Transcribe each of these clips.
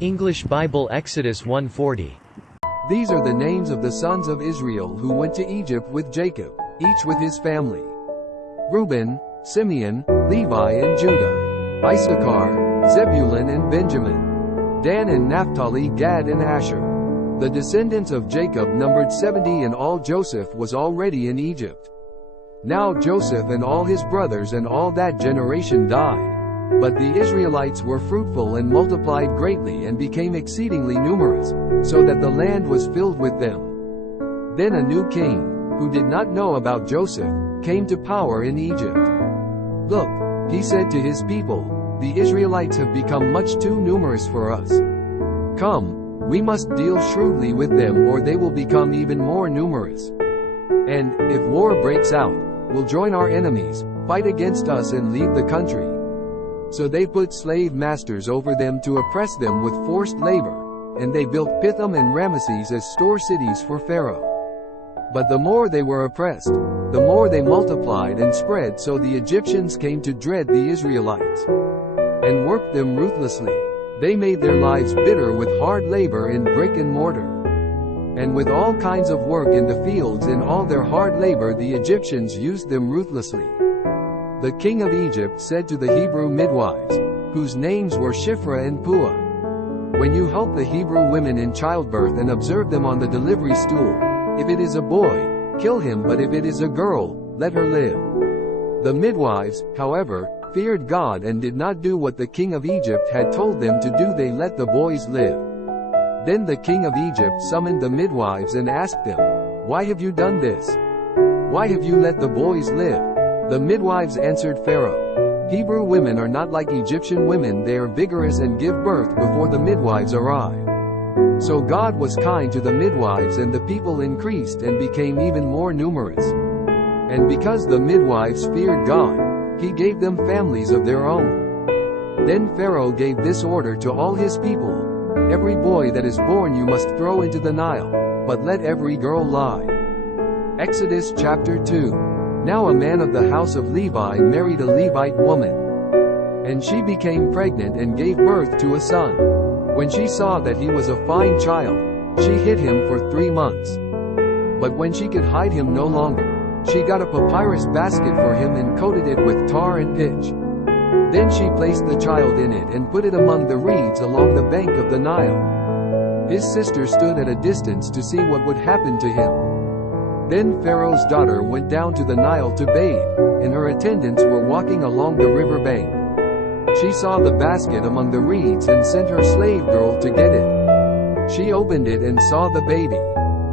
English Bible Exodus 1:40. These are the names of the sons of Israel who went to Egypt with Jacob, each with his family: Reuben, Simeon, Levi and Judah, Issachar, Zebulun and Benjamin, Dan and Naphtali, Gad and Asher. The descendants of Jacob numbered 70 in all. Joseph was already in Egypt. Now Joseph and all his brothers and all that generation died. But the Israelites were fruitful and multiplied greatly and became exceedingly numerous, so that the land was filled with them. Then a new king, who did not know about Joseph, came to power in Egypt. Look, he said to his people, the Israelites have become much too numerous for us. Come, we must deal shrewdly with them or they will become even more numerous. And, if war breaks out, we'll join our enemies, fight against us and leave the country. So they put slave masters over them to oppress them with forced labor, and they built Pithom and Ramesses as store cities for Pharaoh. But the more they were oppressed, the more they multiplied and spread, so the Egyptians came to dread the Israelites and worked them ruthlessly. They made their lives bitter with hard labor in brick and mortar, and with all kinds of work in the fields. In all their hard labor the Egyptians used them ruthlessly. The king of Egypt said to the Hebrew midwives, whose names were Shiphrah and Puah, when you help the Hebrew women in childbirth and observe them on the delivery stool, if it is a boy, kill him, but if it is a girl, let her live. The midwives, however, feared God and did not do what the king of Egypt had told them to do. They let the boys live. Then the king of Egypt summoned the midwives and asked them, why have you done this? Why have you let the boys live? The midwives answered Pharaoh, Hebrew women are not like Egyptian women, they are vigorous and give birth before the midwives arrive. So God was kind to the midwives, and the people increased and became even more numerous. And because the midwives feared God, he gave them families of their own. Then Pharaoh gave this order to all his people: every boy that is born you must throw into the Nile, but let every girl lie. Exodus chapter 2. Now a man of the house of Levi married a Levite woman, and she became pregnant and gave birth to a son. When she saw that he was a fine child, she hid him for 3 months. But when she could hide him no longer, she got a papyrus basket for him and coated it with tar and pitch. Then she placed the child in it and put it among the reeds along the bank of the Nile. His sister stood at a distance to see what would happen to him. Then Pharaoh's daughter went down to the Nile to bathe, and her attendants were walking along the river bank. She saw the basket among the reeds and sent her slave girl to get it. She opened it and saw the baby.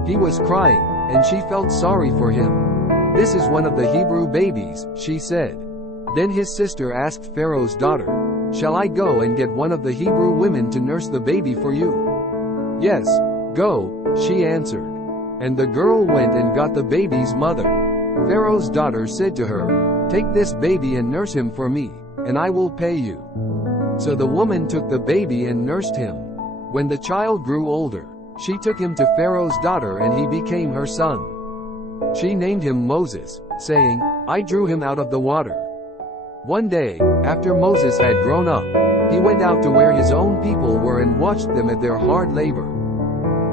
He was crying, and she felt sorry for him. This is one of the Hebrew babies, she said. Then his sister asked Pharaoh's daughter, shall I go and get one of the Hebrew women to nurse the baby for you? Yes, go, she answered. And the girl went and got the baby's mother. Pharaoh's daughter said to her, take this baby and nurse him for me, and I will pay you. So the woman took the baby and nursed him. When the child grew older, she took him to Pharaoh's daughter and he became her son. She named him Moses, saying, I drew him out of the water. One day, after Moses had grown up, he went out to where his own people were and watched them at their hard labor.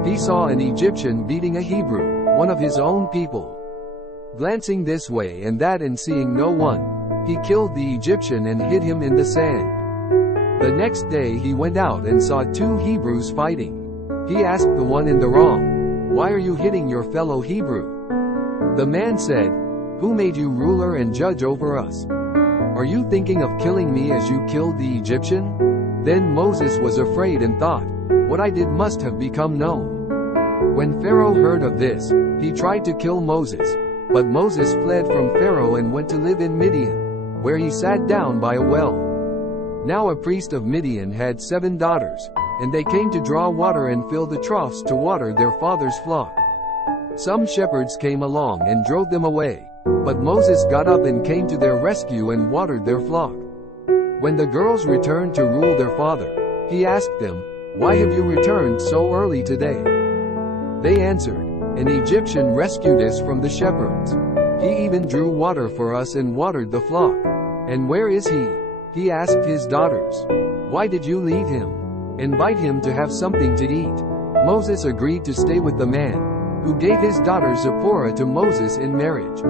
He saw an Egyptian beating a Hebrew, one of his own people. Glancing this way and that and seeing no one, he killed the Egyptian and hid him in the sand. The next day he went out and saw 2 Hebrews fighting. He asked the one in the wrong, why are you hitting your fellow Hebrew? The man said, who made you ruler and judge over us? Are you thinking of killing me as you killed the Egyptian? Then Moses was afraid and thought, what I did must have become known. When Pharaoh heard of this, he tried to kill Moses. But Moses fled from Pharaoh and went to live in Midian, where he sat down by a well. Now a priest of Midian had 7 daughters, and they came to draw water and fill the troughs to water their father's flock. Some shepherds came along and drove them away, but Moses got up and came to their rescue and watered their flock. When the girls returned to rule their father, he asked them, why have you returned so early today? They answered, an Egyptian rescued us from the shepherds. He even drew water for us and watered the flock. And where is he? He asked his daughters. Why did you leave him? Invite him to have something to eat." Moses agreed to stay with the man, who gave his daughter Zipporah to Moses in marriage.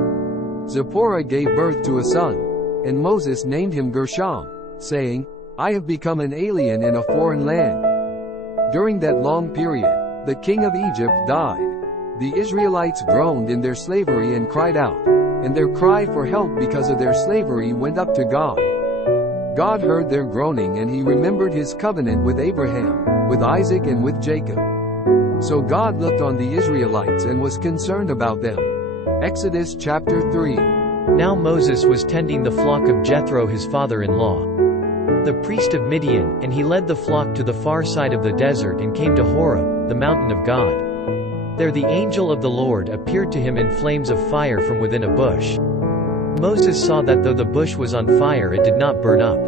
Zipporah gave birth to a son, and Moses named him Gershom, saying, "I have become an alien in a foreign land." During that long period, the king of Egypt died. The Israelites groaned in their slavery and cried out, and their cry for help because of their slavery went up to God. God heard their groaning, and he remembered his covenant with Abraham, with Isaac and with Jacob. So God looked on the Israelites and was concerned about them. Exodus chapter 3. Now Moses was tending the flock of Jethro his father-in-law, the priest of Midian, and he led the flock to the far side of the desert and came to Horeb, the mountain of God. There the angel of the Lord appeared to him in flames of fire from within a bush. Moses saw that though the bush was on fire, it did not burn up.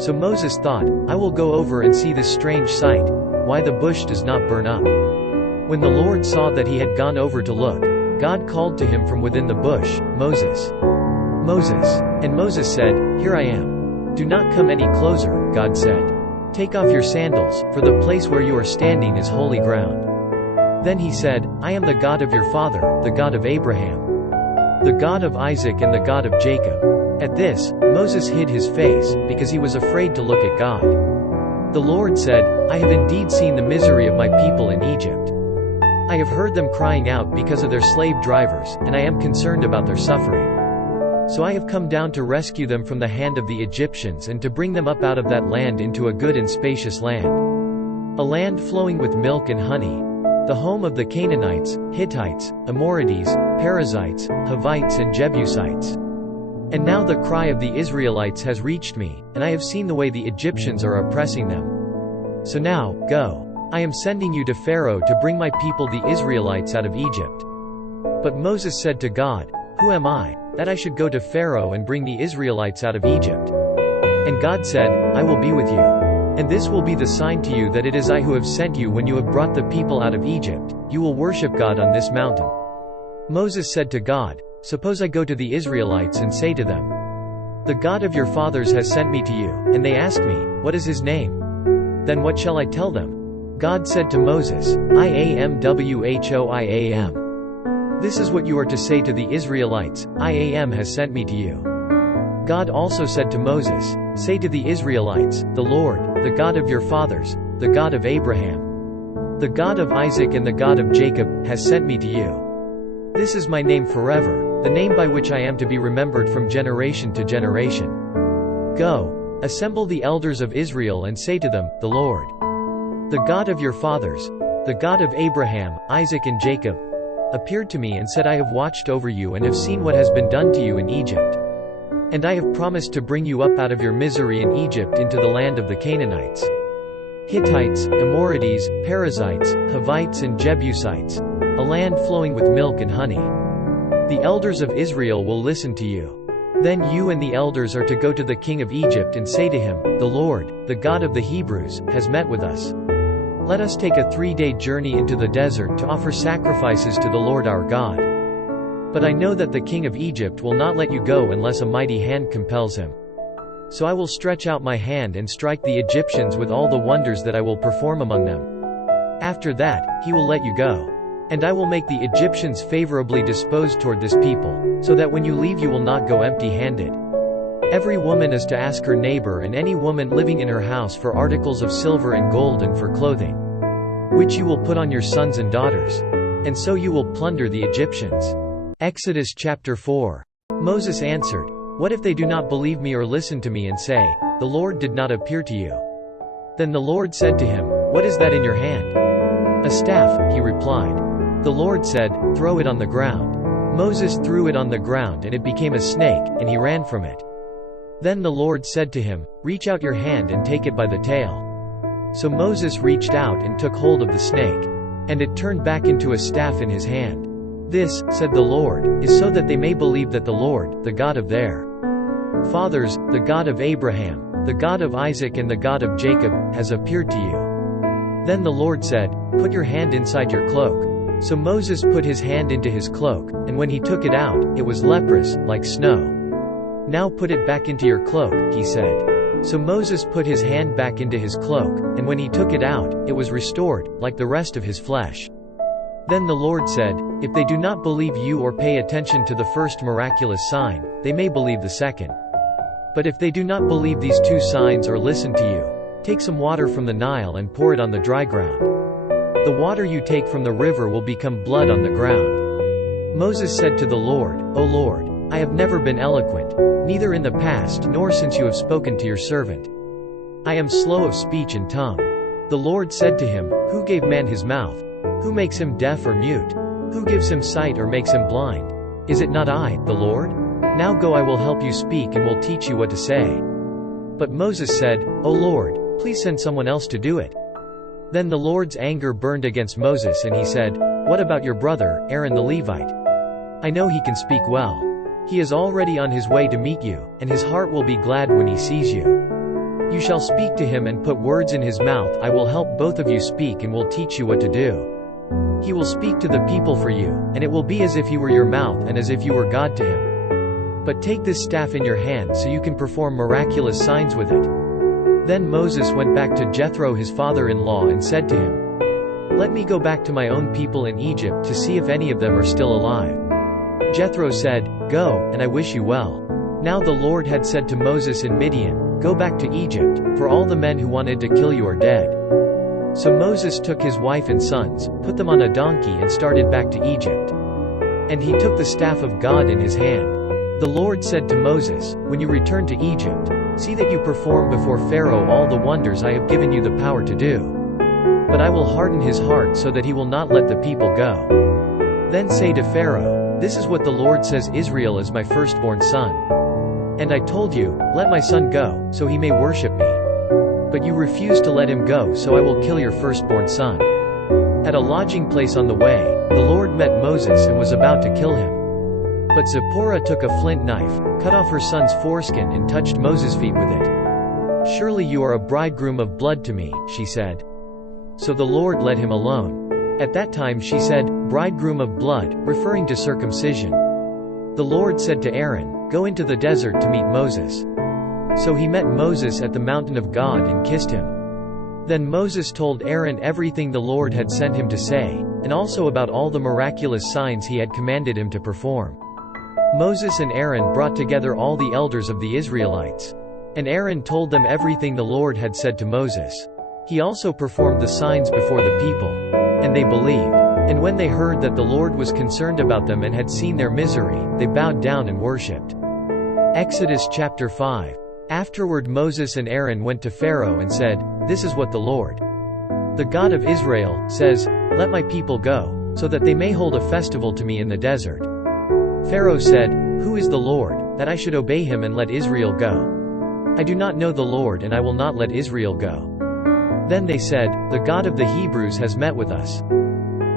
So Moses thought, "I will go over and see this strange sight, why the bush does not burn up." When the Lord saw that he had gone over to look, God called to him from within the bush, "Moses, Moses." And Moses said, "Here I am." "Do not come any closer," God said. "Take off your sandals, for the place where you are standing is holy ground." Then he said, "I am the God of your father, the God of Abraham, the God of Isaac and the God of Jacob." At this, Moses hid his face, because he was afraid to look at God. The Lord said, "I have indeed seen the misery of my people in Egypt. I have heard them crying out because of their slave drivers, and I am concerned about their suffering. So I have come down to rescue them from the hand of the Egyptians and to bring them up out of that land into a good and spacious land, a land flowing with milk and honey, the home of the Canaanites, Hittites, Amorites, Perizzites, Hivites and Jebusites. And now the cry of the Israelites has reached me, and I have seen the way the Egyptians are oppressing them. So now, go. I am sending you to Pharaoh to bring my people the Israelites out of Egypt." But Moses said to God, "Who am I, that I should go to Pharaoh and bring the Israelites out of Egypt?" And God said, "I will be with you. And this will be the sign to you that it is I who have sent you. When you have brought the people out of Egypt, you will worship God on this mountain." Moses said to God, "Suppose I go to the Israelites and say to them, 'The God of your fathers has sent me to you,' and they ask me, 'What is his name?' Then what shall I tell them?" God said to Moses, "I am who I am. This is what you are to say to the Israelites, 'I am has sent me to you.'" God also said to Moses, "Say to the Israelites, 'The Lord, the God of your fathers, the God of Abraham, the God of Isaac and the God of Jacob, has sent me to you. This is my name forever, the name by which I am to be remembered from generation to generation. Go, assemble the elders of Israel and say to them, 'The Lord, the God of your fathers, the God of Abraham, Isaac and Jacob, appeared to me and said, I have watched over you and have seen what has been done to you in Egypt. And I have promised to bring you up out of your misery in Egypt into the land of the Canaanites, Hittites, Amorites, Perizzites, Hivites and Jebusites, a land flowing with milk and honey. The elders of Israel will listen to you. Then you and the elders are to go to the king of Egypt and say to him, The Lord, the God of the Hebrews, has met with us. Let us take a 3-day journey into the desert to offer sacrifices to the Lord our God. But I know that the king of Egypt will not let you go unless a mighty hand compels him. So I will stretch out my hand and strike the Egyptians with all the wonders that I will perform among them. After that, he will let you go. And I will make the Egyptians favorably disposed toward this people, so that when you leave you will not go empty-handed. Every woman is to ask her neighbor and any woman living in her house for articles of silver and gold and for clothing, which you will put on your sons and daughters. And so you will plunder the Egyptians. Exodus chapter 4. Moses answered, What if they do not believe me or listen to me and say, The Lord did not appear to you? Then the Lord said to him, What is that in your hand? A staff, he replied. The Lord said, Throw it on the ground. Moses threw it on the ground and it became a snake, and he ran from it. Then the Lord said to him, Reach out your hand and take it by the tail. So Moses reached out and took hold of the snake. And it turned back into a staff in his hand. This, said the Lord, is so that they may believe that the Lord, the God of their fathers, the God of Abraham, the God of Isaac and the God of Jacob, has appeared to you. Then the Lord said, Put your hand inside your cloak. So Moses put his hand into his cloak, and when he took it out, it was leprous, like snow. Now put it back into your cloak, he said. So Moses put his hand back into his cloak, and when he took it out, it was restored, like the rest of his flesh. Then the Lord said, "If they do not believe you or pay attention to the first miraculous sign, they may believe the second. But if they do not believe these two signs or listen to you, take some water from the Nile and pour it on the dry ground. The water you take from the river will become blood on the ground." Moses said to the Lord, "O Lord, I have never been eloquent, neither in the past nor since you have spoken to your servant. I am slow of speech and tongue." The Lord said to him, "Who gave man his mouth? Who makes him deaf or mute? Who gives him sight or makes him blind? Is it not I, the Lord? Now go, I will help you speak and will teach you what to say." But Moses said, "O Lord, please send someone else to do it." Then the Lord's anger burned against Moses and he said, "What about your brother, Aaron the Levite? I know he can speak well. He is already on his way to meet you, and his heart will be glad when he sees you. You shall speak to him and put words in his mouth. I will help both of you speak and will teach you what to do. He will speak to the people for you, and it will be as if he were your mouth and as if you were God to him. But take this staff in your hand so you can perform miraculous signs with it." Then Moses went back to Jethro his father-in-law and said to him, "Let me go back to my own people in Egypt to see if any of them are still alive." Jethro said, "Go, and I wish you well." Now the Lord had said to Moses in Midian, "Go back to Egypt, for all the men who wanted to kill you are dead." So Moses took his wife and sons, put them on a donkey and started back to Egypt. And he took the staff of God in his hand. The Lord said to Moses, "When you return to Egypt, see that you perform before Pharaoh all the wonders I have given you the power to do. But I will harden his heart so that he will not let the people go. Then say to Pharaoh, 'This is what the Lord says, Israel is my firstborn son. And I told you, let my son go, so he may worship me. But you refused to let him go, so I will kill your firstborn son.'" At a lodging place on the way, the Lord met Moses and was about to kill him. But Zipporah took a flint knife, cut off her son's foreskin and touched Moses' feet with it. "Surely you are a bridegroom of blood to me," she said. So the Lord let him alone. At that time she said, "Bridegroom of blood," referring to circumcision. The Lord said to Aaron, "Go into the desert to meet Moses." So he met Moses at the mountain of God and kissed him. Then Moses told Aaron everything the Lord had sent him to say, and also about all the miraculous signs he had commanded him to perform. Moses and Aaron brought together all the elders of the Israelites. And Aaron told them everything the Lord had said to Moses. He also performed the signs before the people. And they believed. And when they heard that the Lord was concerned about them and had seen their misery, they bowed down and worshipped. Exodus chapter 5. Afterward Moses and Aaron went to Pharaoh and said, "This is what the Lord, the God of Israel, says, let my people go, so that they may hold a festival to me in the desert." Pharaoh said, "Who is the Lord, that I should obey him and let Israel go? I do not know the Lord, and I will not let Israel go." Then they said, "The God of the Hebrews has met with us.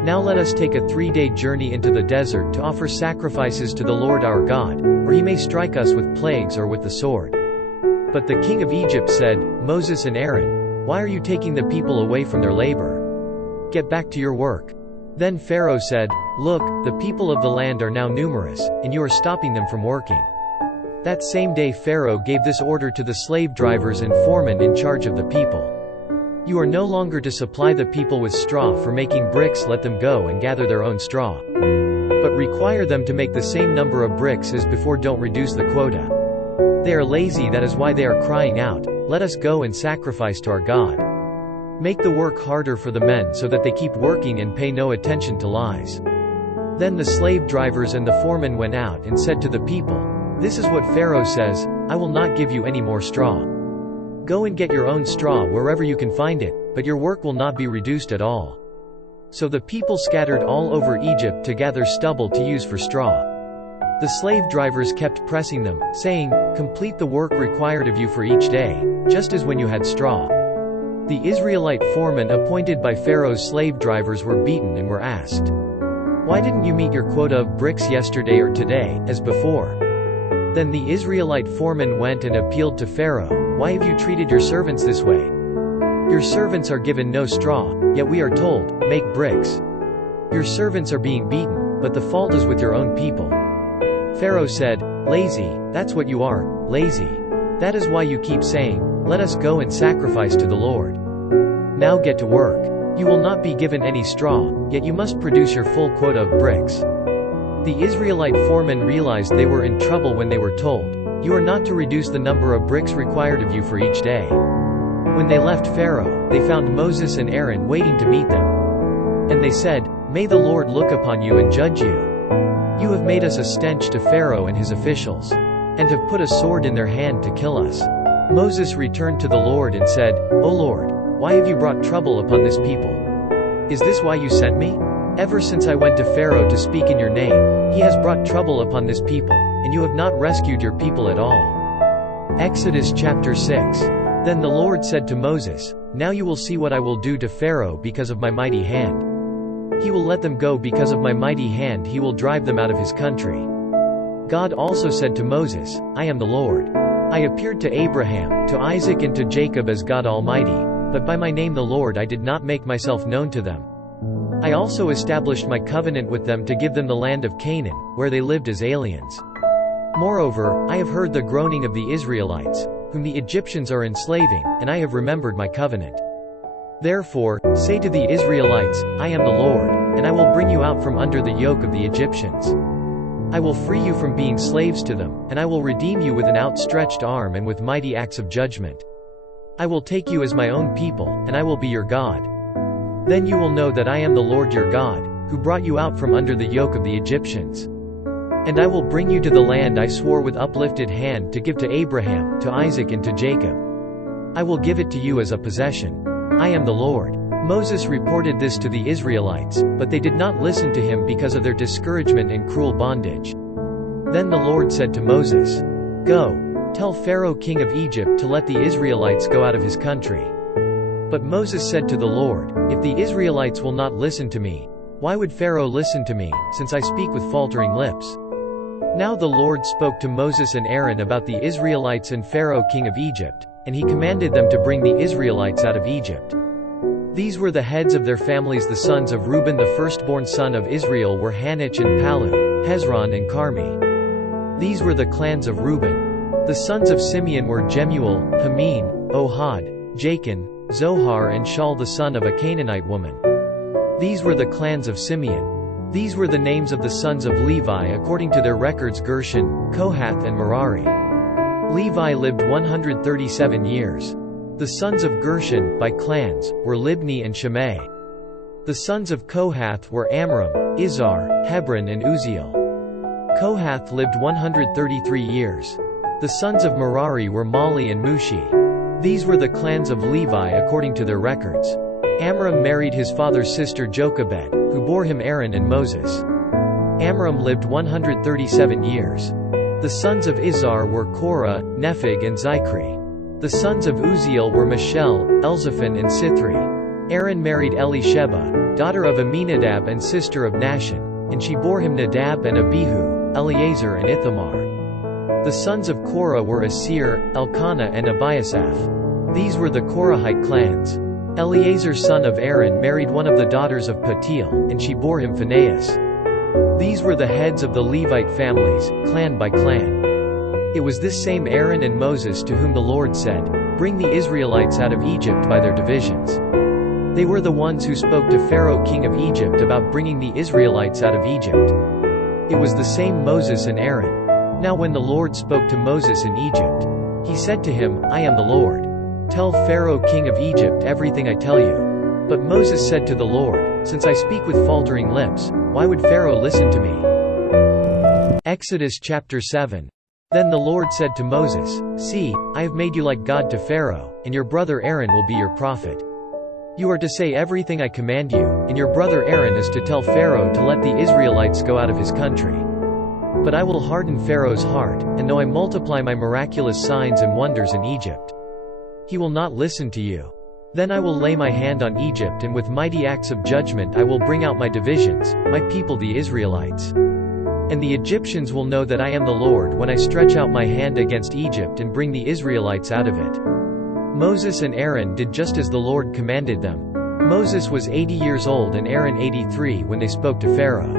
Now let us take a 3-day journey into the desert to offer sacrifices to the Lord our God, or he may strike us with plagues or with the sword." But the king of Egypt said, "Moses and Aaron, why are you taking the people away from their labor? Get back to your work." Then Pharaoh said, "Look, the people of the land are now numerous, and you are stopping them from working." That same day Pharaoh gave this order to the slave drivers and foremen in charge of the people. "You are no longer to supply the people with straw for making bricks. Let them go and gather their own straw. But require them to make the same number of bricks as before. Don't reduce the quota. They are lazy, that is why they are crying out, 'Let us go and sacrifice to our God.' Make the work harder for the men so that they keep working and pay no attention to lies." Then the slave drivers and the foremen went out and said to the people, "This is what Pharaoh says, I will not give you any more straw. Go and get your own straw wherever you can find it, but your work will not be reduced at all." So the people scattered all over Egypt to gather stubble to use for straw. The slave drivers kept pressing them, saying, "Complete the work required of you for each day, just as when you had straw." The Israelite foremen appointed by Pharaoh's slave drivers were beaten and were asked, "Why didn't you meet your quota of bricks yesterday or today, as before?" Then the Israelite foreman went and appealed to Pharaoh, "Why have you treated your servants this way? Your servants are given no straw, yet we are told, 'Make bricks.' Your servants are being beaten, but the fault is with your own people." Pharaoh said, "Lazy, that's what you are, lazy. That is why you keep saying, "Let us go and sacrifice to the Lord. Now get to work. You will not be given any straw, yet you must produce your full quota of bricks." The Israelite foremen realized they were in trouble when they were told, "You are not to reduce the number of bricks required of you for each day." When they left Pharaoh, they found Moses and Aaron waiting to meet them. And they said, "May the Lord look upon you and judge you. You have made us a stench to Pharaoh and his officials, and have put a sword in their hand to kill us." Moses returned to the Lord and said, "O Lord, why have you brought trouble upon this people? Is this why you sent me? Ever since I went to Pharaoh to speak in your name, he has brought trouble upon this people, and you have not rescued your people at all." Exodus chapter 6. Then the Lord said to Moses, "Now you will see what I will do to Pharaoh because of my mighty hand. He will let them go because of my mighty hand, he will drive them out of his country." God also said to Moses, "I am the Lord. I appeared to Abraham, to Isaac and to Jacob as God Almighty, but by my name the Lord I did not make myself known to them. I also established my covenant with them to give them the land of Canaan, where they lived as aliens. Moreover, I have heard the groaning of the Israelites, whom the Egyptians are enslaving, and I have remembered my covenant. Therefore, say to the Israelites, I am the Lord, and I will bring you out from under the yoke of the Egyptians. I will free you from being slaves to them, and I will redeem you with an outstretched arm and with mighty acts of judgment. I will take you as my own people, and I will be your God. Then you will know that I am the Lord your God, who brought you out from under the yoke of the Egyptians. And I will bring you to the land I swore with uplifted hand to give to Abraham, to Isaac and to Jacob. I will give it to you as a possession. I am the Lord." Moses reported this to the Israelites, but they did not listen to him because of their discouragement and cruel bondage. Then the Lord said to Moses, "Go, tell Pharaoh king of Egypt to let the Israelites go out of his country." But Moses said to the Lord, "If the Israelites will not listen to me, why would Pharaoh listen to me, since I speak with faltering lips?" Now the Lord spoke to Moses and Aaron about the Israelites and Pharaoh king of Egypt, and he commanded them to bring the Israelites out of Egypt. These were the heads of their families. The sons of Reuben, the firstborn son of Israel, were Hanoch and Palu, Hezron and Carmi. These were the clans of Reuben. The sons of Simeon were Jemuel, Hamin, Ohad, Jachin, Zohar and Shaul the son of a Canaanite woman. These were the clans of Simeon. These were the names of the sons of Levi according to their records: Gershon, Kohath and Merari. Levi lived 137 years. The sons of Gershon, by clans, were Libni and Shimei. The sons of Kohath were Amram, Izhar, Hebron and Uzziel. Kohath lived 133 years. The sons of Merari were Mali and Mushi. These were the clans of Levi according to their records. Amram married his father's sister Jochebed, who bore him Aaron and Moses. Amram lived 137 years. The sons of Izhar were Korah, Nepheg and Zichri. The sons of Uzziel were Michelle, Elzaphan and Sithri. Aaron married Elisheba, daughter of Aminadab and sister of Nahshon, and she bore him Nadab and Abihu, Eleazar and Ithamar. The sons of Korah were Asir, Elkanah and Abiasaph. These were the Korahite clans. Eleazar son of Aaron married one of the daughters of Patiel, and she bore him Phinehas. These were the heads of the Levite families, clan by clan. It was this same Aaron and Moses to whom the Lord said, "Bring the Israelites out of Egypt by their divisions." They were the ones who spoke to Pharaoh king of Egypt about bringing the Israelites out of Egypt. It was the same Moses and Aaron. Now when the Lord spoke to Moses in Egypt, he said to him, "I am the Lord. Tell Pharaoh king of Egypt everything I tell you." But Moses said to the Lord, "Since I speak with faltering lips, why would Pharaoh listen to me?" Exodus chapter 7. Then the Lord said to Moses, "See, I have made you like God to Pharaoh, and your brother Aaron will be your prophet. You are to say everything I command you, and your brother Aaron is to tell Pharaoh to let the Israelites go out of his country. But I will harden Pharaoh's heart, and though I multiply my miraculous signs and wonders in Egypt, he will not listen to you. Then I will lay my hand on Egypt, and with mighty acts of judgment I will bring out my divisions, my people the Israelites. And the Egyptians will know that I am the Lord when I stretch out my hand against Egypt and bring the Israelites out of it." Moses and Aaron did just as the Lord commanded them. Moses was 80 years old and Aaron 83 when they spoke to Pharaoh.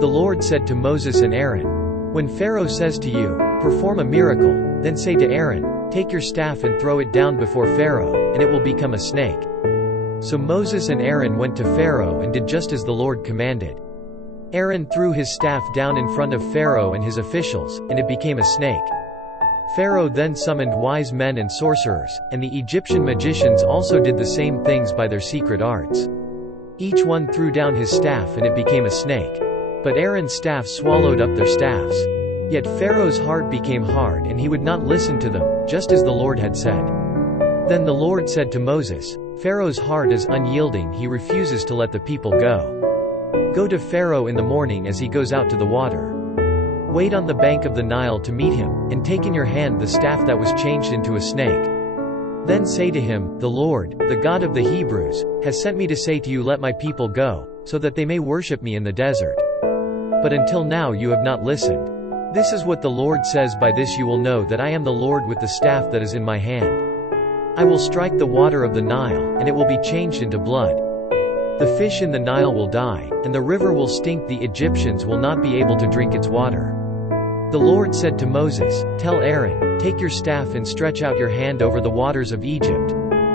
The Lord said to Moses and Aaron, "When Pharaoh says to you, 'Perform a miracle,' then say to Aaron, "Take your staff and throw it down before Pharaoh, and it will become a snake." So Moses and Aaron went to Pharaoh and did just as the Lord commanded. Aaron threw his staff down in front of Pharaoh and his officials, and it became a snake. Pharaoh then summoned wise men and sorcerers, and the Egyptian magicians also did the same things by their secret arts. Each one threw down his staff and it became a snake. But Aaron's staff swallowed up their staffs. Yet Pharaoh's heart became hard and he would not listen to them, just as the Lord had said. Then the Lord said to Moses, "Pharaoh's heart is unyielding, he refuses to let the people go. Go to Pharaoh in the morning as he goes out to the water. Wait on the bank of the Nile to meet him, and take in your hand the staff that was changed into a snake. Then say to him, 'The Lord, the God of the Hebrews, has sent me to say to you, let my people go, so that they may worship me in the desert. But until now you have not listened. This is what the Lord says, by this you will know that I am the Lord with the staff that is in my hand. I will strike the water of the Nile, and it will be changed into blood. The fish in the Nile will die, and the river will stink, the Egyptians will not be able to drink its water." The Lord said to Moses, "Tell Aaron, take your staff and stretch out your hand over the waters of Egypt,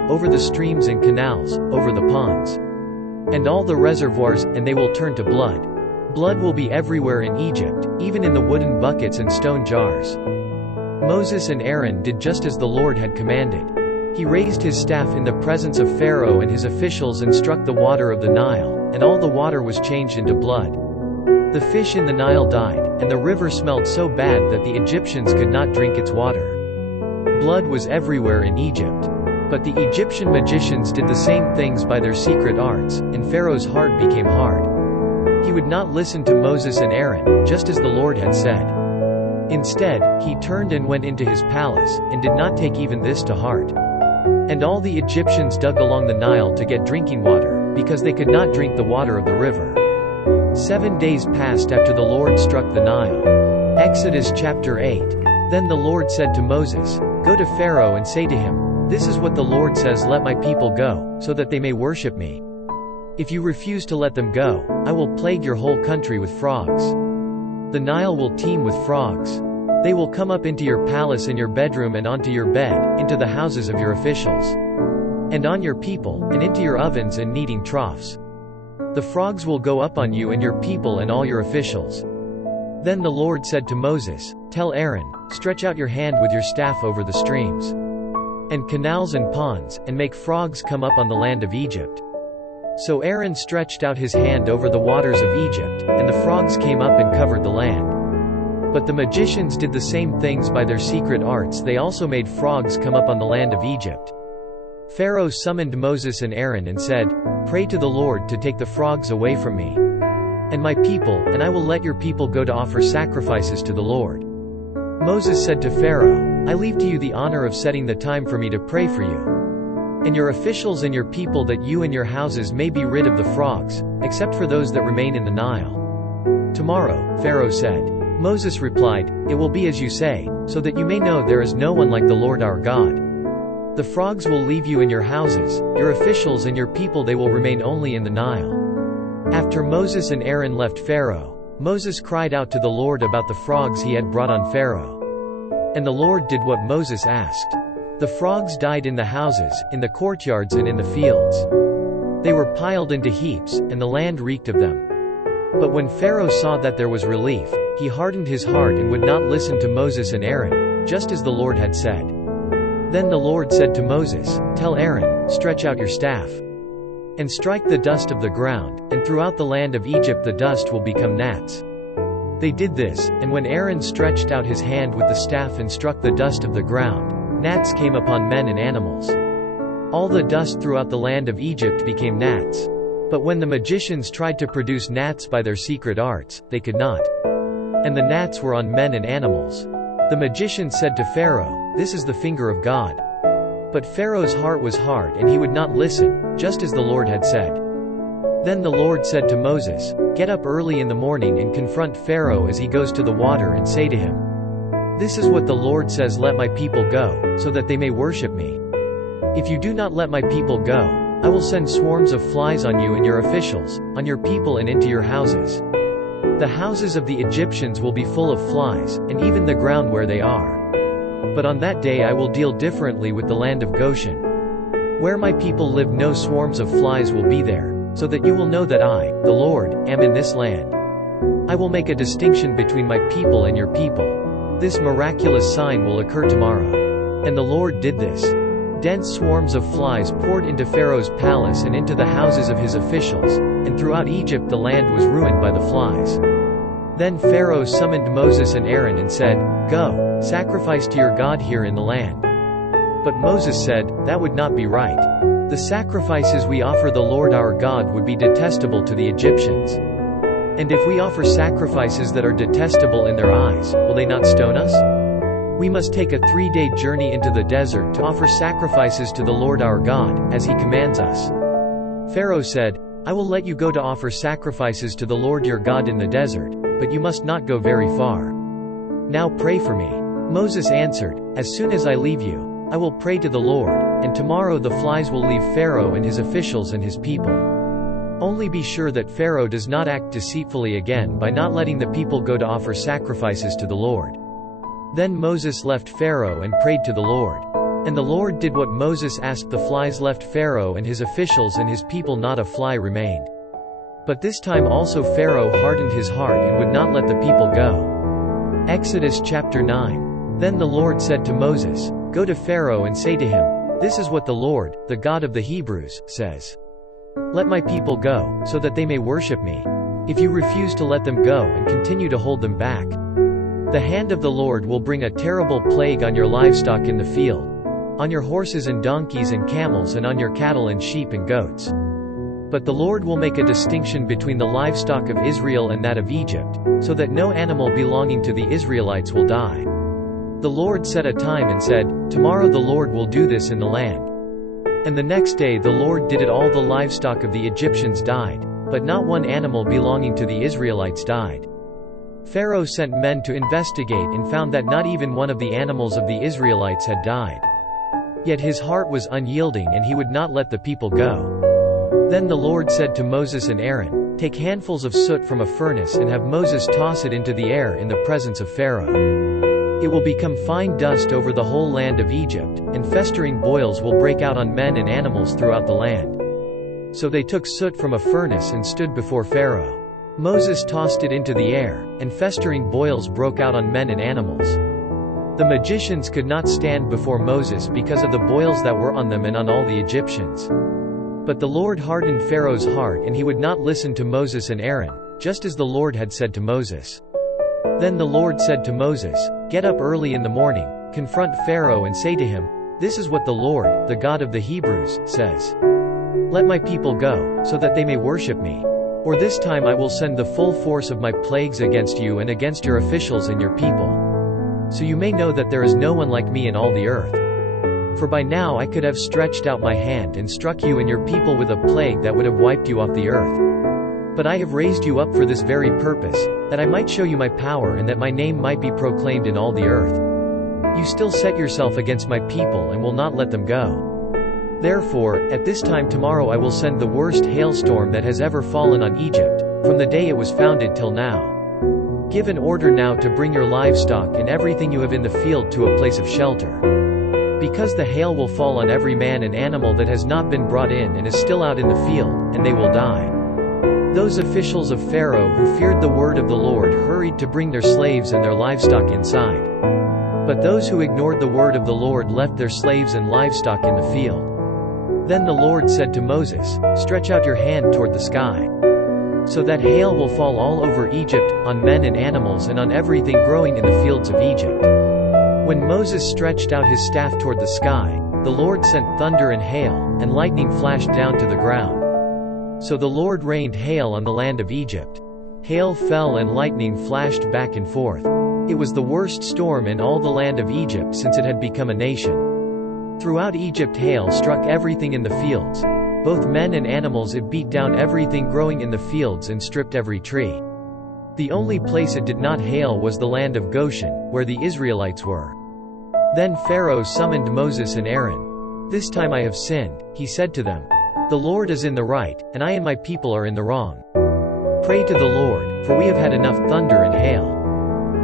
over the streams and canals, over the ponds, and all the reservoirs, and they will turn to blood. Blood will be everywhere in Egypt, even in the wooden buckets and stone jars." Moses and Aaron did just as the Lord had commanded. He raised his staff in the presence of Pharaoh and his officials and struck the water of the Nile, and all the water was changed into blood. The fish in the Nile died, and the river smelled so bad that the Egyptians could not drink its water. Blood was everywhere in Egypt. But the Egyptian magicians did the same things by their secret arts, and Pharaoh's heart became hard. He would not listen to Moses and Aaron, just as the Lord had said. Instead, he turned and went into his palace, and did not take even this to heart. And all the Egyptians dug along the Nile to get drinking water, because they could not drink the water of the river. 7 days passed after the Lord struck the Nile. Exodus chapter 8. Then the Lord said to Moses, "Go to Pharaoh and say to him, 'This is what the Lord says, let my people go, so that they may worship me. If you refuse to let them go, I will plague your whole country with frogs. The Nile will teem with frogs. They will come up into your palace and your bedroom and onto your bed, into the houses of your officials, and on your people, and into your ovens and kneading troughs. The frogs will go up on you and your people and all your officials." Then the Lord said to Moses, "Tell Aaron, stretch out your hand with your staff over the streams and canals and ponds, and make frogs come up on the land of Egypt." So Aaron stretched out his hand over the waters of Egypt, and the frogs came up and covered the land. But the magicians did the same things by their secret arts, they also made frogs come up on the land of Egypt. Pharaoh summoned Moses and Aaron and said, "Pray to the Lord to take the frogs away from me and my people, and I will let your people go to offer sacrifices to the Lord." Moses said to Pharaoh, "I leave to you the honor of setting the time for me to pray for you and your officials and your people, that you and your houses may be rid of the frogs, except for those that remain in the Nile." "Tomorrow," Pharaoh said. Moses replied, "It will be as you say, so that you may know there is no one like the Lord our God. The frogs will leave you in your houses, your officials and your people, they will remain only in the Nile." After Moses and Aaron left Pharaoh, Moses cried out to the Lord about the frogs he had brought on Pharaoh. And the Lord did what Moses asked. The frogs died in the houses, in the courtyards and in the fields. They were piled into heaps, and the land reeked of them. But when Pharaoh saw that there was relief, he hardened his heart and would not listen to Moses and Aaron, just as the Lord had said. Then the Lord said to Moses, "Tell Aaron, stretch out your staff and strike the dust of the ground, and throughout the land of Egypt the dust will become gnats." They did this, and when Aaron stretched out his hand with the staff and struck the dust of the ground, gnats came upon men and animals. All the dust throughout the land of Egypt became gnats. But when the magicians tried to produce gnats by their secret arts, they could not. And the gnats were on men and animals. The magicians said to Pharaoh, "This is the finger of God." But Pharaoh's heart was hard and he would not listen, just as the Lord had said. Then the Lord said to Moses, "Get up early in the morning and confront Pharaoh as he goes to the water, and say to him, 'This is what the Lord says, let my people go, so that they may worship me. If you do not let my people go, I will send swarms of flies on you and your officials, on your people and into your houses. The houses of the Egyptians will be full of flies, and even the ground where they are. But on that day I will deal differently with the land of Goshen. Where my people live no swarms of flies will be there, so that you will know that I, the Lord, am in this land. I will make a distinction between my people and your people. This miraculous sign will occur tomorrow. And the Lord did this. Dense swarms of flies poured into Pharaoh's palace and into the houses of his officials, and throughout Egypt the land was ruined by the flies. Then Pharaoh summoned Moses and Aaron and said, "Go, sacrifice to your God here in the land." But Moses said, "That would not be right. The sacrifices we offer the Lord our God would be detestable to the Egyptians. And if we offer sacrifices that are detestable in their eyes, will they not stone us? We must take a 3-day journey into the desert to offer sacrifices to the Lord our God, as he commands us." Pharaoh said, "I will let you go to offer sacrifices to the Lord your God in the desert, but you must not go very far. Now pray for me." Moses answered, "As soon as I leave you, I will pray to the Lord, and tomorrow the flies will leave Pharaoh and his officials and his people. Only be sure that Pharaoh does not act deceitfully again by not letting the people go to offer sacrifices to the Lord." Then Moses left Pharaoh and prayed to the Lord. And the Lord did what Moses asked. The flies left Pharaoh and his officials and his people, not a fly remained. But this time also Pharaoh hardened his heart and would not let the people go. Exodus chapter 9. Then the Lord said to Moses, "Go to Pharaoh and say to him, 'This is what the Lord, the God of the Hebrews, says. Let my people go, so that they may worship me. If you refuse to let them go and continue to hold them back, the hand of the Lord will bring a terrible plague on your livestock in the field, on your horses and donkeys and camels, and on your cattle and sheep and goats. But the Lord will make a distinction between the livestock of Israel and that of Egypt, so that no animal belonging to the Israelites will die.' The Lord set a time and said, 'Tomorrow the Lord will do this in the land.' And the next day the Lord did it. All the livestock of the Egyptians died, but not one animal belonging to the Israelites died. Pharaoh sent men to investigate and found that not even one of the animals of the Israelites had died. Yet his heart was unyielding and he would not let the people go. Then the Lord said to Moses and Aaron, "Take handfuls of soot from a furnace and have Moses toss it into the air in the presence of Pharaoh. It will become fine dust over the whole land of Egypt, and festering boils will break out on men and animals throughout the land." So they took soot from a furnace and stood before Pharaoh. Moses tossed it into the air, and festering boils broke out on men and animals. The magicians could not stand before Moses because of the boils that were on them and on all the Egyptians. But the Lord hardened Pharaoh's heart and he would not listen to Moses and Aaron, just as the Lord had said to Moses. Then the Lord said to Moses, "Get up early in the morning, confront Pharaoh and say to him, 'This is what the Lord, the God of the Hebrews, says. Let my people go, so that they may worship me. Or this time I will send the full force of my plagues against you and against your officials and your people. So you may know that there is no one like me in all the earth. For by now I could have stretched out my hand and struck you and your people with a plague that would have wiped you off the earth. But I have raised you up for this very purpose, that I might show you my power and that my name might be proclaimed in all the earth. You still set yourself against my people and will not let them go. Therefore, at this time tomorrow I will send the worst hailstorm that has ever fallen on Egypt, from the day it was founded till now. Give an order now to bring your livestock and everything you have in the field to a place of shelter. Because the hail will fall on every man and animal that has not been brought in and is still out in the field, and they will die." Those officials of Pharaoh who feared the word of the Lord hurried to bring their slaves and their livestock inside. But those who ignored the word of the Lord left their slaves and livestock in the field. Then the Lord said to Moses, "Stretch out your hand toward the sky, so that hail will fall all over Egypt, on men and animals and on everything growing in the fields of Egypt." When Moses stretched out his staff toward the sky, the Lord sent thunder and hail, and lightning flashed down to the ground. So the Lord rained hail on the land of Egypt. Hail fell and lightning flashed back and forth. It was the worst storm in all the land of Egypt since it had become a nation. Throughout Egypt hail struck everything in the fields, both men and animals. It beat down everything growing in the fields and stripped every tree. The only place it did not hail was the land of Goshen, where the Israelites were. Then Pharaoh summoned Moses and Aaron. "This time I have sinned," he said to them. "The Lord is in the right, and I and my people are in the wrong. Pray to the Lord, for we have had enough thunder and hail.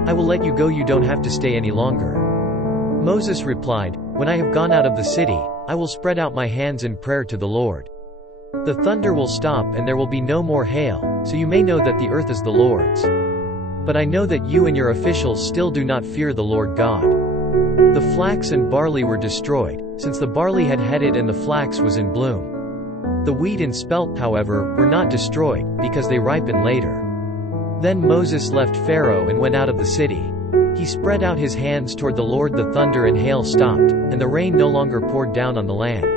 I will let you go. You don't have to stay any longer." Moses replied, "When I have gone out of the city, I will spread out my hands in prayer to the Lord. The thunder will stop and there will be no more hail, so you may know that the earth is the Lord's. But I know that you and your officials still do not fear the Lord God." The flax and barley were destroyed, since the barley had headed and the flax was in bloom. The wheat and spelt, however, were not destroyed, because they ripened later. Then Moses left Pharaoh and went out of the city. He spread out his hands toward the Lord. The thunder and hail stopped, and the rain no longer poured down on the land.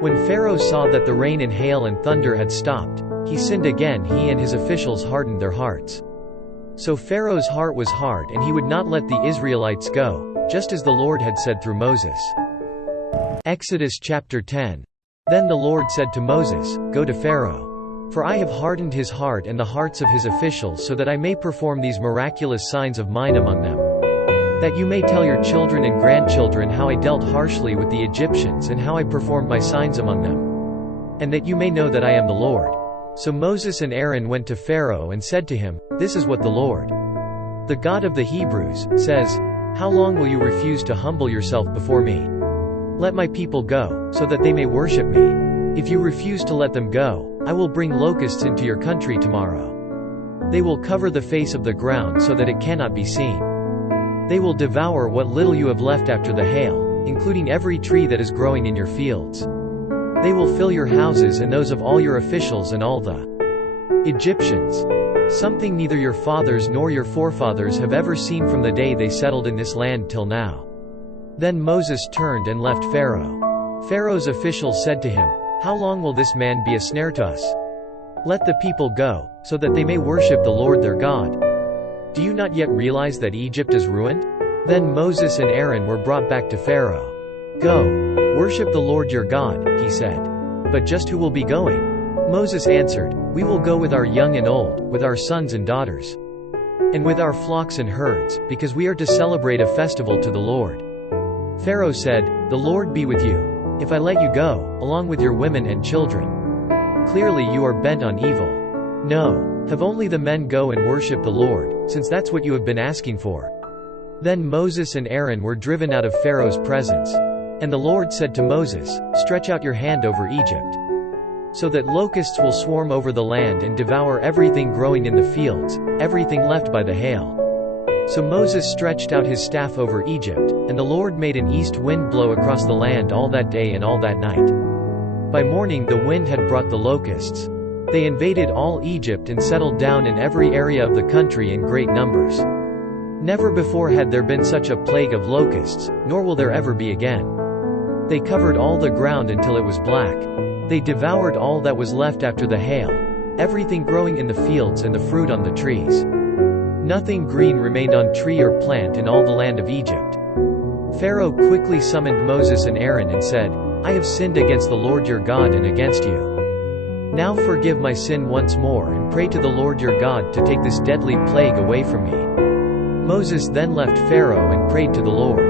When Pharaoh saw that the rain and hail and thunder had stopped, he sinned again. He and his officials hardened their hearts. So Pharaoh's heart was hard and he would not let the Israelites go, just as the Lord had said through Moses. Exodus chapter 10. Then the Lord said to Moses, "Go to Pharaoh. For I have hardened his heart and the hearts of his officials so that I may perform these miraculous signs of mine among them. That you may tell your children and grandchildren how I dealt harshly with the Egyptians and how I performed my signs among them. And that you may know that I am the Lord." So Moses and Aaron went to Pharaoh and said to him, "This is what the Lord, the God of the Hebrews, says, How long will you refuse to humble yourself before me? Let my people go, so that they may worship me. If you refuse to let them go, I will bring locusts into your country tomorrow. They will cover the face of the ground so that it cannot be seen. They will devour what little you have left after the hail, including every tree that is growing in your fields. They will fill your houses and those of all your officials and all the Egyptians. Something neither your fathers nor your forefathers have ever seen from the day they settled in this land till now." Then Moses turned and left Pharaoh. Pharaoh's officials said to him, "How long will this man be a snare to us? Let the people go, so that they may worship the Lord their God. Do you not yet realize that Egypt is ruined?" Then Moses and Aaron were brought back to Pharaoh. "Go, worship the Lord your God," he said. "But just who will be going?" Moses answered, "We will go with our young and old, with our sons and daughters, and with our flocks and herds, because we are to celebrate a festival to the Lord." Pharaoh said, "The Lord be with you, if I let you go, along with your women and children. Clearly you are bent on evil. No, have only the men go and worship the Lord, since that's what you have been asking for." Then Moses and Aaron were driven out of Pharaoh's presence. And the Lord said to Moses, "Stretch out your hand over Egypt, so that locusts will swarm over the land and devour everything growing in the fields, everything left by the hail." So Moses stretched out his staff over Egypt, and the Lord made an east wind blow across the land all that day and all that night. By morning the wind had brought the locusts. They invaded all Egypt and settled down in every area of the country in great numbers. Never before had there been such a plague of locusts, nor will there ever be again. They covered all the ground until it was black. They devoured all that was left after the hail, everything growing in the fields and the fruit on the trees. Nothing green remained on tree or plant in all the land of Egypt. Pharaoh quickly summoned Moses and Aaron and said, "I have sinned against the Lord your God and against you. Now forgive my sin once more and pray to the Lord your God to take this deadly plague away from me." Moses then left Pharaoh and prayed to the Lord.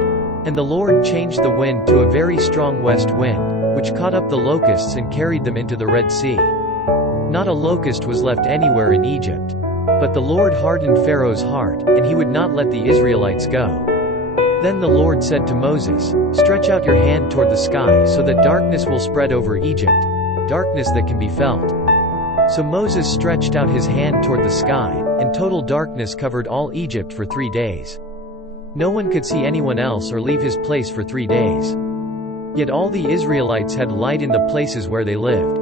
And the Lord changed the wind to a very strong west wind, which caught up the locusts and carried them into the Red Sea. Not a locust was left anywhere in Egypt. But the Lord hardened Pharaoh's heart, and he would not let the Israelites go. Then the Lord said to Moses, "Stretch out your hand toward the sky so that darkness will spread over Egypt, darkness that can be felt." So Moses stretched out his hand toward the sky, and total darkness covered all Egypt for 3 days. No one could see anyone else or leave his place for 3 days. Yet all the Israelites had light in the places where they lived.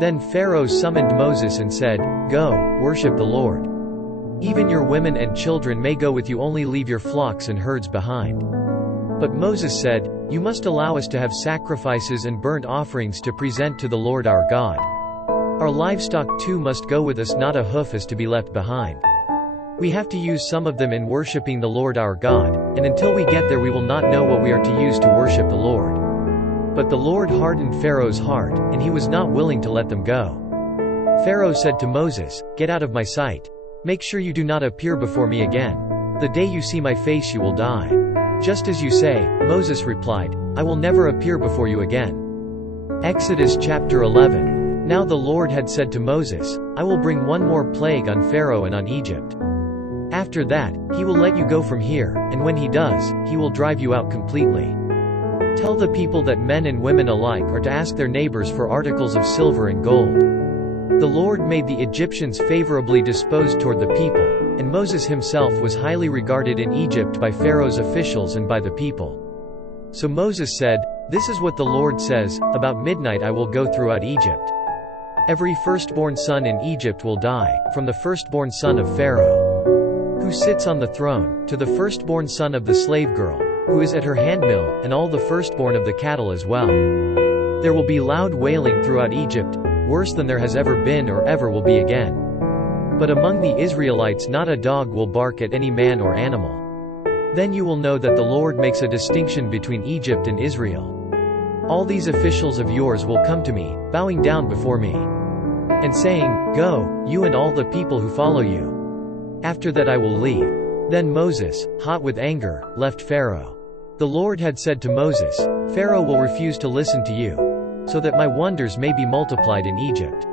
Then Pharaoh summoned Moses and said, "Go, worship the Lord. Even your women and children may go with you, only leave your flocks and herds behind." But Moses said, "You must allow us to have sacrifices and burnt offerings to present to the Lord our God. Our livestock too must go with us, not a hoof is to be left behind. We have to use some of them in worshiping the Lord our God, and until we get there we will not know what we are to use to worship the Lord." But the Lord hardened Pharaoh's heart, and he was not willing to let them go. Pharaoh said to Moses, "Get out of my sight. Make sure you do not appear before me again. The day you see my face you will die." "Just as you say," Moses replied, "I will never appear before you again." Exodus chapter 11. Now the Lord had said to Moses, "I will bring one more plague on Pharaoh and on Egypt. After that, he will let you go from here, and when he does, he will drive you out completely. Tell the people that men and women alike are to ask their neighbors for articles of silver and gold. The Lord made the Egyptians favorably disposed toward the people, and Moses himself was highly regarded in Egypt by Pharaoh's officials and by the people. So Moses said, "This is what the Lord says, about midnight I will go throughout Egypt. Every firstborn son in Egypt will die, from the firstborn son of Pharaoh, who sits on the throne, to the firstborn son of the slave girl, who is at her handmill, and all the firstborn of the cattle as well. There will be loud wailing throughout Egypt, worse than there has ever been or ever will be again. But among the Israelites not a dog will bark at any man or animal. Then you will know that the Lord makes a distinction between Egypt and Israel. All these officials of yours will come to me, bowing down before me, and saying, 'Go, you and all the people who follow you.' After that I will leave." Then Moses, hot with anger, left Pharaoh. The Lord had said to Moses, "Pharaoh will refuse to listen to you, so that my wonders may be multiplied in Egypt."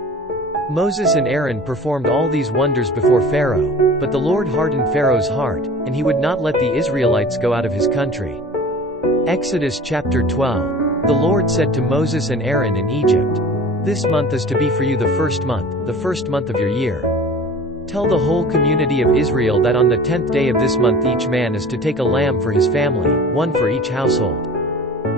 Moses and Aaron performed all these wonders before Pharaoh, but the Lord hardened Pharaoh's heart, and he would not let the Israelites go out of his country. Exodus chapter 12. The Lord said to Moses and Aaron in Egypt, "This month is to be for you the first month of your year. Tell the whole community of Israel that on the 10th day of this month each man is to take a lamb for his family, one for each household.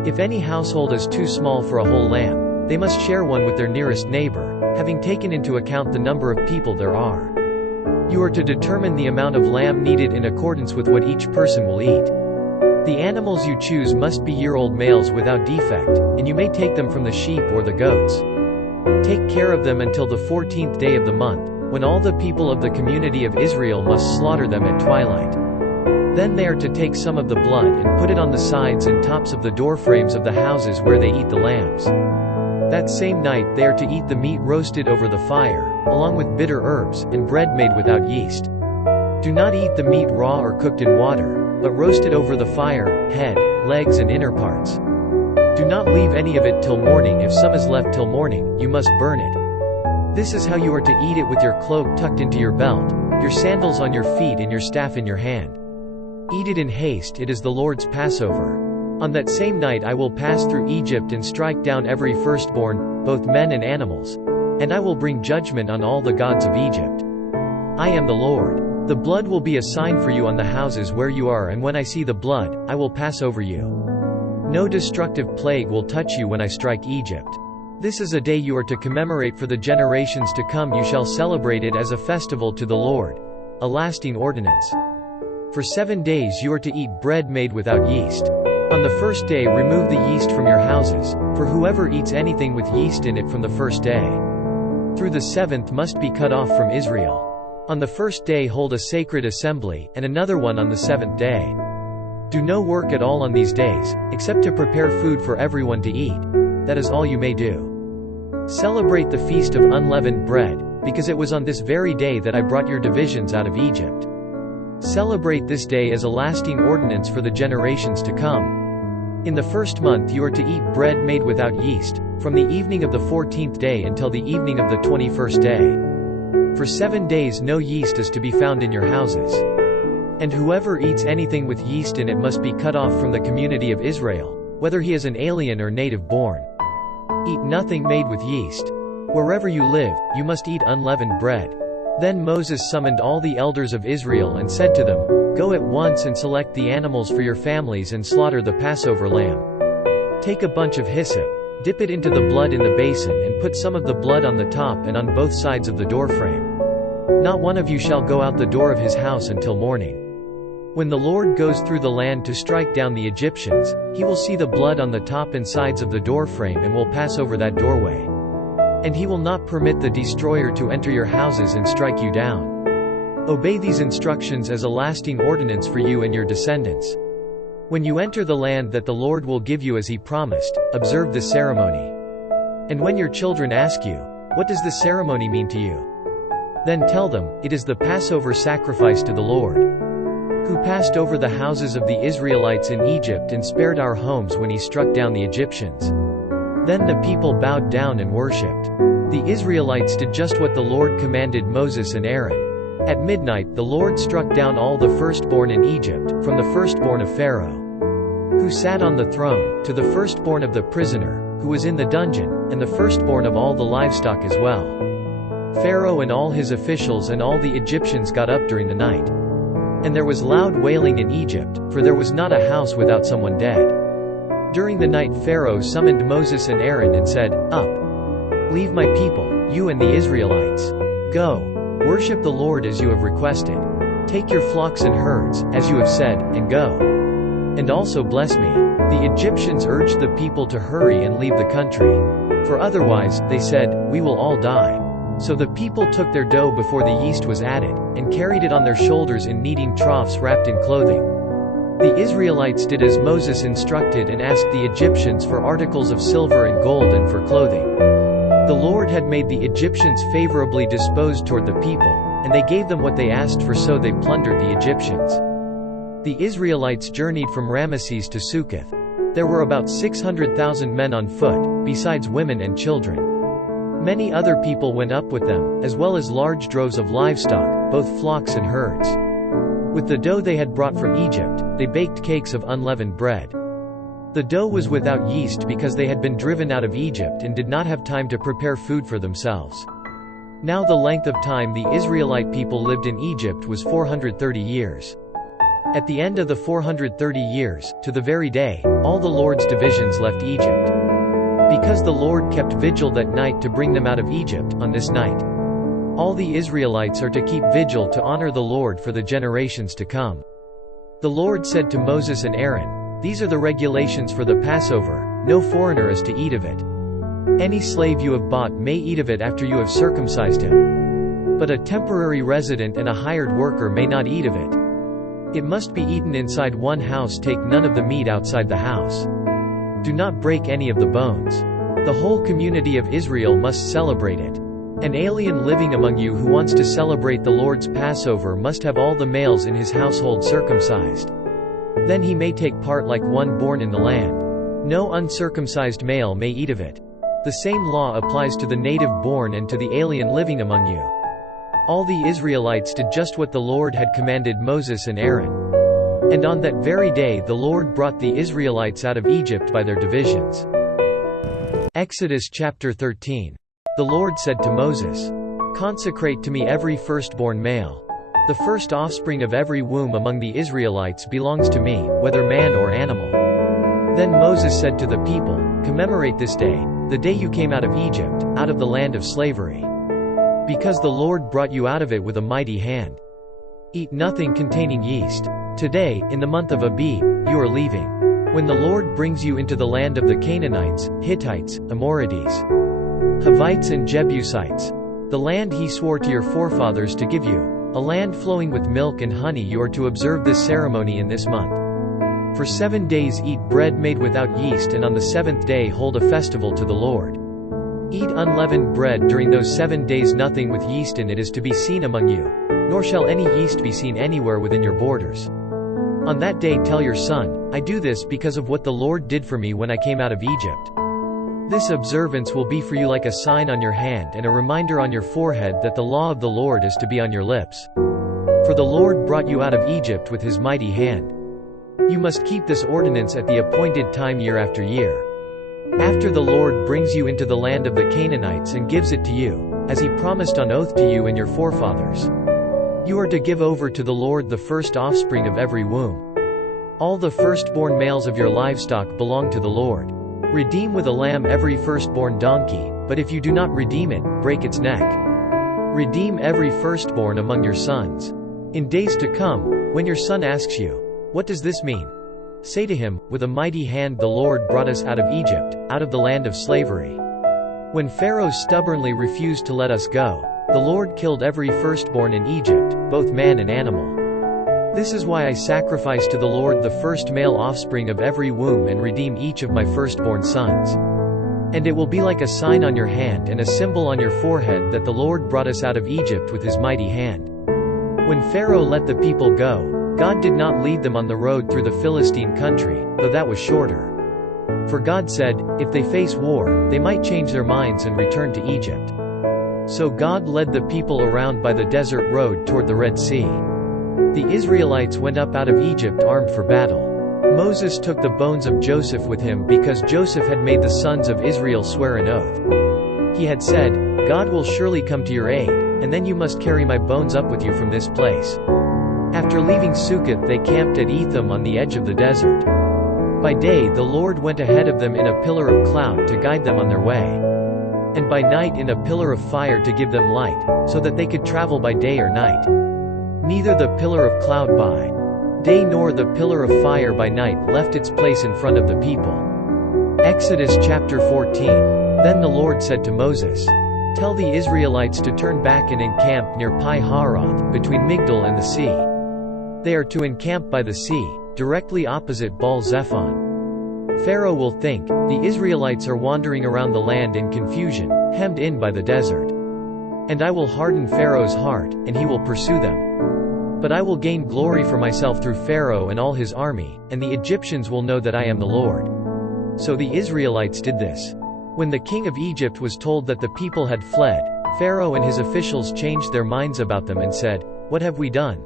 If any household is too small for a whole lamb, they must share one with their nearest neighbor, having taken into account the number of people there are. You are to determine the amount of lamb needed in accordance with what each person will eat. The animals you choose must be year-old males without defect, and you may take them from the sheep or the goats. Take care of them until the 14th day of the month, when all the people of the community of Israel must slaughter them at twilight. Then they are to take some of the blood and put it on the sides and tops of the doorframes of the houses where they eat the lambs. That same night they are to eat the meat roasted over the fire, along with bitter herbs, and bread made without yeast. Do not eat the meat raw or cooked in water, but roast it over the fire, head, legs and inner parts. Do not leave any of it till morning. If some is left till morning, you must burn it. This is how you are to eat it, with your cloak tucked into your belt, your sandals on your feet and your staff in your hand. Eat it in haste, it is the Lord's Passover. On that same night I will pass through Egypt and strike down every firstborn, both men and animals. And I will bring judgment on all the gods of Egypt. I am the Lord. The blood will be a sign for you on the houses where you are, and when I see the blood, I will pass over you. No destructive plague will touch you when I strike Egypt. This is a day you are to commemorate for the generations to come. You shall celebrate it as a festival to the Lord, a lasting ordinance. For 7 days you are to eat bread made without yeast. On the first day remove the yeast from your houses, for whoever eats anything with yeast in it from the first day through the 7th must be cut off from Israel. On the first day hold a sacred assembly, and another one on the 7th day. Do no work at all on these days, except to prepare food for everyone to eat. That is all you may do. Celebrate the feast of unleavened bread, because it was on this very day that I brought your divisions out of Egypt. Celebrate this day as a lasting ordinance for the generations to come. In the first month you are to eat bread made without yeast, from the evening of the 14th day until the evening of the 21st day. For 7 days no yeast is to be found in your houses. And whoever eats anything with yeast in it must be cut off from the community of Israel, whether he is an alien or native born. Eat nothing made with yeast. Wherever you live, you must eat unleavened bread. Then Moses summoned all the elders of Israel and said to them, "Go at once and select the animals for your families and slaughter the Passover lamb. Take a bunch of hyssop, dip it into the blood in the basin and put some of the blood on the top and on both sides of the doorframe. Not one of you shall go out the door of his house until morning. When the Lord goes through the land to strike down the Egyptians, he will see the blood on the top and sides of the doorframe and will pass over that doorway. And he will not permit the destroyer to enter your houses and strike you down. Obey these instructions as a lasting ordinance for you and your descendants. When you enter the land that the Lord will give you as he promised, observe this ceremony. And when your children ask you, 'What does this ceremony mean to you?' then tell them, 'It is the Passover sacrifice to the Lord, who passed over the houses of the Israelites in Egypt and spared our homes when he struck down the Egyptians.'" Then the people bowed down and worshipped. The Israelites did just what the Lord commanded Moses and Aaron. At midnight the Lord struck down all the firstborn in Egypt, from the firstborn of Pharaoh, who sat on the throne, to the firstborn of the prisoner, who was in the dungeon, and the firstborn of all the livestock as well. Pharaoh and all his officials and all the Egyptians got up during the night. And there was loud wailing in Egypt, for there was not a house without someone dead. During the night Pharaoh summoned Moses and Aaron and said, "Up! Leave my people, you and the Israelites. Go! Worship the Lord as you have requested. Take your flocks and herds, as you have said, and go. And also bless me." The Egyptians urged the people to hurry and leave the country. For otherwise, they said, "We will all die." So the people took their dough before the yeast was added, and carried it on their shoulders in kneading troughs wrapped in clothing. The Israelites did as Moses instructed and asked the Egyptians for articles of silver and gold and for clothing. The Lord had made the Egyptians favorably disposed toward the people, and they gave them what they asked for, so they plundered the Egyptians. The Israelites journeyed from Ramesses to Succoth. There were about 600,000 men on foot, besides women and children. Many other people went up with them, as well as large droves of livestock, both flocks and herds. With the dough they had brought from Egypt, they baked cakes of unleavened bread. The dough was without yeast because they had been driven out of Egypt and did not have time to prepare food for themselves. Now the length of time the Israelite people lived in Egypt was 430 years. At the end of the 430 years, to the very day, all the Lord's divisions left Egypt. Because the Lord kept vigil that night to bring them out of Egypt, on this night, all the Israelites are to keep vigil to honor the Lord for the generations to come. The Lord said to Moses and Aaron, "These are the regulations for the Passover. No foreigner is to eat of it. Any slave you have bought may eat of it after you have circumcised him. But a temporary resident and a hired worker may not eat of it. It must be eaten inside one house. Take none of the meat outside the house. Do not break any of the bones. The whole community of Israel must celebrate it. An alien living among you who wants to celebrate the Lord's Passover must have all the males in his household circumcised. Then he may take part like one born in the land. No uncircumcised male may eat of it. The same law applies to the native born and to the alien living among you." All the Israelites did just what the Lord had commanded Moses and Aaron. And on that very day the Lord brought the Israelites out of Egypt by their divisions. Exodus chapter 13. The Lord said to Moses, "Consecrate to me every firstborn male. The first offspring of every womb among the Israelites belongs to me, whether man or animal." Then Moses said to the people, "Commemorate this day, the day you came out of Egypt, out of the land of slavery. Because the Lord brought you out of it with a mighty hand. Eat nothing containing yeast. Today, in the month of Abib, you are leaving. When the Lord brings you into the land of the Canaanites, Hittites, Amorites, Hivites and Jebusites, the land he swore to your forefathers to give you, a land flowing with milk and honey, you are to observe this ceremony in this month. For 7 days eat bread made without yeast, and on the 7th day hold a festival to the Lord. Eat unleavened bread during those 7 days. Nothing with yeast in it is to be seen among you, nor shall any yeast be seen anywhere within your borders. On that day tell your son, I do this because of what the Lord did for me when I came out of Egypt. This observance will be for you like a sign on your hand and a reminder on your forehead that the law of the Lord is to be on your lips. For the Lord brought you out of Egypt with his mighty hand. You must keep this ordinance at the appointed time year after year. After the Lord brings you into the land of the Canaanites and gives it to you, as he promised on oath to you and your forefathers, you are to give over to the Lord the first offspring of every womb. All the firstborn males of your livestock belong to the Lord. Redeem with a lamb every firstborn donkey, but if you do not redeem it, break its neck. Redeem every firstborn among your sons. In days to come, when your son asks you, what does this mean? Say to him, with a mighty hand the Lord brought us out of Egypt, out of the land of slavery. When Pharaoh stubbornly refused to let us go, the Lord killed every firstborn in Egypt, both man and animal. This is why I sacrifice to the Lord the first male offspring of every womb and redeem each of my firstborn sons. And it will be like a sign on your hand and a symbol on your forehead that the Lord brought us out of Egypt with his mighty hand." When Pharaoh let the people go, God did not lead them on the road through the Philistine country, though that was shorter. For God said, if they face war, they might change their minds and return to Egypt. So God led the people around by the desert road toward the Red Sea. The Israelites went up out of Egypt armed for battle. Moses took the bones of Joseph with him because Joseph had made the sons of Israel swear an oath. He had said, "God will surely come to your aid, and then you must carry my bones up with you from this place." After leaving Succoth, they camped at Etham on the edge of the desert. By day the Lord went ahead of them in a pillar of cloud to guide them on their way, and by night in a pillar of fire to give them light, so that they could travel by day or night. Neither the pillar of cloud by day nor the pillar of fire by night left its place in front of the people. Exodus chapter 14. Then the Lord said to Moses, "Tell the Israelites to turn back and encamp near Pi-hahiroth, between Migdol and the sea. They are to encamp by the sea, directly opposite Baal-zephon. Pharaoh will think, the Israelites are wandering around the land in confusion, hemmed in by the desert. And I will harden Pharaoh's heart, and he will pursue them. But I will gain glory for myself through Pharaoh and all his army, and the Egyptians will know that I am the Lord." So the Israelites did this. When the king of Egypt was told that the people had fled, Pharaoh and his officials changed their minds about them and said, "What have we done?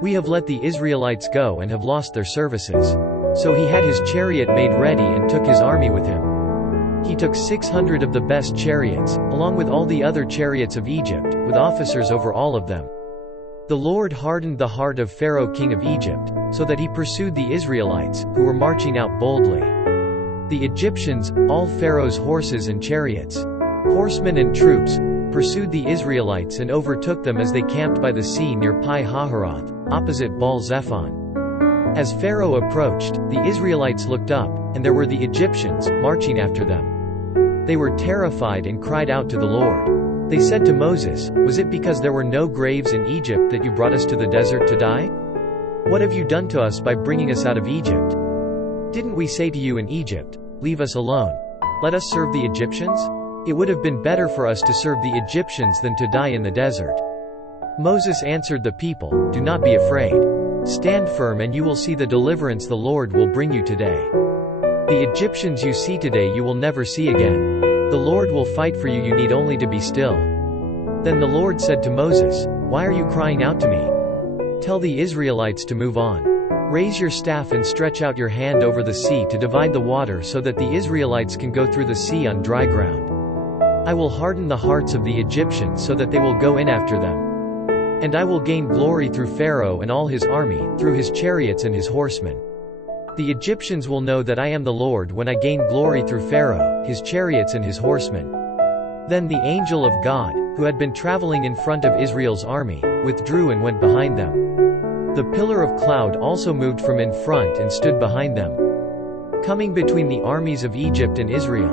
We have let the Israelites go and have lost their services." So he had his chariot made ready and took his army with him. He took 600 of the best chariots, along with all the other chariots of Egypt, with officers over all of them. The Lord hardened the heart of Pharaoh king of Egypt, so that he pursued the Israelites, who were marching out boldly. The Egyptians, all Pharaoh's horses and chariots, horsemen and troops, pursued the Israelites and overtook them as they camped by the sea near Pi-hahiroth, opposite Baal-zephon. As Pharaoh approached, the Israelites looked up, and there were the Egyptians, marching after them. They were terrified and cried out to the Lord. They said to Moses, "Was it because there were no graves in Egypt that you brought us to the desert to die? What have you done to us by bringing us out of Egypt? Didn't we say to you in Egypt, 'Leave us alone. Let us serve the Egyptians'? It would have been better for us to serve the Egyptians than to die in the desert." Moses answered the people, "Do not be afraid. Stand firm and you will see the deliverance the Lord will bring you today. The Egyptians you see today you will never see again. The Lord will fight for you, you need only to be still." Then the Lord said to Moses, "Why are you crying out to me? Tell the Israelites to move on. Raise your staff and stretch out your hand over the sea to divide the water so that the Israelites can go through the sea on dry ground. I will harden the hearts of the Egyptians so that they will go in after them. And I will gain glory through Pharaoh and all his army, through his chariots and his horsemen. The Egyptians will know that I am the Lord when I gain glory through Pharaoh, his chariots and his horsemen." Then the angel of God, who had been traveling in front of Israel's army, withdrew and went behind them. The pillar of cloud also moved from in front and stood behind them, coming between the armies of Egypt and Israel.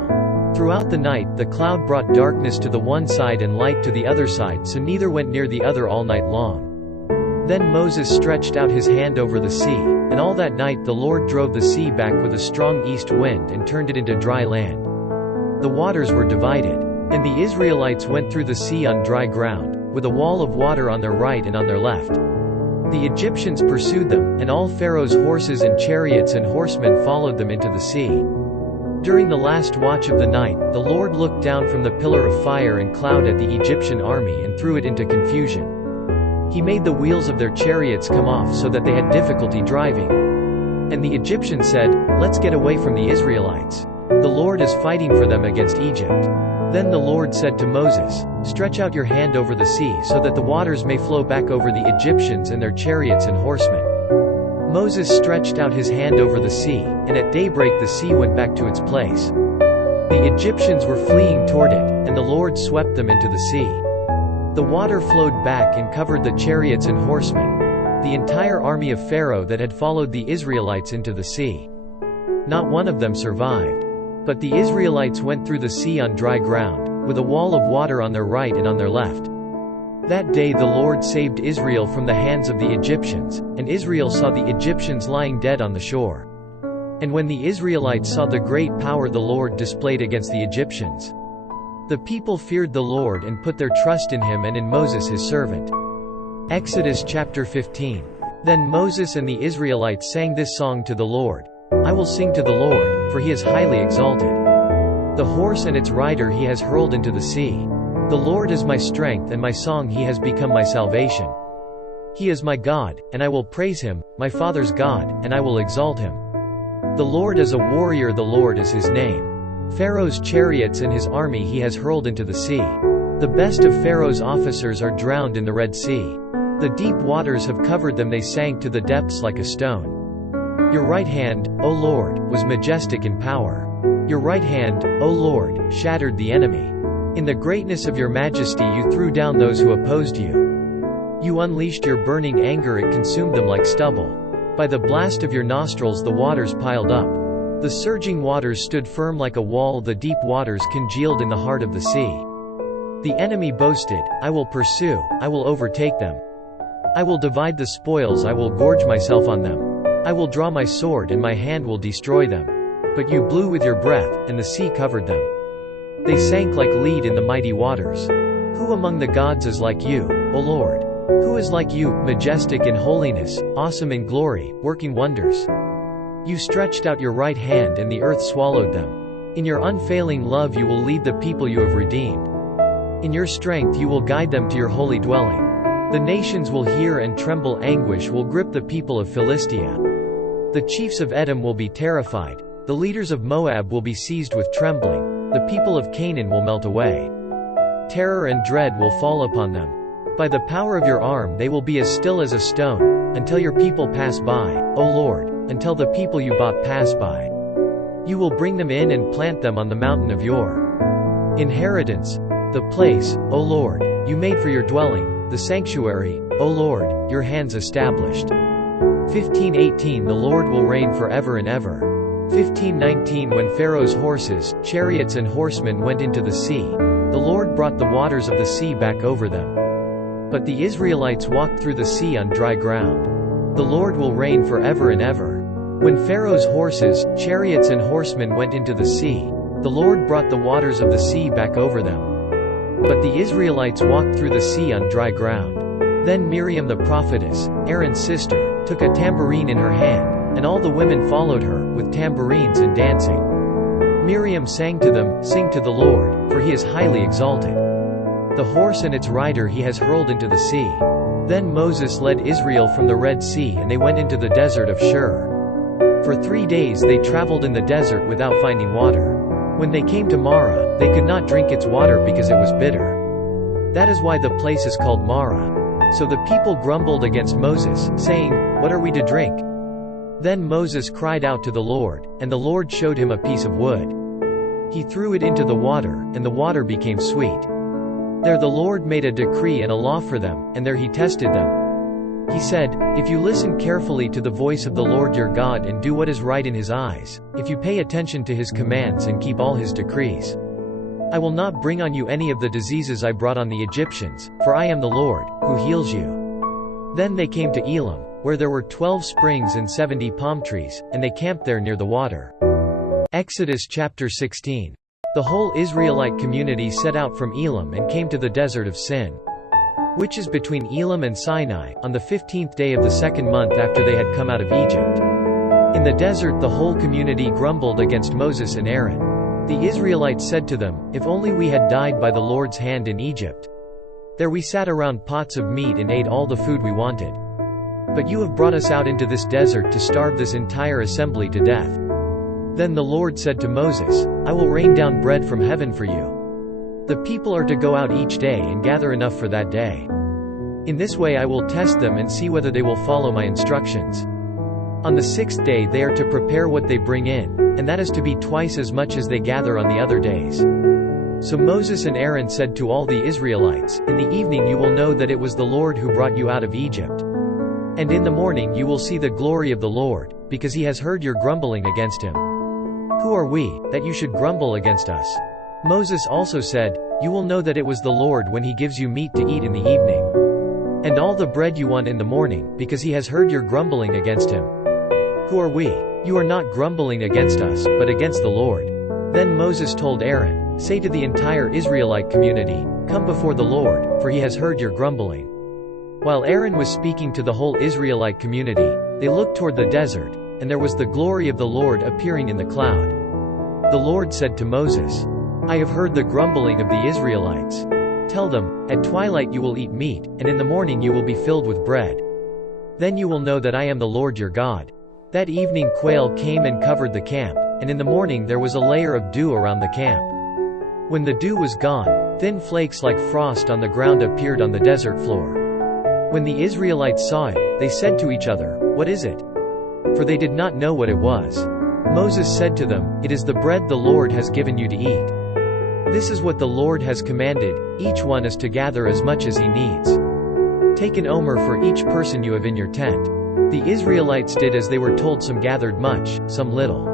Throughout the night the cloud brought darkness to the one side and light to the other side, so neither went near the other all night long. Then Moses stretched out his hand over the sea, and all that night the Lord drove the sea back with a strong east wind and turned it into dry land. The waters were divided, and the Israelites went through the sea on dry ground, with a wall of water on their right and on their left. The Egyptians pursued them, and all Pharaoh's horses and chariots and horsemen followed them into the sea. During the last watch of the night, the Lord looked down from the pillar of fire and cloud at the Egyptian army and threw it into confusion. He made the wheels of their chariots come off so that they had difficulty driving. And the Egyptians said, "Let's get away from the Israelites. The Lord is fighting for them against Egypt." Then the Lord said to Moses, "Stretch out your hand over the sea so that the waters may flow back over the Egyptians and their chariots and horsemen." Moses stretched out his hand over the sea, and at daybreak the sea went back to its place. The Egyptians were fleeing toward it, and the Lord swept them into the sea. The water flowed back and covered the chariots and horsemen, the entire army of Pharaoh that had followed the Israelites into the sea. Not one of them survived. But the Israelites went through the sea on dry ground, with a wall of water on their right and on their left. That day the Lord saved Israel from the hands of the Egyptians, and Israel saw the Egyptians lying dead on the shore. And when the Israelites saw the great power the Lord displayed against the Egyptians, the people feared the Lord and put their trust in him and in Moses his servant. Exodus chapter 15. Then Moses and the Israelites sang this song to the Lord. "I will sing to the Lord, for he is highly exalted. The horse and its rider he has hurled into the sea. The Lord is my strength and my song, he has become my salvation. He is my God, and I will praise him, my father's God, and I will exalt him. The Lord is a warrior, the Lord is his name. Pharaoh's chariots and his army he has hurled into the sea. The best of Pharaoh's officers are drowned in the Red Sea. The deep waters have covered them, they sank to the depths like a stone. Your right hand, O Lord, was majestic in power. Your right hand, O Lord, shattered the enemy. In the greatness of your majesty you threw down those who opposed you. You unleashed your burning anger, it consumed them like stubble. By the blast of your nostrils the waters piled up. The surging waters stood firm like a wall, the deep waters congealed in the heart of the sea. The enemy boasted, I will pursue, I will overtake them. I will divide the spoils, I will gorge myself on them. I will draw my sword and my hand will destroy them. But you blew with your breath, and the sea covered them. They sank like lead in the mighty waters. Who among the gods is like you, O Lord? Who is like you, majestic in holiness, awesome in glory, working wonders? You stretched out your right hand and the earth swallowed them. In your unfailing love you will lead the people you have redeemed. In your strength you will guide them to your holy dwelling. The nations will hear and tremble, anguish will grip the people of Philistia. The chiefs of Edom will be terrified. The leaders of Moab will be seized with trembling. The people of Canaan will melt away. Terror and dread will fall upon them. By the power of your arm they will be as still as a stone, until your people pass by, O Lord, until the people you bought pass by. You will bring them in and plant them on the mountain of your inheritance, the place, O Lord, you made for your dwelling, the sanctuary, O Lord, your hands established. 15:18 The Lord will reign forever and ever. 15:19 When Pharaoh's horses, chariots and horsemen went into the sea, the Lord brought the waters of the sea back over them. But the Israelites walked through the sea on dry ground. The Lord will reign forever and ever. When Pharaoh's horses, chariots and horsemen went into the sea, the Lord brought the waters of the sea back over them. But the Israelites walked through the sea on dry ground. Then Miriam the prophetess, Aaron's sister, took a tambourine in her hand, and all the women followed her, with tambourines and dancing. Miriam sang to them, Sing to the Lord, for he is highly exalted. The horse and its rider he has hurled into the sea. Then Moses led Israel from the Red Sea and they went into the desert of Shur. For 3 days they traveled in the desert without finding water. When they came to Marah, they could not drink its water because it was bitter. That is why the place is called Marah. So the people grumbled against Moses, saying, What are we to drink? Then Moses cried out to the Lord, and the Lord showed him a piece of wood. He threw it into the water, and the water became sweet. There the Lord made a decree and a law for them, and there he tested them. He said, If you listen carefully to the voice of the Lord your God and do what is right in his eyes, if you pay attention to his commands and keep all his decrees, I will not bring on you any of the diseases I brought on the Egyptians, for I am the Lord, who heals you. Then they came to Elim, where there were 12 springs and 70 palm trees, and they camped there near the water. Exodus chapter 16. The whole Israelite community set out from Elim and came to the desert of Sin, which is between Elim and Sinai, on the 15th day of the 2nd month after they had come out of Egypt. In the desert the whole community grumbled against Moses and Aaron. The Israelites said to them, If only we had died by the Lord's hand in Egypt. There we sat around pots of meat and ate all the food we wanted. But you have brought us out into this desert to starve this entire assembly to death. Then the Lord said to Moses, I will rain down bread from heaven for you. The people are to go out each day and gather enough for that day. In this way I will test them and see whether they will follow my instructions. On the 6th day they are to prepare what they bring in, and that is to be twice as much as they gather on the other days. So Moses and Aaron said to all the Israelites, In the evening you will know that it was the Lord who brought you out of Egypt. And in the morning you will see the glory of the Lord, because he has heard your grumbling against him. Who are we, that you should grumble against us? Moses also said, You will know that it was the Lord when he gives you meat to eat in the evening, and all the bread you want in the morning, because he has heard your grumbling against him. Who are we? You are not grumbling against us, but against the Lord. Then Moses told Aaron, Say to the entire Israelite community, Come before the Lord, for he has heard your grumbling. While Aaron was speaking to the whole Israelite community, they looked toward the desert, and there was the glory of the Lord appearing in the cloud. The Lord said to Moses, I have heard the grumbling of the Israelites. Tell them, at twilight you will eat meat, and in the morning you will be filled with bread. Then you will know that I am the Lord your God. That evening quail came and covered the camp, and in the morning there was a layer of dew around the camp. When the dew was gone, thin flakes like frost on the ground appeared on the desert floor. When the Israelites saw it, they said to each other, "What is it?" For they did not know what it was. Moses said to them, "It is the bread the Lord has given you to eat. This is what the Lord has commanded, each one is to gather as much as he needs. Take an omer for each person you have in your tent." The Israelites did as they were told, some gathered much, some little.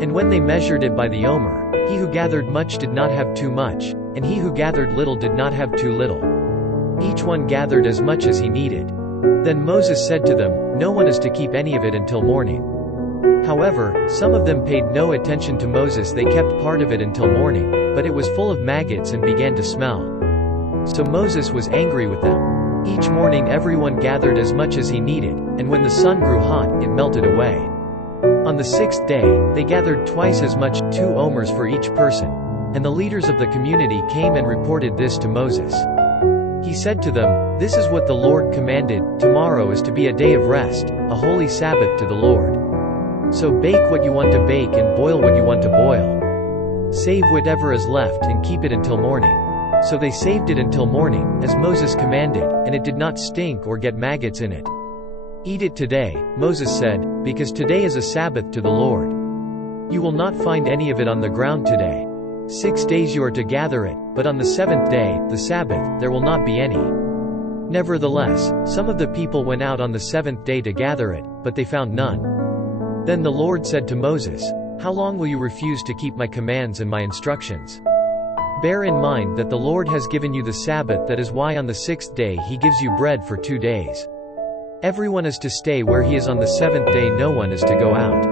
And when they measured it by the omer, he who gathered much did not have too much, and he who gathered little did not have too little. Each one gathered as much as he needed. Then Moses said to them, "No one is to keep any of it until morning." However, some of them paid no attention to Moses. They kept part of it until morning, but it was full of maggots and began to smell. So Moses was angry with them. Each morning everyone gathered as much as he needed, and when the sun grew hot, it melted away. On the sixth day, they gathered twice as much, 2 omers for each person. And the leaders of the community came and reported this to Moses. He said to them, "This is what the Lord commanded, tomorrow is to be a day of rest, a holy Sabbath to the Lord. So bake what you want to bake and boil what you want to boil. Save whatever is left and keep it until morning." So they saved it until morning, as Moses commanded, and it did not stink or get maggots in it. "Eat it today," Moses said, "because today is a Sabbath to the Lord. You will not find any of it on the ground today. 6 days you are to gather it, but on the 7th day, the Sabbath, there will not be any." Nevertheless, some of the people went out on the 7th day to gather it, but they found none. Then the Lord said to Moses, "How long will you refuse to keep my commands and my instructions? Bear in mind that the Lord has given you the Sabbath, that is why on the 6th day he gives you bread for 2 days. Everyone is to stay where he is on the 7th day, no one is to go out."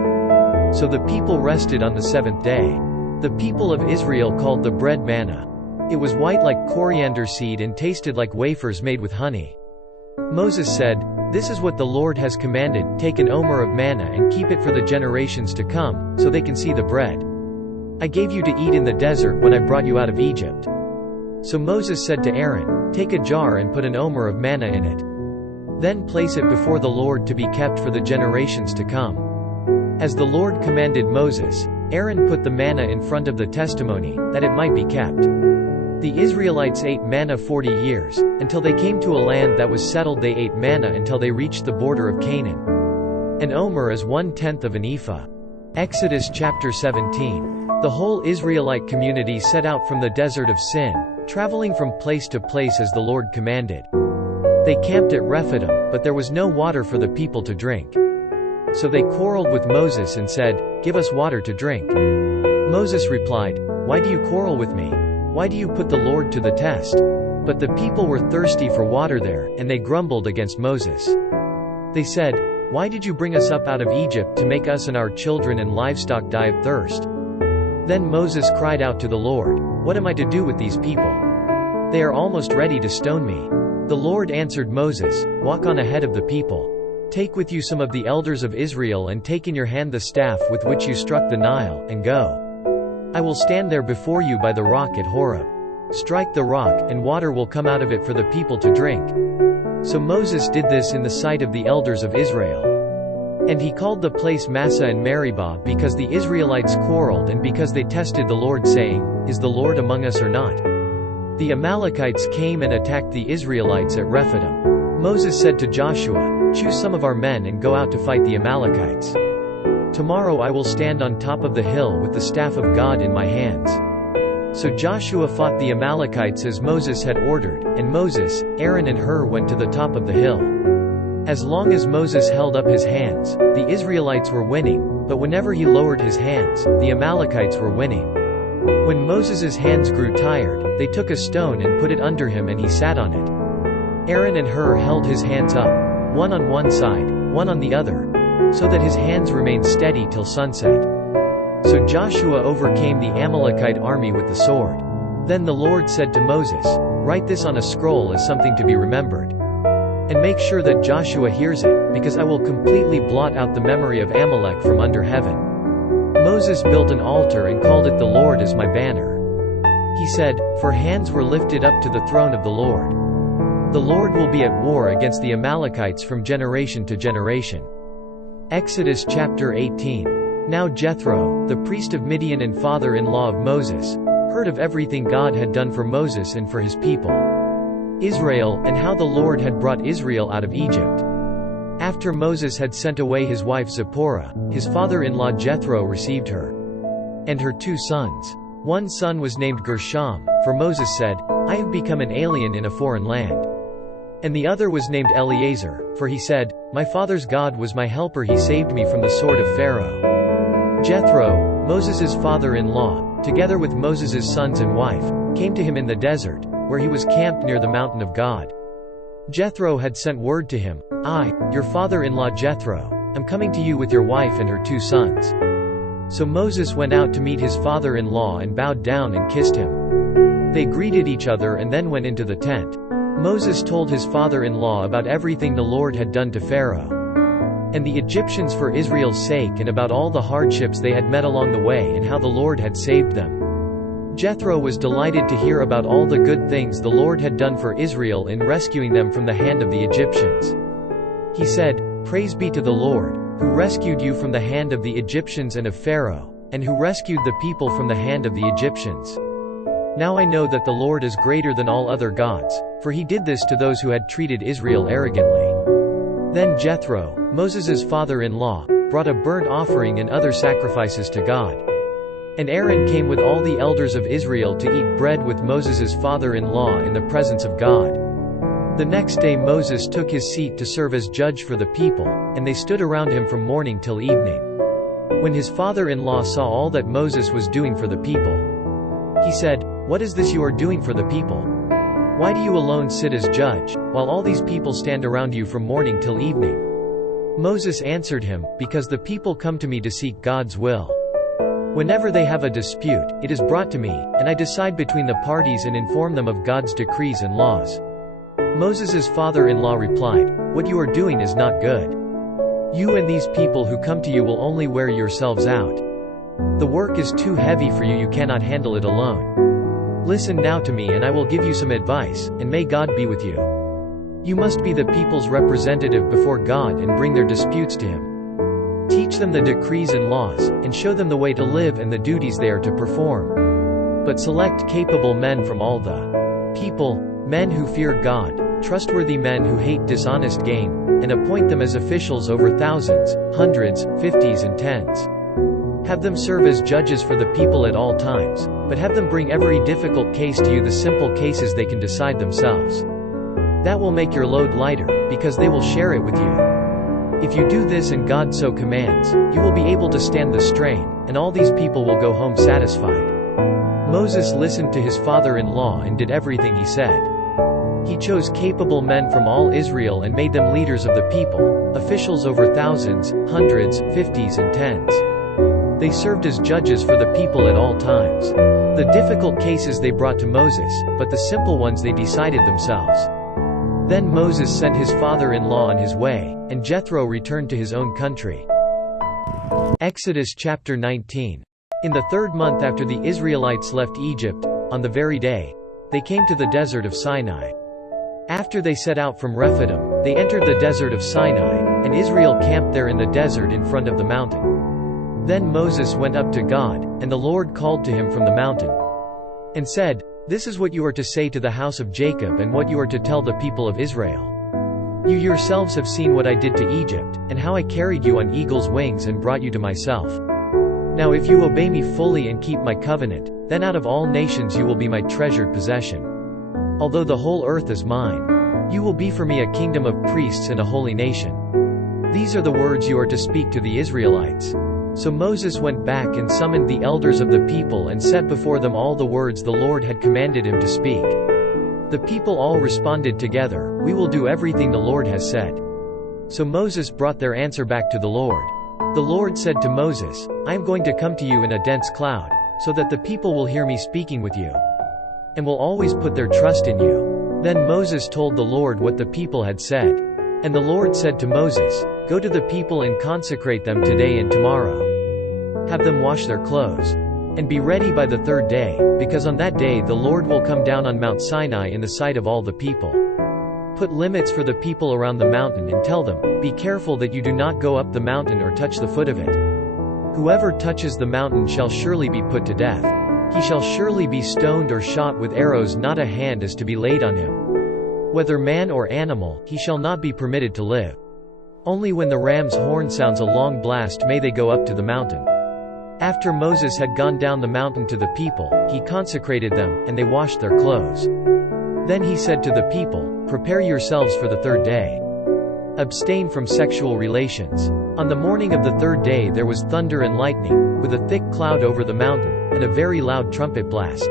So the people rested on the 7th day. The people of Israel called the bread manna. It was white like coriander seed and tasted like wafers made with honey. Moses said, "This is what the Lord has commanded, take an omer of manna and keep it for the generations to come, so they can see the bread I gave you to eat in the desert when I brought you out of Egypt." So Moses said to Aaron, "Take a jar and put an omer of manna in it. Then place it before the Lord to be kept for the generations to come." As the Lord commanded Moses, Aaron put the manna in front of the testimony, that it might be kept. The Israelites ate manna 40 years, until they came to a land that was settled. They ate manna until they reached the border of Canaan. An omer is 1/10 of an ephah. Exodus chapter 17. The whole Israelite community set out from the desert of Sin, traveling from place to place as the Lord commanded. They camped at Rephidim, but there was no water for the people to drink. So they quarreled with Moses and said, "Give us water to drink." Moses replied, "Why do you quarrel with me? Why do you put the Lord to the test?" But the people were thirsty for water there, and they grumbled against Moses. They said, "Why did you bring us up out of Egypt to make us and our children and livestock die of thirst?" Then Moses cried out to the Lord, "What am I to do with these people? They are almost ready to stone me." The Lord answered Moses, "Walk on ahead of the people. Take with you some of the elders of Israel and take in your hand the staff with which you struck the Nile, and go. I will stand there before you by the rock at Horeb. Strike the rock, and water will come out of it for the people to drink." So Moses did this in the sight of the elders of Israel. And he called the place Massah and Meribah, because the Israelites quarreled and because they tested the Lord, saying, "Is the Lord among us or not?" The Amalekites came and attacked the Israelites at Rephidim. Moses said to Joshua, "Choose some of our men and go out to fight the Amalekites. Tomorrow I will stand on top of the hill with the staff of God in my hands." So Joshua fought the Amalekites as Moses had ordered, and Moses, Aaron and Hur went to the top of the hill. As long as Moses held up his hands, the Israelites were winning, but whenever he lowered his hands, the Amalekites were winning. When Moses' hands grew tired, they took a stone and put it under him and he sat on it. Aaron and Hur held his hands up, one on one side, one on the other, so that his hands remained steady till sunset. So Joshua overcame the Amalekite army with the sword. Then the Lord said to Moses, "Write this on a scroll as something to be remembered. And make sure that Joshua hears it, because I will completely blot out the memory of Amalek from under heaven." Moses built an altar and called it "The Lord is my banner." He said, "For hands were lifted up to the throne of the Lord. The Lord will be at war against the Amalekites from generation to generation." Exodus chapter 18. Now Jethro, the priest of Midian and father-in-law of Moses, heard of everything God had done for Moses and for his people Israel, and how the Lord had brought Israel out of Egypt. After Moses had sent away his wife Zipporah, his father-in-law Jethro received her and her 2 sons. One son was named Gershom, for Moses said, "I have become an alien in a foreign land." And the other was named Eleazar, for he said, "My father's God was my helper, he saved me from the sword of Pharaoh." Jethro, Moses' father-in-law, together with Moses' sons and wife, came to him in the desert, where he was camped near the mountain of God. Jethro had sent word to him, "I, your father-in-law Jethro, am coming to you with your wife and her 2 sons." So Moses went out to meet his father-in-law and bowed down and kissed him. They greeted each other and then went into the tent. Moses told his father-in-law about everything the Lord had done to Pharaoh and the Egyptians for Israel's sake, and about all the hardships they had met along the way and how the Lord had saved them. Jethro was delighted to hear about all the good things the Lord had done for Israel in rescuing them from the hand of the Egyptians. He said, "Praise be to the Lord, who rescued you from the hand of the Egyptians and of Pharaoh, and who rescued the people from the hand of the Egyptians. Now I know that the Lord is greater than all other gods, for he did this to those who had treated Israel arrogantly." Then Jethro, Moses' father-in-law, brought a burnt offering and other sacrifices to God. And Aaron came with all the elders of Israel to eat bread with Moses' father-in-law in the presence of God. The next day Moses took his seat to serve as judge for the people, and they stood around him from morning till evening. When his father-in-law saw all that Moses was doing for the people, he said, "What is this you are doing for the people? Why do you alone sit as judge, while all these people stand around you from morning till evening?" Moses answered him, "Because the people come to me to seek God's will. Whenever they have a dispute, it is brought to me, and I decide between the parties and inform them of God's decrees and laws." Moses' father-in-law replied, "What you are doing is not good. You and these people who come to you will only wear yourselves out. The work is too heavy for you, you cannot handle it alone. Listen now to me and I will give you some advice, and may God be with you. You must be the people's representative before God and bring their disputes to him. Teach them the decrees and laws, and show them the way to live and the duties they are to perform. But select capable men from all the people, men who fear God, trustworthy men who hate dishonest gain, and appoint them as officials over thousands, hundreds, 50s and 10s. Have them serve as judges for the people at all times, but have them bring every difficult case to you, the simple cases they can decide themselves. That will make your load lighter, because they will share it with you. If you do this and God so commands, you will be able to stand the strain, and all these people will go home satisfied." Moses listened to his father-in-law and did everything he said. He chose capable men from all Israel and made them leaders of the people, officials over thousands, hundreds, 50s and 10s. They served as judges for the people at all times. The difficult cases they brought to Moses, but the simple ones they decided themselves. Then Moses sent his father-in-law on his way, and Jethro returned to his own country. Exodus chapter 19. In the 3rd month after the Israelites left Egypt, on the very day, they came to the desert of Sinai. After they set out from Rephidim, they entered the desert of Sinai, and Israel camped there in the desert in front of the mountain. Then Moses went up to God, and the Lord called to him from the mountain, and said, "This is what you are to say to the house of Jacob and what you are to tell the people of Israel. You yourselves have seen what I did to Egypt, and how I carried you on eagle's wings and brought you to myself. Now if you obey me fully and keep my covenant, then out of all nations you will be my treasured possession. Although the whole earth is mine, you will be for me a kingdom of priests and a holy nation. These are the words you are to speak to the Israelites." So Moses went back and summoned the elders of the people and set before them all the words the Lord had commanded him to speak. The people all responded together, "We will do everything the Lord has said." So Moses brought their answer back to the Lord. The Lord said to Moses, "I am going to come to you in a dense cloud, so that the people will hear me speaking with you, and will always put their trust in you." Then Moses told the Lord what the people had said. And the Lord said to Moses, "Go to the people and consecrate them today and tomorrow. Have them wash their clothes. And be ready by the third day, because on that day the Lord will come down on Mount Sinai in the sight of all the people. Put limits for the people around the mountain and tell them, be careful that you do not go up the mountain or touch the foot of it. Whoever touches the mountain shall surely be put to death. He shall surely be stoned or shot with arrows, not a hand is to be laid on him. Whether man or animal, he shall not be permitted to live. Only when the ram's horn sounds a long blast may they go up to the mountain. After Moses had gone down the mountain to the people, he consecrated them, and they washed their clothes. Then he said to the people, prepare yourselves for the third day. Abstain from sexual relations. On the morning of the third day there was thunder and lightning, with a thick cloud over the mountain, and a very loud trumpet blast.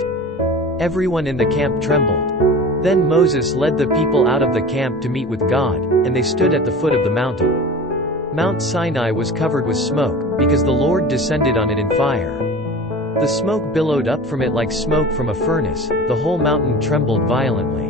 Everyone in the camp trembled. Then Moses led the people out of the camp to meet with God, and they stood at the foot of the mountain. Mount Sinai was covered with smoke, because the Lord descended on it in fire. The smoke billowed up from it like smoke from a furnace, the whole mountain trembled violently.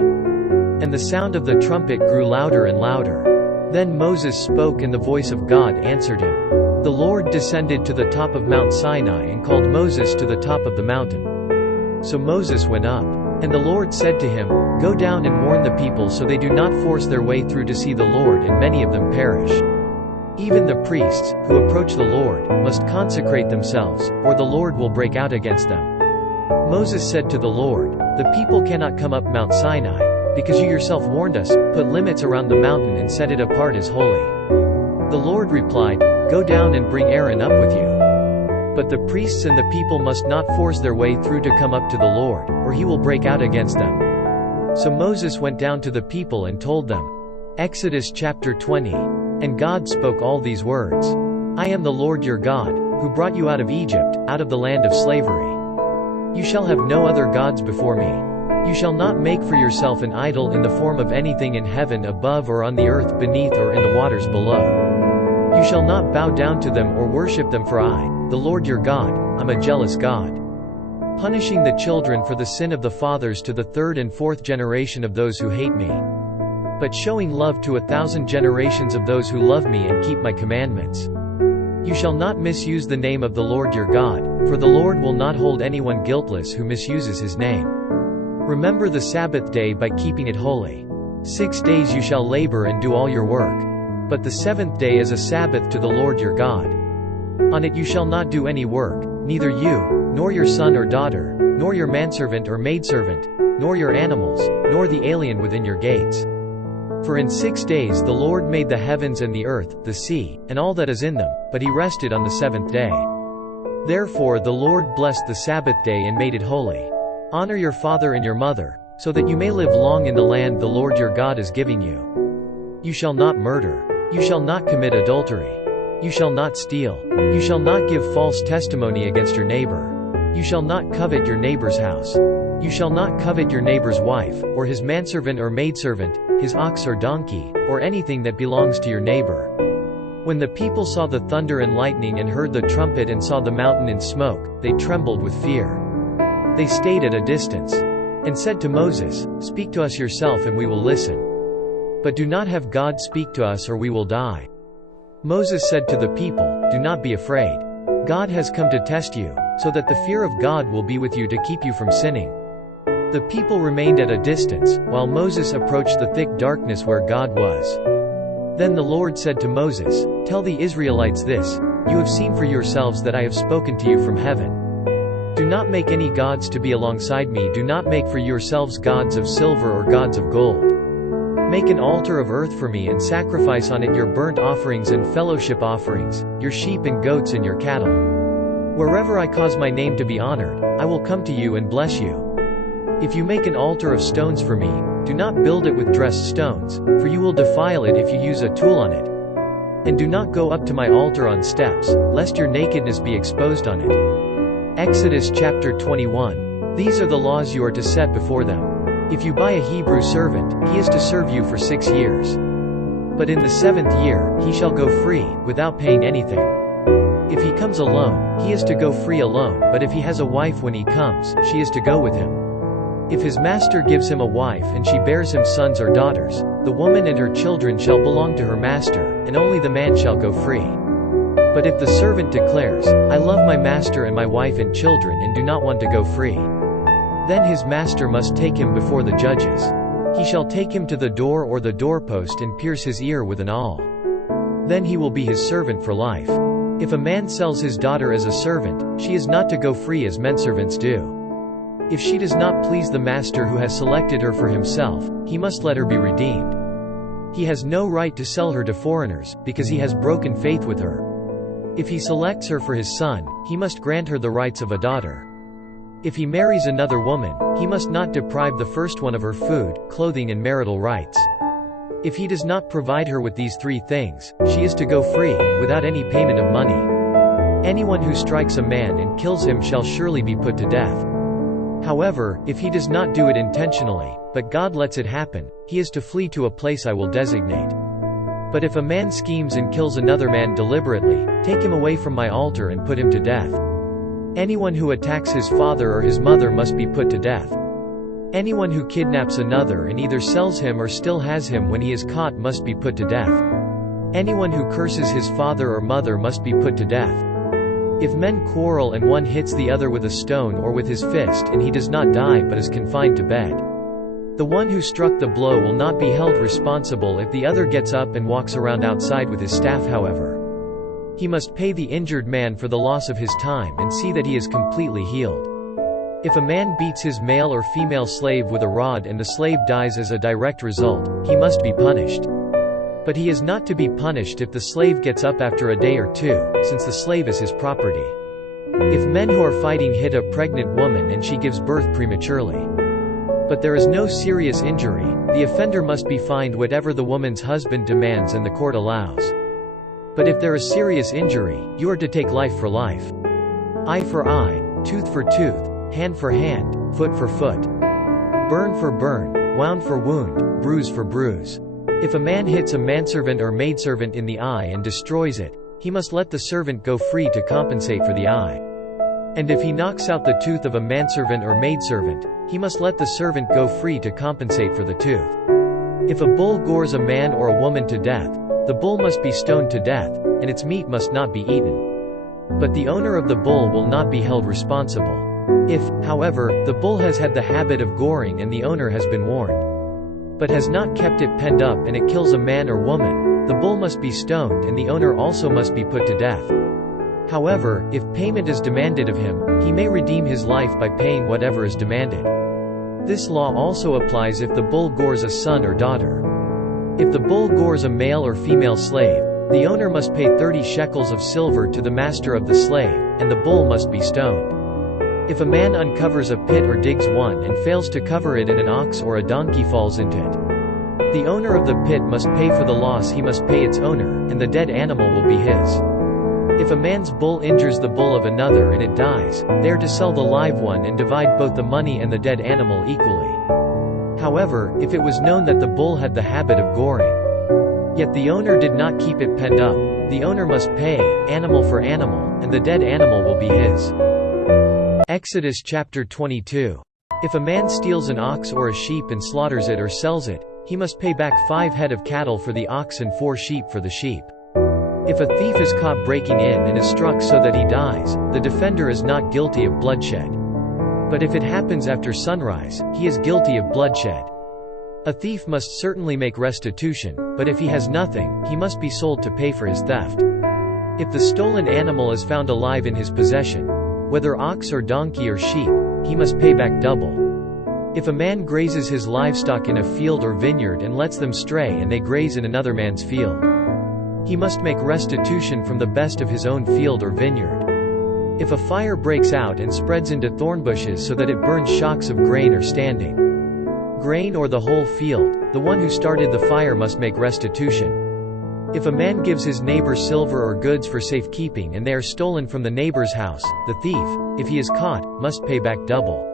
And the sound of the trumpet grew louder and louder. Then Moses spoke and the voice of God answered him. The Lord descended to the top of Mount Sinai and called Moses to the top of the mountain. So Moses went up. And the Lord said to him, go down and warn the people so they do not force their way through to see the Lord and many of them perish. Even the priests, who approach the Lord, must consecrate themselves, or the Lord will break out against them. Moses said to the Lord, the people cannot come up Mount Sinai, because you yourself warned us, put limits around the mountain and set it apart as holy. The Lord replied, go down and bring Aaron up with you. But the priests and the people must not force their way through to come up to the Lord, or he will break out against them. So Moses went down to the people and told them. Exodus chapter 20. And God spoke all these words. I am the Lord your God, who brought you out of Egypt, out of the land of slavery. You shall have no other gods before me. You shall not make for yourself an idol in the form of anything in heaven above or on the earth beneath or in the waters below. You shall not bow down to them or worship them, for I, the Lord your God, am a jealous God, punishing the children for the sin of the fathers to the third and fourth generation of those who hate me, but showing love to 1,000 generations of those who love me and keep my commandments. You shall not misuse the name of the Lord your God, for the Lord will not hold anyone guiltless who misuses his name. Remember the Sabbath day by keeping it holy. 6 days you shall labor and do all your work, but the seventh day is a Sabbath to the Lord your God. On it you shall not do any work, neither you, nor your son or daughter, nor your manservant or maidservant, nor your animals, nor the alien within your gates. For in 6 days the Lord made the heavens and the earth, the sea, and all that is in them, but he rested on the seventh day. Therefore the Lord blessed the Sabbath day and made it holy. Honor your father and your mother, so that you may live long in the land the Lord your God is giving you. You shall not murder. You shall not commit adultery. You shall not steal. You shall not give false testimony against your neighbor. You shall not covet your neighbor's house. You shall not covet your neighbor's wife, or his manservant or maidservant, his ox or donkey, or anything that belongs to your neighbor. When the people saw the thunder and lightning and heard the trumpet and saw the mountain in smoke, they trembled with fear. They stayed at a distance, and said to Moses, speak to us yourself and we will listen. But do not have God speak to us or we will die. Moses said to the people, do not be afraid. God has come to test you, so that the fear of God will be with you to keep you from sinning. The people remained at a distance, while Moses approached the thick darkness where God was. Then the Lord said to Moses, tell the Israelites this, you have seen for yourselves that I have spoken to you from heaven. Do not make any gods to be alongside me. Do not make for yourselves gods of silver or gods of gold. Make an altar of earth for me and sacrifice on it your burnt offerings and fellowship offerings, your sheep and goats and your cattle. Wherever I cause my name to be honored, I will come to you and bless you. If you make an altar of stones for me, do not build it with dressed stones, for you will defile it if you use a tool on it. And do not go up to my altar on steps, lest your nakedness be exposed on it. Exodus chapter 21. These are the laws you are to set before them. If you buy a Hebrew servant, he is to serve you for 6 years. But in the 7th year, he shall go free, without paying anything. If he comes alone, he is to go free alone, but if he has a wife when he comes, she is to go with him. If his master gives him a wife and she bears him sons or daughters, the woman and her children shall belong to her master, and only the man shall go free. But if the servant declares, "I love my master and my wife and children and do not want to go free," then his master must take him before the judges. He shall take him to the door or the doorpost and pierce his ear with an awl. Then he will be his servant for life. If a man sells his daughter as a servant, she is not to go free as menservants do. If she does not please the master who has selected her for himself, he must let her be redeemed. He has no right to sell her to foreigners, because he has broken faith with her. If he selects her for his son, he must grant her the rights of a daughter. If he marries another woman, he must not deprive the first one of her food, clothing and marital rights. If he does not provide her with these three things, she is to go free, without any payment of money. Anyone who strikes a man and kills him shall surely be put to death. However, if he does not do it intentionally, but God lets it happen, he is to flee to a place I will designate. But if a man schemes and kills another man deliberately, take him away from my altar and put him to death. Anyone who attacks his father or his mother must be put to death. Anyone who kidnaps another and either sells him or still has him when he is caught must be put to death. Anyone who curses his father or mother must be put to death. If men quarrel and one hits the other with a stone or with his fist and he does not die but is confined to bed, the one who struck the blow will not be held responsible if the other gets up and walks around outside with his staff. However, he must pay the injured man for the loss of his time and see that he is completely healed. If a man beats his male or female slave with a rod and the slave dies as a direct result, he must be punished. But he is not to be punished if the slave gets up after a day or two, since the slave is his property. If men who are fighting hit a pregnant woman and she gives birth prematurely, but there is no serious injury, the offender must be fined whatever the woman's husband demands and the court allows. But if there is serious injury, you are to take life for life. Eye for eye, tooth for tooth, hand for hand, foot for foot. Burn for burn, wound for wound, bruise for bruise. If a man hits a manservant or maidservant in the eye and destroys it, he must let the servant go free to compensate for the eye. And if he knocks out the tooth of a manservant or maidservant, he must let the servant go free to compensate for the tooth. If a bull gores a man or a woman to death, the bull must be stoned to death, and its meat must not be eaten. But the owner of the bull will not be held responsible. If, however, the bull has had the habit of goring and the owner has been warned, but has not kept it penned up and it kills a man or woman, the bull must be stoned and the owner also must be put to death. However, if payment is demanded of him, he may redeem his life by paying whatever is demanded. This law also applies if the bull gores a son or daughter. If the bull gores a male or female slave, the owner must pay 30 shekels of silver to the master of the slave, and the bull must be stoned. If a man uncovers a pit or digs one and fails to cover it and an ox or a donkey falls into it, the owner of the pit must pay for the loss. He must pay its owner, and the dead animal will be his. If a man's bull injures the bull of another and it dies, they are to sell the live one and divide both the money and the dead animal equally. However, if it was known that the bull had the habit of goring, yet the owner did not keep it penned up, the owner must pay, animal for animal, and the dead animal will be his. Exodus chapter 22. If a man steals an ox or a sheep and slaughters it or sells it, he must pay back 5 head of cattle for the ox and 4 sheep for the sheep. If a thief is caught breaking in and is struck so that he dies, the defender is not guilty of bloodshed. But if it happens after sunrise, he is guilty of bloodshed. A thief must certainly make restitution, but if he has nothing, he must be sold to pay for his theft. If the stolen animal is found alive in his possession, whether ox or donkey or sheep, he must pay back double. If a man grazes his livestock in a field or vineyard and lets them stray and they graze in another man's field, he must make restitution from the best of his own field or vineyard. If a fire breaks out and spreads into thorn bushes so that it burns shocks of grain or standing grain or the whole field, the one who started the fire must make restitution. If a man gives his neighbor silver or goods for safekeeping and they are stolen from the neighbor's house, the thief, if he is caught, must pay back double.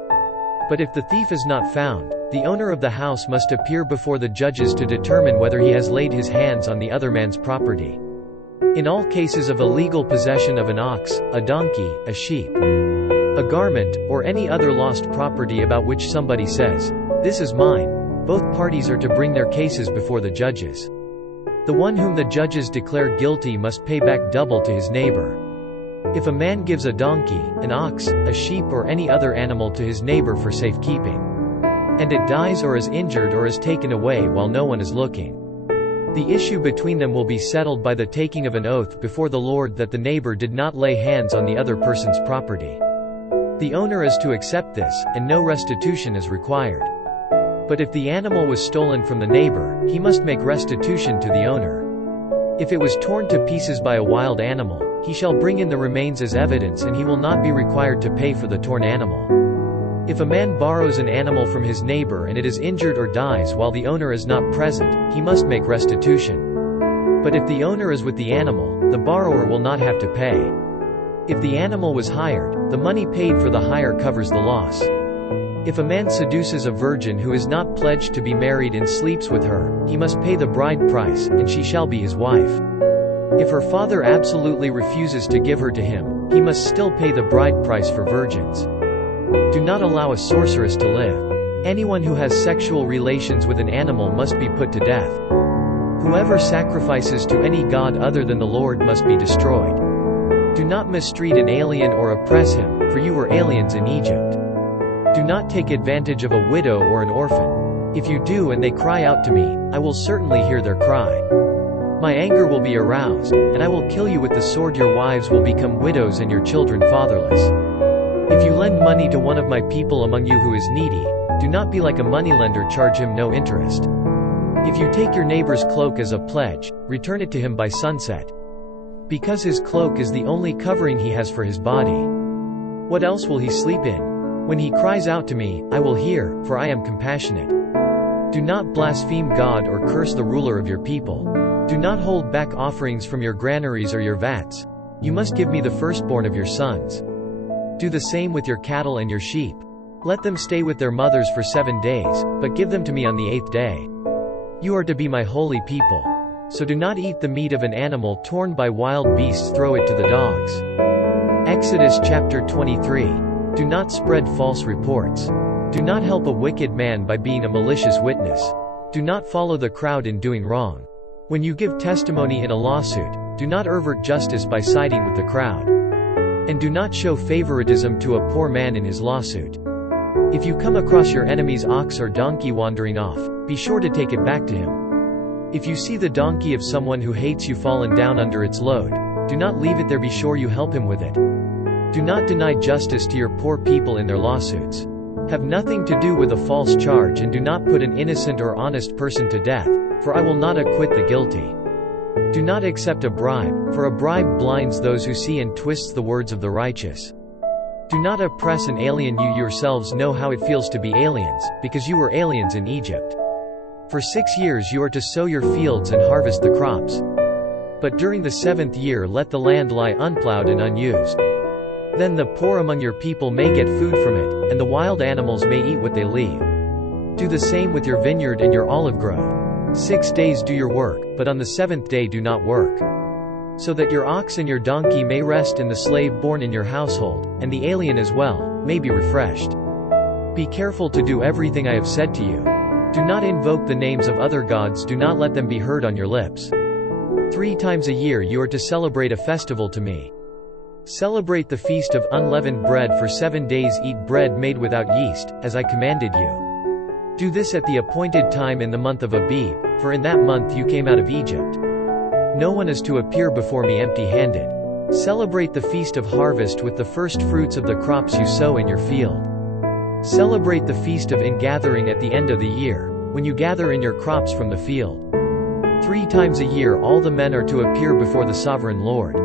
But if the thief is not found, the owner of the house must appear before the judges to determine whether he has laid his hands on the other man's property. In all cases of illegal possession of an ox, a donkey, a sheep, a garment, or any other lost property about which somebody says, "This is mine," both parties are to bring their cases before the judges. The one whom the judges declare guilty must pay back double to his neighbor. If a man gives a donkey, an ox, a sheep or any other animal to his neighbor for safekeeping, and it dies or is injured or is taken away while no one is looking, the issue between them will be settled by the taking of an oath before the Lord that the neighbor did not lay hands on the other person's property. The owner is to accept this, and no restitution is required. But if the animal was stolen from the neighbor, he must make restitution to the owner. If it was torn to pieces by a wild animal, he shall bring in the remains as evidence and he will not be required to pay for the torn animal. If a man borrows an animal from his neighbor and it is injured or dies while the owner is not present, he must make restitution. But if the owner is with the animal, the borrower will not have to pay. If the animal was hired, the money paid for the hire covers the loss. If a man seduces a virgin who is not pledged to be married and sleeps with her, he must pay the bride price, and she shall be his wife. If her father absolutely refuses to give her to him, he must still pay the bride price for virgins. Do not allow a sorceress to live. Anyone who has sexual relations with an animal must be put to death. Whoever sacrifices to any god other than the Lord must be destroyed. Do not mistreat an alien or oppress him, for you were aliens in Egypt. Do not take advantage of a widow or an orphan. If you do and they cry out to me, I will certainly hear their cry. My anger will be aroused, and I will kill you with the sword. Your wives will become widows and your children fatherless. If you lend money to one of my people among you who is needy, do not be like a moneylender, charge him no interest. If you take your neighbor's cloak as a pledge, return it to him by sunset. Because his cloak is the only covering he has for his body. What else will he sleep in? When he cries out to me, I will hear, for I am compassionate. Do not blaspheme God or curse the ruler of your people. Do not hold back offerings from your granaries or your vats. You must give me the firstborn of your sons. Do the same with your cattle and your sheep. Let them stay with their mothers for 7 days, but give them to me on the 8th day. You are to be my holy people. So do not eat the meat of an animal torn by wild beasts, throw it to the dogs. Exodus chapter 23. Do not spread false reports. Do not help a wicked man by being a malicious witness. Do not follow the crowd in doing wrong. When you give testimony in a lawsuit, do not avert justice by siding with the crowd. And do not show favoritism to a poor man in his lawsuit. If you come across your enemy's ox or donkey wandering off, be sure to take it back to him. If you see the donkey of someone who hates you fallen down under its load, do not leave it there, be sure you help him with it. Do not deny justice to your poor people in their lawsuits. Have nothing to do with a false charge, and do not put an innocent or honest person to death, for I will not acquit the guilty. Do not accept a bribe, for a bribe blinds those who see and twists the words of the righteous. Do not oppress an alien. You yourselves know how it feels to be aliens, because you were aliens in Egypt. For 6 years you are to sow your fields and harvest the crops. But during the 7th year let the land lie unplowed and unused. Then the poor among your people may get food from it, and the wild animals may eat what they leave. Do the same with your vineyard and your olive grove. 6 days do your work, but on the 7th day do not work. So that your ox and your donkey may rest, and the slave born in your household, and the alien as well, may be refreshed. Be careful to do everything I have said to you. Do not invoke the names of other gods, do not let them be heard on your lips. 3 times a year you are to celebrate a festival to me. Celebrate the feast of unleavened bread for 7 days. Eat bread made without yeast, as I commanded you. Do this at the appointed time in the month of Abib, for in that month you came out of Egypt. No one is to appear before me empty-handed. Celebrate the feast of harvest with the first fruits of the crops you sow in your field. Celebrate the feast of ingathering at the end of the year, when you gather in your crops from the field. 3 times a year all the men are to appear before the sovereign Lord.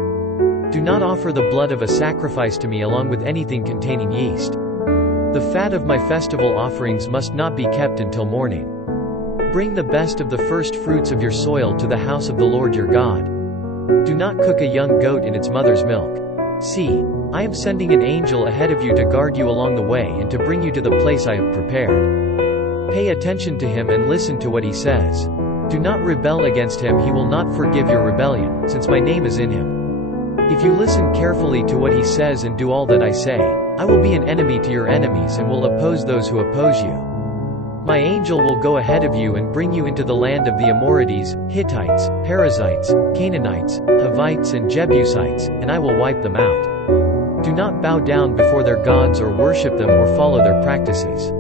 Do not offer the blood of a sacrifice to me along with anything containing yeast. The fat of my festival offerings must not be kept until morning. Bring the best of the first fruits of your soil to the house of the Lord your God. Do not cook a young goat in its mother's milk. See, I am sending an angel ahead of you to guard you along the way and to bring you to the place I have prepared. Pay attention to him and listen to what he says. Do not rebel against him, he will not forgive your rebellion, since my name is in him. If you listen carefully to what he says and do all that I say, I will be an enemy to your enemies and will oppose those who oppose you. My angel will go ahead of you and bring you into the land of the Amorites, Hittites, Perizzites, Canaanites, Hivites and Jebusites, and I will wipe them out. Do not bow down before their gods or worship them or follow their practices.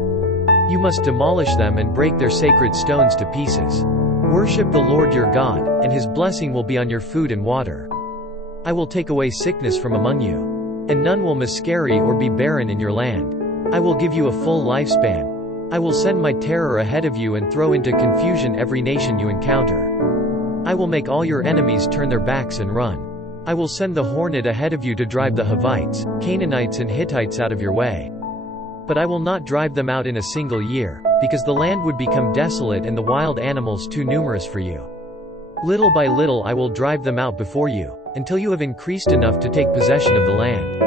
You must demolish them and break their sacred stones to pieces. Worship the Lord your God, and His blessing will be on your food and water. I will take away sickness from among you, and none will miscarry or be barren in your land. I will give you a full lifespan. I will send my terror ahead of you and throw into confusion every nation you encounter. I will make all your enemies turn their backs and run. I will send the hornet ahead of you to drive the Hivites, Canaanites and Hittites out of your way. But I will not drive them out in a single year, because the land would become desolate and the wild animals too numerous for you. Little by little I will drive them out before you, until you have increased enough to take possession of the land.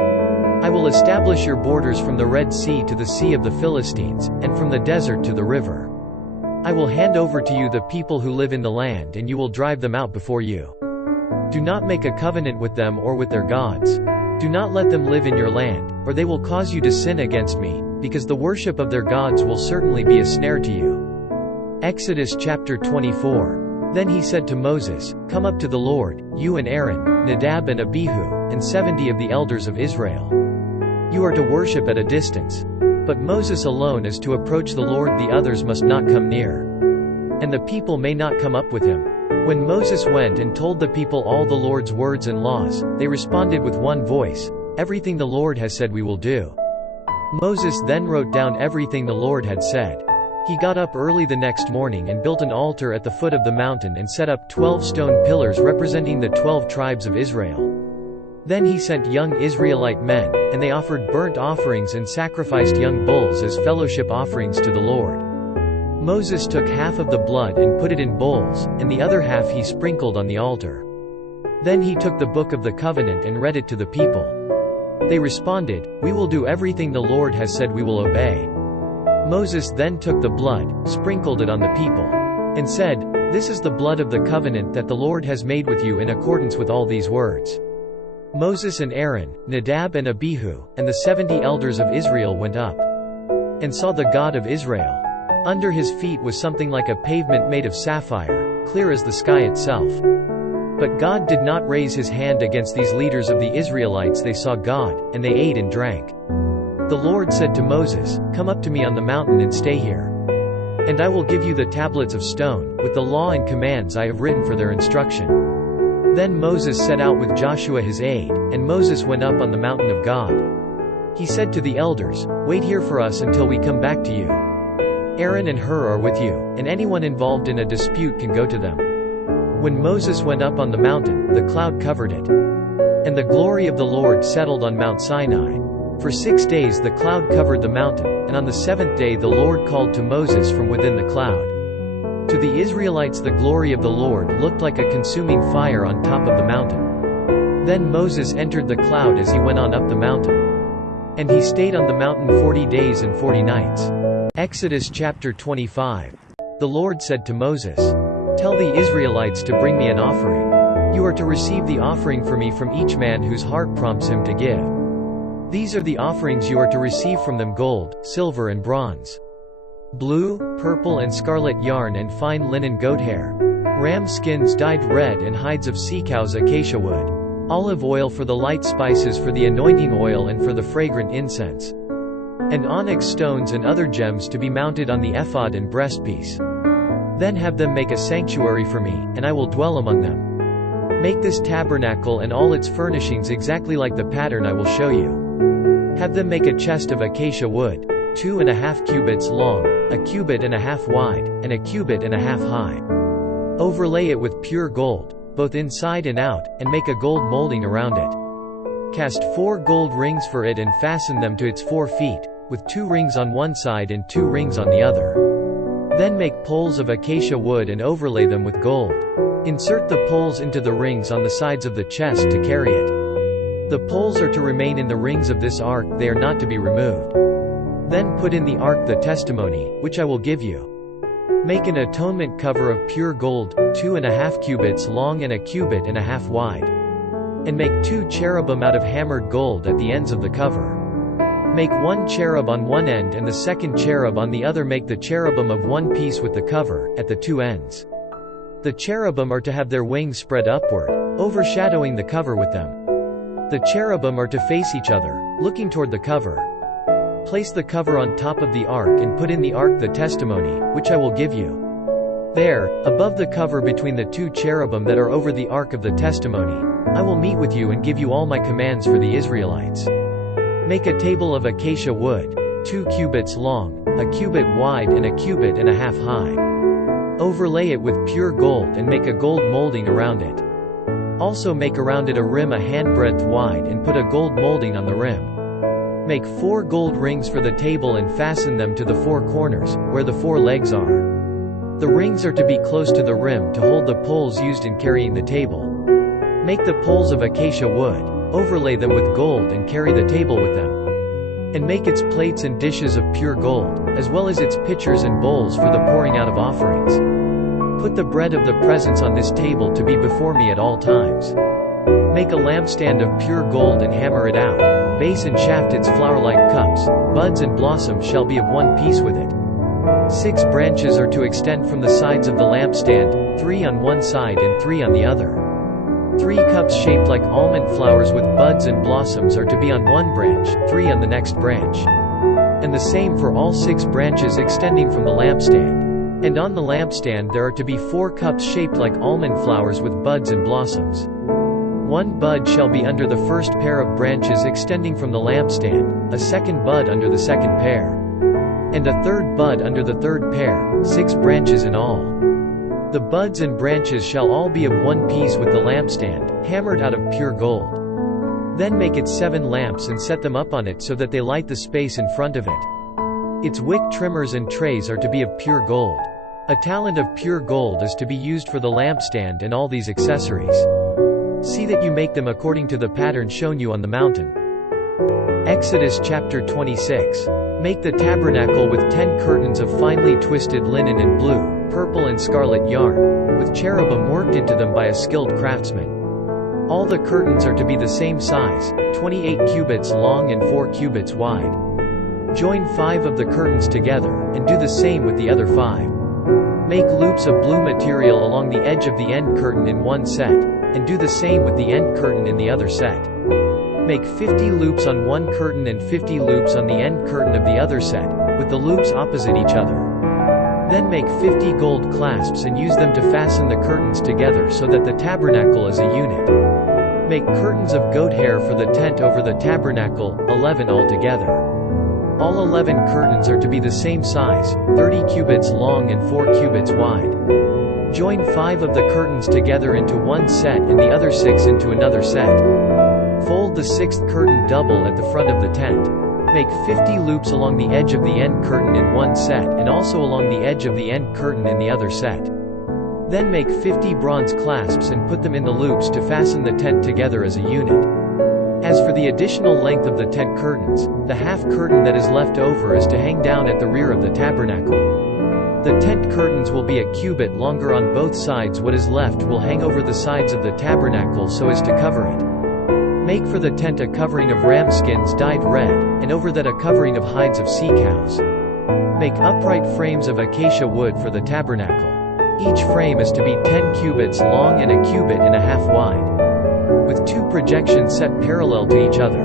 I will establish your borders from the Red Sea to the Sea of the Philistines, and from the desert to the river. I will hand over to you the people who live in the land and you will drive them out before you. Do not make a covenant with them or with their gods. Do not let them live in your land, or they will cause you to sin against me, because the worship of their gods will certainly be a snare to you. Exodus chapter 24. Then he said to Moses, Come up to the Lord, you and Aaron, Nadab and Abihu, and 70 of the elders of Israel. You are to worship at a distance. But Moses alone is to approach the Lord, the others must not come near. And the people may not come up with him. When Moses went and told the people all the Lord's words and laws, they responded with one voice, Everything the Lord has said we will do. Moses then wrote down everything the Lord had said. He got up early the next morning and built an altar at the foot of the mountain and set up 12 stone pillars representing the 12 tribes of Israel. Then he sent young Israelite men, and they offered burnt offerings and sacrificed young bulls as fellowship offerings to the Lord. Moses took half of the blood and put it in bowls, and the other half he sprinkled on the altar. Then he took the book of the covenant and read it to the people. They responded, We will do everything the Lord has said we will obey. Moses then took the blood, sprinkled it on the people, and said, This is the blood of the covenant that the Lord has made with you in accordance with all these words. Moses and Aaron, Nadab and Abihu, and the 70 elders of Israel went up and saw the God of Israel. Under his feet was something like a pavement made of sapphire, clear as the sky itself. But God did not raise his hand against these leaders of the Israelites. They saw God, and they ate and drank. The Lord said to Moses, Come up to me on the mountain and stay here. And I will give you the tablets of stone, with the law and commands I have written for their instruction. Then Moses set out with Joshua his aide, and Moses went up on the mountain of God. He said to the elders, Wait here for us until we come back to you. Aaron and Hur are with you, and anyone involved in a dispute can go to them. When Moses went up on the mountain, the cloud covered it. And the glory of the Lord settled on Mount Sinai. For 6 days the cloud covered the mountain, and on the 7th day the Lord called to Moses from within the cloud. To the Israelites the glory of the Lord looked like a consuming fire on top of the mountain. Then Moses entered the cloud as he went on up the mountain. And he stayed on the mountain 40 days and 40 nights. Exodus chapter 25. The Lord said to Moses, Tell the Israelites to bring me an offering. You are to receive the offering for me from each man whose heart prompts him to give. These are the offerings you are to receive from them: gold, silver and bronze, blue, purple and scarlet yarn and fine linen goat hair, ram skins dyed red and hides of sea cows, acacia wood, olive oil for the light spices, for the anointing oil and for the fragrant incense, and onyx stones and other gems to be mounted on the ephod and breastpiece. Then have them make a sanctuary for me, and I will dwell among them. Make this tabernacle and all its furnishings exactly like the pattern I will show you. Have them make a chest of acacia wood, 2.5 cubits long, 1.5 cubits wide, and 1.5 cubits high. Overlay it with pure gold, both inside and out, and make a gold molding around it. Cast 4 gold rings for it and fasten them to its 4 feet, with 2 rings on one side and 2 rings on the other. Then make poles of acacia wood and overlay them with gold. Insert the poles into the rings on the sides of the chest to carry it. The poles are to remain in the rings of this ark, they are not to be removed. Then put in the ark the testimony, which I will give you. Make an atonement cover of pure gold, 2.5 cubits long and 1.5 cubits wide. And make 2 cherubim out of hammered gold at the ends of the cover. Make one cherub on one end and the second cherub on the other. Make the cherubim of one piece with the cover, at the two ends. The cherubim are to have their wings spread upward, overshadowing the cover with them. The cherubim are to face each other, looking toward the cover. Place the cover on top of the ark and put in the ark the testimony, which I will give you. There, above the cover between the two cherubim that are over the ark of the testimony, I will meet with you and give you all my commands for the Israelites. Make a table of acacia wood, 2 cubits long, a cubit wide and a cubit and a half high. Overlay it with pure gold and make a gold molding around it. Also make around it a rim a handbreadth wide and put a gold molding on the rim. Make 4 gold rings for the table and fasten them to the 4 corners, where the 4 legs are. The rings are to be close to the rim to hold the poles used in carrying the table. Make the poles of acacia wood, overlay them with gold and carry the table with them. And make its plates and dishes of pure gold, as well as its pitchers and bowls for the pouring out of offerings. Put the bread of the presence on this table to be before me at all times. Make a lampstand of pure gold and hammer it out. Base and shaft its flower-like cups, buds and blossoms shall be of one piece with it. 6 branches are to extend from the sides of the lampstand, 3 on one side and 3 on the other. 3 cups shaped like almond flowers with buds and blossoms are to be on one branch, 3 on the next branch. And the same for all 6 branches extending from the lampstand. And on the lampstand there are to be 4 cups shaped like almond flowers with buds and blossoms. 1 bud shall be under the first pair of branches extending from the lampstand, a second bud under the second pair, and a third bud under the third pair, 6 branches in all. The buds and branches shall all be of one piece with the lampstand, hammered out of pure gold. Then make it 7 lamps and set them up on it so that they light the space in front of it. Its wick trimmers and trays are to be of pure gold. A talent of pure gold is to be used for the lampstand and all these accessories. See that you make them according to the pattern shown you on the mountain. Exodus chapter 26. Make the tabernacle with 10 curtains of finely twisted linen and blue, purple and scarlet yarn, with cherubim worked into them by a skilled craftsman. All the curtains are to be the same size, 28 cubits long and 4 cubits wide. Join 5 of the curtains together, and do the same with the other 5. Make loops of blue material along the edge of the end curtain in one set, and do the same with the end curtain in the other set. Make 50 loops on one curtain and 50 loops on the end curtain of the other set, with the loops opposite each other. Then make 50 gold clasps and use them to fasten the curtains together so that the tabernacle is a unit. Make curtains of goat hair for the tent over the tabernacle, 11 altogether. All 11 curtains are to be the same size, 30 cubits long and 4 cubits wide. Join 5 of the curtains together into one set and the other 6 into another set. Fold the 6th curtain double at the front of the tent. Make 50 loops along the edge of the end curtain in one set and also along the edge of the end curtain in the other set. Then make 50 bronze clasps and put them in the loops to fasten the tent together as a unit. As for the additional length of the tent curtains, the half curtain that is left over is to hang down at the rear of the tabernacle. The tent curtains will be a cubit longer on both sides. What is left will hang over the sides of the tabernacle so as to cover it. Make for the tent a covering of ram skins dyed red, and over that a covering of hides of sea cows. Make upright frames of acacia wood for the tabernacle. Each frame is to be 10 cubits long and a cubit and a half wide, with 2 projections set parallel to each other.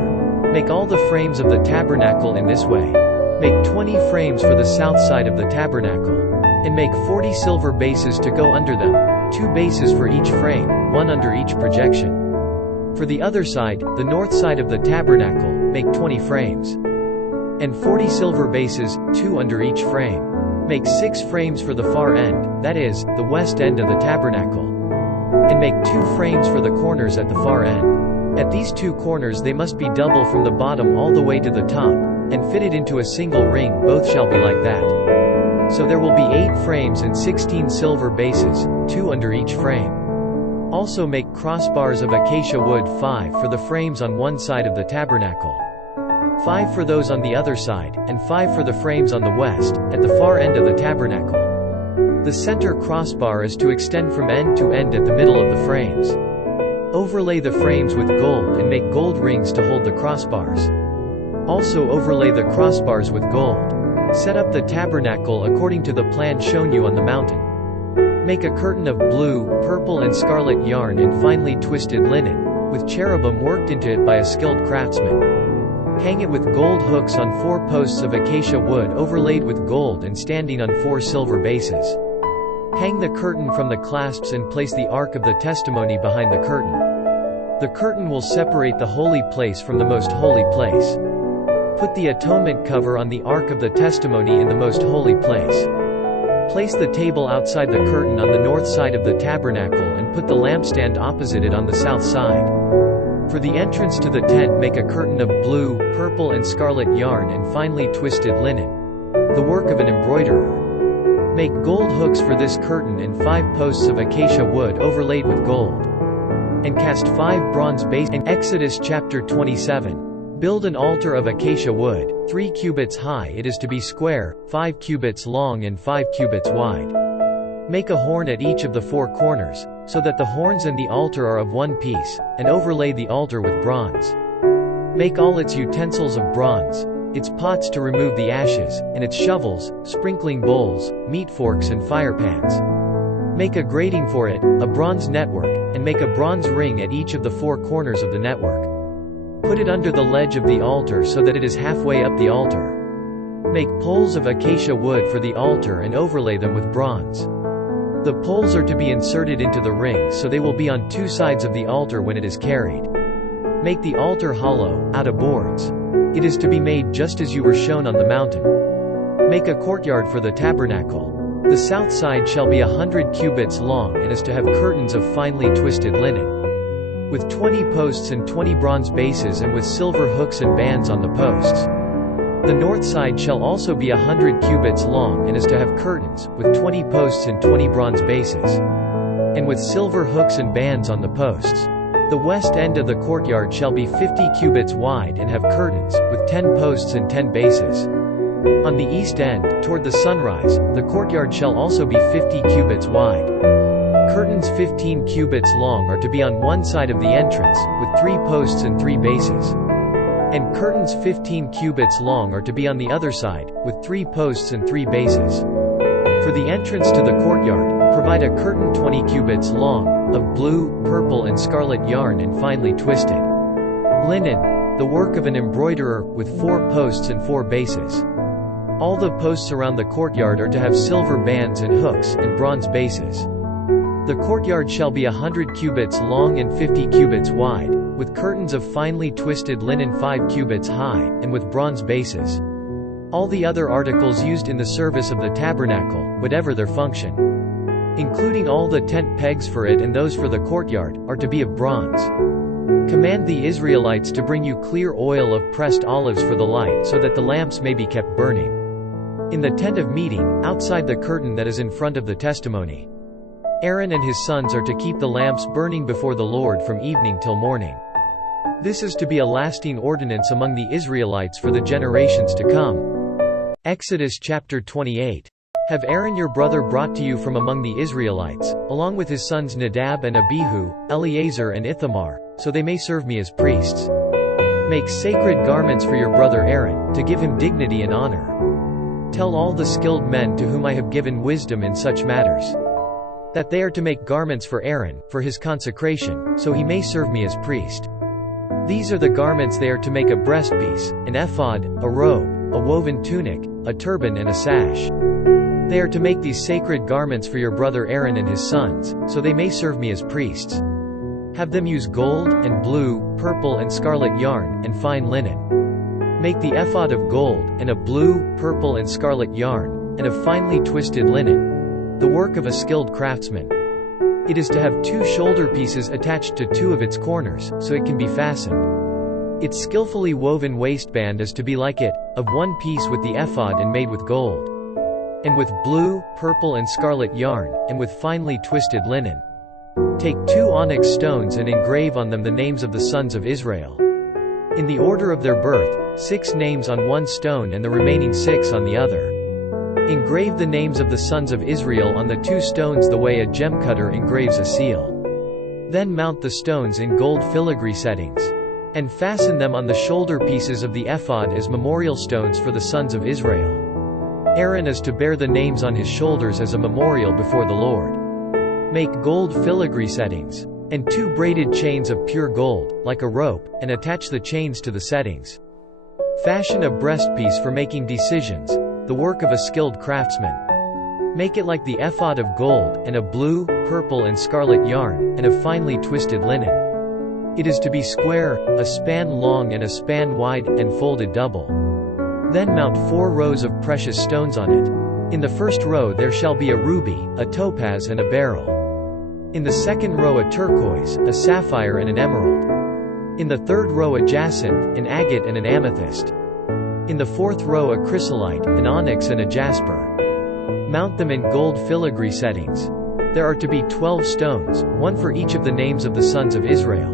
Make all the frames of the tabernacle in this way. Make 20 frames for the south side of the tabernacle, and make 40 silver bases to go under them, 2 bases for each frame, 1 under each projection. For the other side, the north side of the tabernacle, make 20 frames, and 40 silver bases, 2 under each frame. Make 6 frames for the far end, that is, the west end of the tabernacle, and make 2 frames for the corners at the far end. At these 2 corners they must be double from the bottom all the way to the top, and fitted into a single ring. Both shall be like that. So there will be 8 frames and 16 silver bases, 2 under each frame. Also make crossbars of acacia wood, 5 for the frames on one side of the tabernacle, 5 for those on the other side, and 5 for the frames on the west, at the far end of the tabernacle. The center crossbar is to extend from end to end at the middle of the frames. Overlay the frames with gold and make gold rings to hold the crossbars. Also overlay the crossbars with gold. Set up the tabernacle according to the plan shown you on the mountain. Make a curtain of blue, purple and scarlet yarn in finely twisted linen, with cherubim worked into it by a skilled craftsman. Hang it with gold hooks on 4 posts of acacia wood overlaid with gold and standing on 4 silver bases. Hang the curtain from the clasps and place the Ark of the Testimony behind the curtain. The curtain will separate the holy place from the most holy place. Put the atonement cover on the Ark of the Testimony in the most holy place. Place the table outside the curtain on the north side of the tabernacle and put the lampstand opposite it on the south side. For the entrance to the tent make a curtain of blue, purple and scarlet yarn and finely twisted linen, the work of an embroiderer. Make gold hooks for this curtain and 5 posts of acacia wood overlaid with gold. And cast 5 bronze bases. In Exodus chapter 27. Build an altar of acacia wood, 3 cubits high it is to be square, 5 cubits long and 5 cubits wide. Make a horn at each of the 4 corners, so that the horns and the altar are of one piece, and overlay the altar with bronze. Make all its utensils of bronze, its pots to remove the ashes, and its shovels, sprinkling bowls, meat forks and fire pans. Make a grating for it, a bronze network, and make a bronze ring at each of the 4 corners of the network. Put it under the ledge of the altar so that it is halfway up the altar. Make poles of acacia wood for the altar and overlay them with bronze. The poles are to be inserted into the ring so they will be on 2 sides of the altar when it is carried. Make the altar hollow, out of boards. It is to be made just as you were shown on the mountain. Make a courtyard for the tabernacle. The south side shall be 100 cubits long and is to have curtains of finely twisted linen, with 20 posts and 20 bronze bases and with silver hooks and bands on the posts. The north side shall also be 100 cubits long and is to have curtains, with 20 posts and 20 bronze bases, and with silver hooks and bands on the posts. The west end of the courtyard shall be 50 cubits wide and have curtains, with 10 posts and 10 bases. On the east end, toward the sunrise, the courtyard shall also be 50 cubits wide. Curtains 15 cubits long are to be on one side of the entrance, with 3 posts and 3 bases. And curtains 15 cubits long are to be on the other side, with 3 posts and 3 bases. For the entrance to the courtyard, provide a curtain 20 cubits long, of blue, purple and scarlet yarn and finely twisted linen, the work of an embroiderer, with 4 posts and 4 bases. All the posts around the courtyard are to have silver bands and hooks, and bronze bases. The courtyard shall be 100 cubits long and 50 cubits wide, with curtains of finely twisted linen 5 cubits high, and with bronze bases. All the other articles used in the service of the tabernacle, whatever their function, including all the tent pegs for it and those for the courtyard, are to be of bronze. Command the Israelites to bring you clear oil of pressed olives for the light so that the lamps may be kept burning in the tent of meeting, outside the curtain that is in front of the testimony. Aaron and his sons are to keep the lamps burning before the Lord from evening till morning. This is to be a lasting ordinance among the Israelites for the generations to come. Exodus chapter 28. Have Aaron your brother brought to you from among the Israelites, along with his sons Nadab and Abihu, Eleazar and Ithamar, so they may serve me as priests. Make sacred garments for your brother Aaron, to give him dignity and honor. Tell all the skilled men to whom I have given wisdom in such matters, that they are to make garments for Aaron, for his consecration, so he may serve me as priest. These are the garments they are to make: a breastpiece, an ephod, a robe, a woven tunic, a turban and a sash. They are to make these sacred garments for your brother Aaron and his sons, so they may serve me as priests. Have them use gold, and blue, purple and scarlet yarn, and fine linen. Make the ephod of gold, and of blue, purple and scarlet yarn, and of finely twisted linen, the work of a skilled craftsman. It is to have 2 shoulder pieces attached to 2 of its corners, so it can be fastened. Its skillfully woven waistband is to be like it, of one piece with the ephod and made with gold, and with blue, purple and scarlet yarn, and with finely twisted linen. Take 2 onyx stones and engrave on them the names of the sons of Israel, in the order of their birth, 6 names on one stone and the remaining 6 on the other. Engrave the names of the sons of Israel on the 2 stones the way a gem cutter engraves a seal. Then mount the stones in gold filigree settings. and fasten them on the shoulder pieces of the ephod as memorial stones for the sons of Israel. Aaron is to bear the names on his shoulders as a memorial before the Lord. Make gold filigree settings, and 2 braided chains of pure gold, like a rope, and attach the chains to the settings. Fashion a breastpiece for making decisions, the work of a skilled craftsman. Make it like the ephod of gold, and of blue, purple and scarlet yarn, and of finely twisted linen. It is to be square, a span long and a span wide, and folded double. Then mount 4 rows of precious stones on it. In the first row there shall be a ruby, a topaz and a beryl. In the second row a turquoise, a sapphire and an emerald. In the third row a jacinth, an agate and an amethyst. In the fourth row a chrysolite, an onyx and a jasper. Mount them in gold filigree settings. There are to be 12 stones, 1 for each of the names of the sons of Israel,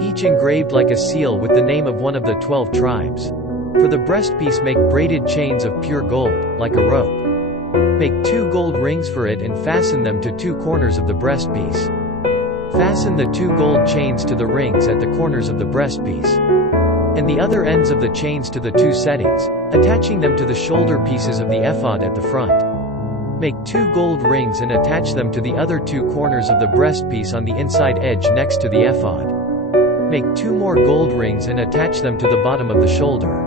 each engraved like a seal with the name of one of the 12 tribes. For the breastpiece make braided chains of pure gold, like a rope. Make 2 gold rings for it and fasten them to 2 corners of the breastpiece. Fasten the 2 gold chains to the rings at the corners of the breastpiece, and the other ends of the chains to the 2 settings, attaching them to the shoulder pieces of the ephod at the front. Make 2 gold rings and attach them to the other 2 corners of the breastpiece on the inside edge next to the ephod. Make 2 more gold rings and attach them to the bottom of the shoulder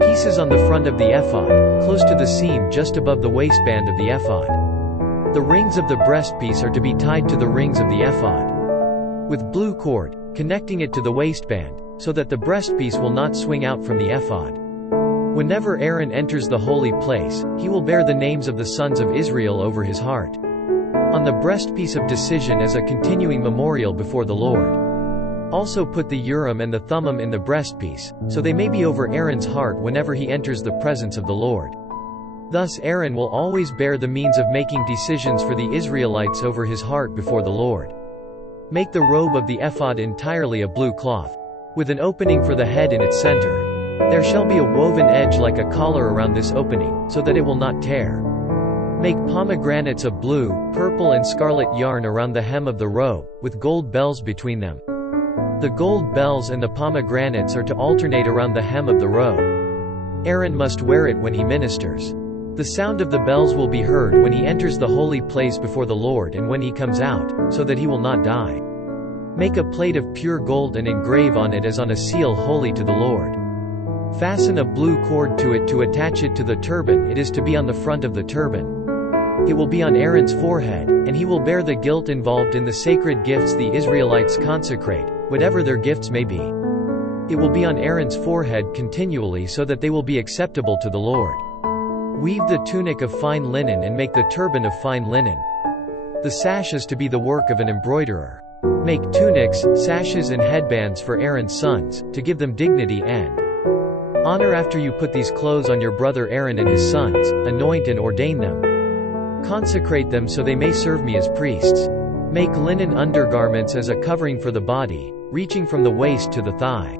pieces on the front of the ephod, close to the seam just above the waistband of the ephod. The rings of the breastpiece are to be tied to the rings of the ephod with blue cord, connecting it to the waistband, so that the breastpiece will not swing out from the ephod. Whenever Aaron enters the holy place, he will bear the names of the sons of Israel over his heart on the breastpiece of decision as a continuing memorial before the Lord. Also put the Urim and the Thummim in the breastpiece, so they may be over Aaron's heart whenever he enters the presence of the Lord. Thus Aaron will always bear the means of making decisions for the Israelites over his heart before the Lord. Make the robe of the ephod entirely of blue cloth, with an opening for the head in its center. There shall be a woven edge like a collar around this opening, so that it will not tear. Make pomegranates of blue, purple and scarlet yarn around the hem of the robe, with gold bells between them. The gold bells and the pomegranates are to alternate around the hem of the robe. Aaron must wear it when he ministers. The sound of the bells will be heard when he enters the holy place before the Lord and when he comes out, so that he will not die. Make a plate of pure gold and engrave on it as on a seal holy to the Lord. Fasten a blue cord to it to attach it to the turban. It is to be on the front of the turban. It will be on Aaron's forehead, and he will bear the guilt involved in the sacred gifts the Israelites consecrate, whatever their gifts may be. It will be on Aaron's forehead continually so that they will be acceptable to the Lord. Weave the tunic of fine linen and make the turban of fine linen. The sash is to be the work of an embroiderer. Make tunics, sashes and headbands for Aaron's sons, to give them dignity and honor. After you put these clothes on your brother Aaron and his sons, anoint and ordain them. Consecrate them so they may serve me as priests. Make linen undergarments as a covering for the body, reaching from the waist to the thigh.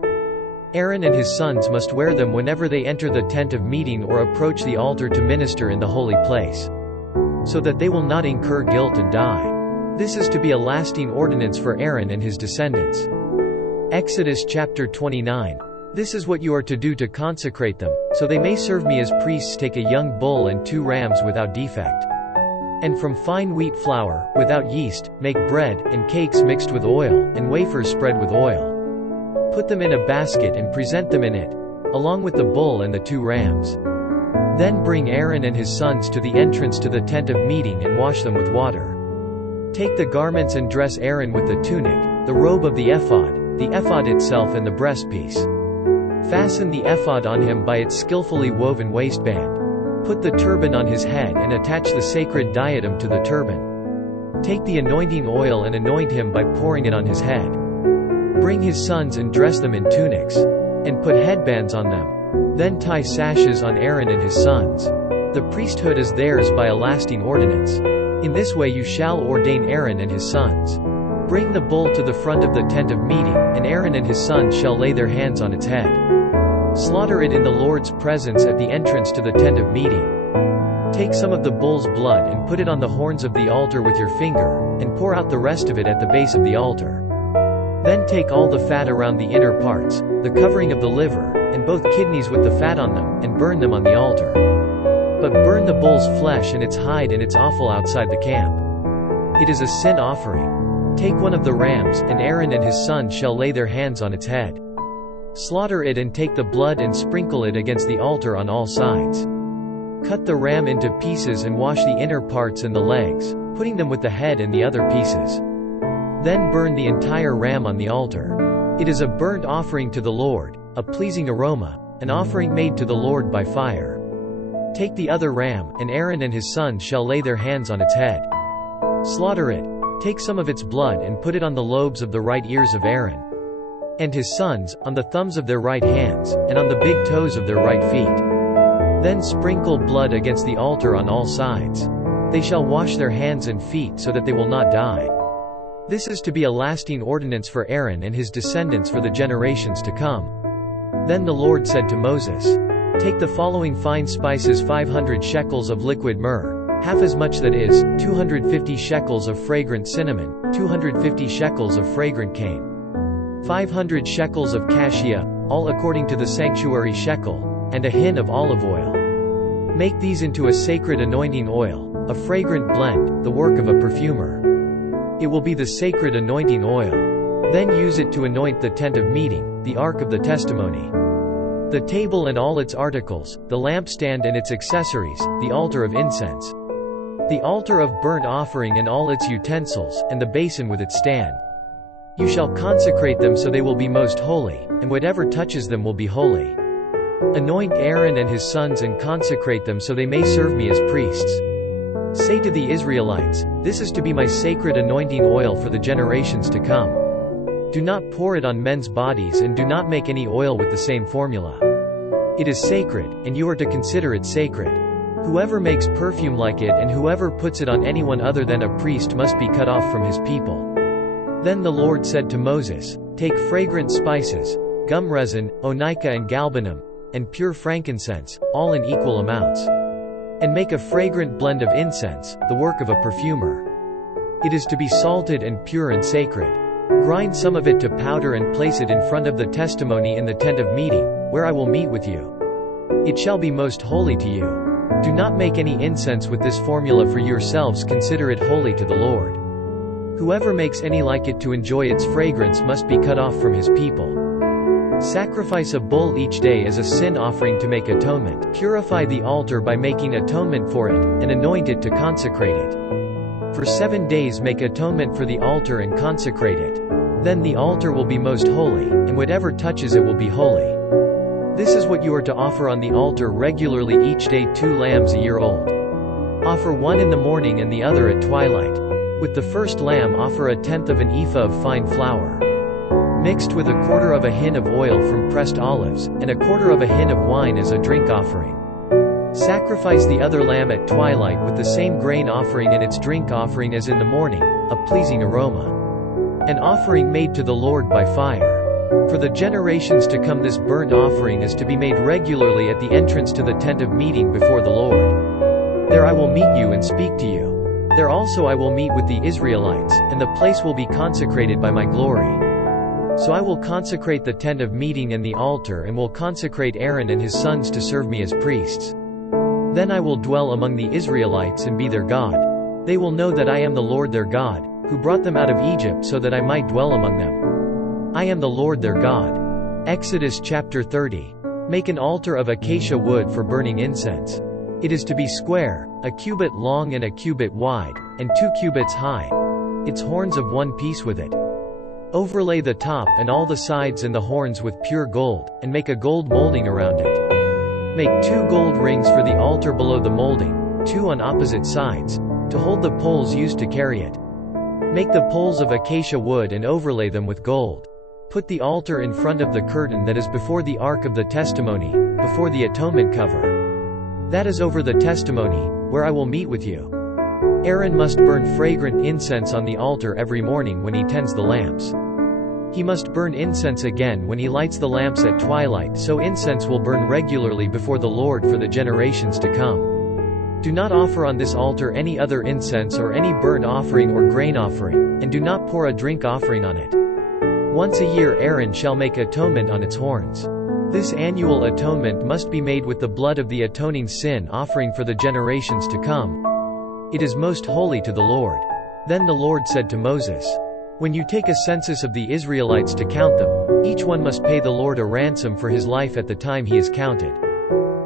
Aaron and his sons must wear them whenever they enter the tent of meeting or approach the altar to minister in the holy place, so that they will not incur guilt and die. This is to be a lasting ordinance for Aaron and his descendants. Exodus chapter 29. This is what you are to do to consecrate them, so they may serve me as priests. Take a young bull and 2 rams without defect. And from fine wheat flour, without yeast, make bread, and cakes mixed with oil, and wafers spread with oil. Put them in a basket and present them in it, along with the bull and the 2 rams. Then bring Aaron and his sons to the entrance to the tent of meeting and wash them with water. Take the garments and dress Aaron with the tunic, the robe of the ephod itself and the breastpiece. Fasten the ephod on him by its skillfully woven waistband. Put the turban on his head and attach the sacred diadem to the turban. Take the anointing oil and anoint him by pouring it on his head. Bring his sons and dress them in tunics, and put headbands on them. Then tie sashes on Aaron and his sons. The priesthood is theirs by a lasting ordinance. In this way you shall ordain Aaron and his sons. Bring the bull to the front of the tent of meeting, and Aaron and his sons shall lay their hands on its head. Slaughter it in the Lord's presence at the entrance to the tent of meeting. Take some of the bull's blood and put it on the horns of the altar with your finger, and pour out the rest of it at the base of the altar. Then take all the fat around the inner parts, the covering of the liver, and both kidneys with the fat on them, and burn them on the altar. But burn the bull's flesh and its hide and its offal outside the camp. It is a sin offering. Take one of the rams, and Aaron and his sons shall lay their hands on its head. Slaughter it and take the blood and sprinkle it against the altar on all sides. Cut the ram into pieces and wash the inner parts and the legs, putting them with the head and the other pieces. Then burn the entire ram on the altar. It is a burnt offering to the Lord, a pleasing aroma, an offering made to the Lord by fire. Take the other ram, and Aaron and his sons shall lay their hands on its head. Slaughter it, take some of its blood and put it on the lobes of the right ears of Aaron and his sons, on the thumbs of their right hands, and on the big toes of their right feet. Then sprinkle blood against the altar on all sides. They shall wash their hands and feet so that they will not die. This is to be a lasting ordinance for Aaron and his descendants for the generations to come. Then the Lord said to Moses, Take the following fine spices: 500 shekels of liquid myrrh, half as much, that is, 250 shekels of fragrant cinnamon, 250 shekels of fragrant cane, 500 shekels of cassia, all according to the sanctuary shekel, and a hin of olive oil. Make these into a sacred anointing oil, a fragrant blend, the work of a perfumer. It will be the sacred anointing oil. Then use it to anoint the tent of meeting, the ark of the testimony, the table and all its articles, the lampstand and its accessories, the altar of incense, the altar of burnt offering and all its utensils, and the basin with its stand. You shall consecrate them so they will be most holy, and whatever touches them will be holy. Anoint Aaron and his sons and consecrate them so they may serve me as priests. Say to the Israelites, This is to be my sacred anointing oil for the generations to come. Do not pour it on men's bodies, and do not make any oil with the same formula. It is sacred, and you are to consider it sacred. Whoever makes perfume like it and whoever puts it on anyone other than a priest must be cut off from his people. Then the Lord said to Moses, Take fragrant spices, gum resin, onycha and galbanum, and pure frankincense, all in equal amounts, and make a fragrant blend of incense, the work of a perfumer. It is to be salted and pure and sacred. Grind some of it to powder and place it in front of the testimony in the tent of meeting, where I will meet with you. It shall be most holy to you. Do not make any incense with this formula for yourselves, consider it holy to the Lord. Whoever makes any like it to enjoy its fragrance must be cut off from his people. Sacrifice a bull each day as a sin offering to make atonement. Purify the altar by making atonement for it, and anoint it to consecrate it. For 7 days make atonement for the altar and consecrate it. Then the altar will be most holy, and whatever touches it will be holy. This is what you are to offer on the altar regularly each day: 2 lambs a year old. Offer one in the morning and the other at twilight. With the first lamb offer 1/10 of an ephah of fine flour, mixed with 1/4 of a hin of oil from pressed olives, and 1/4 of a hin of wine as a drink offering. Sacrifice the other lamb at twilight with the same grain offering and its drink offering as in the morning, a pleasing aroma, an offering made to the Lord by fire. For the generations to come, this burnt offering is to be made regularly at the entrance to the tent of meeting before the Lord. There I will meet you and speak to you. There also I will meet with the Israelites, and the place will be consecrated by my glory. So I will consecrate the tent of meeting and the altar, and will consecrate Aaron and his sons to serve me as priests. Then I will dwell among the Israelites and be their God. They will know that I am the Lord their God, who brought them out of Egypt so that I might dwell among them. I am the Lord their God. Exodus chapter 30. Make an altar of acacia wood for burning incense. It is to be square, a cubit long and a cubit wide, and 2 cubits high. Its horns of 1 piece with it. Overlay the top and all the sides and the horns with pure gold, and make a gold molding around it. Make 2 gold rings for the altar below the molding, 2 on opposite sides, to hold the poles used to carry it. Make the poles of acacia wood and overlay them with gold. Put the altar in front of the curtain that is before the ark of the testimony, before the atonement cover. That is over the testimony, where I will meet with you. Aaron must burn fragrant incense on the altar every morning when he tends the lamps. He must burn incense again when he lights the lamps at twilight, so incense will burn regularly before the Lord for the generations to come. Do not offer on this altar any other incense or any burnt offering or grain offering, and do not pour a drink offering on it. Once a year Aaron shall make atonement on its horns. This annual atonement must be made with the blood of the atoning sin offering for the generations to come. It is most holy to the Lord. Then the Lord said to Moses, when you take a census of the Israelites to count them, each one must pay the Lord a ransom for his life at the time he is counted.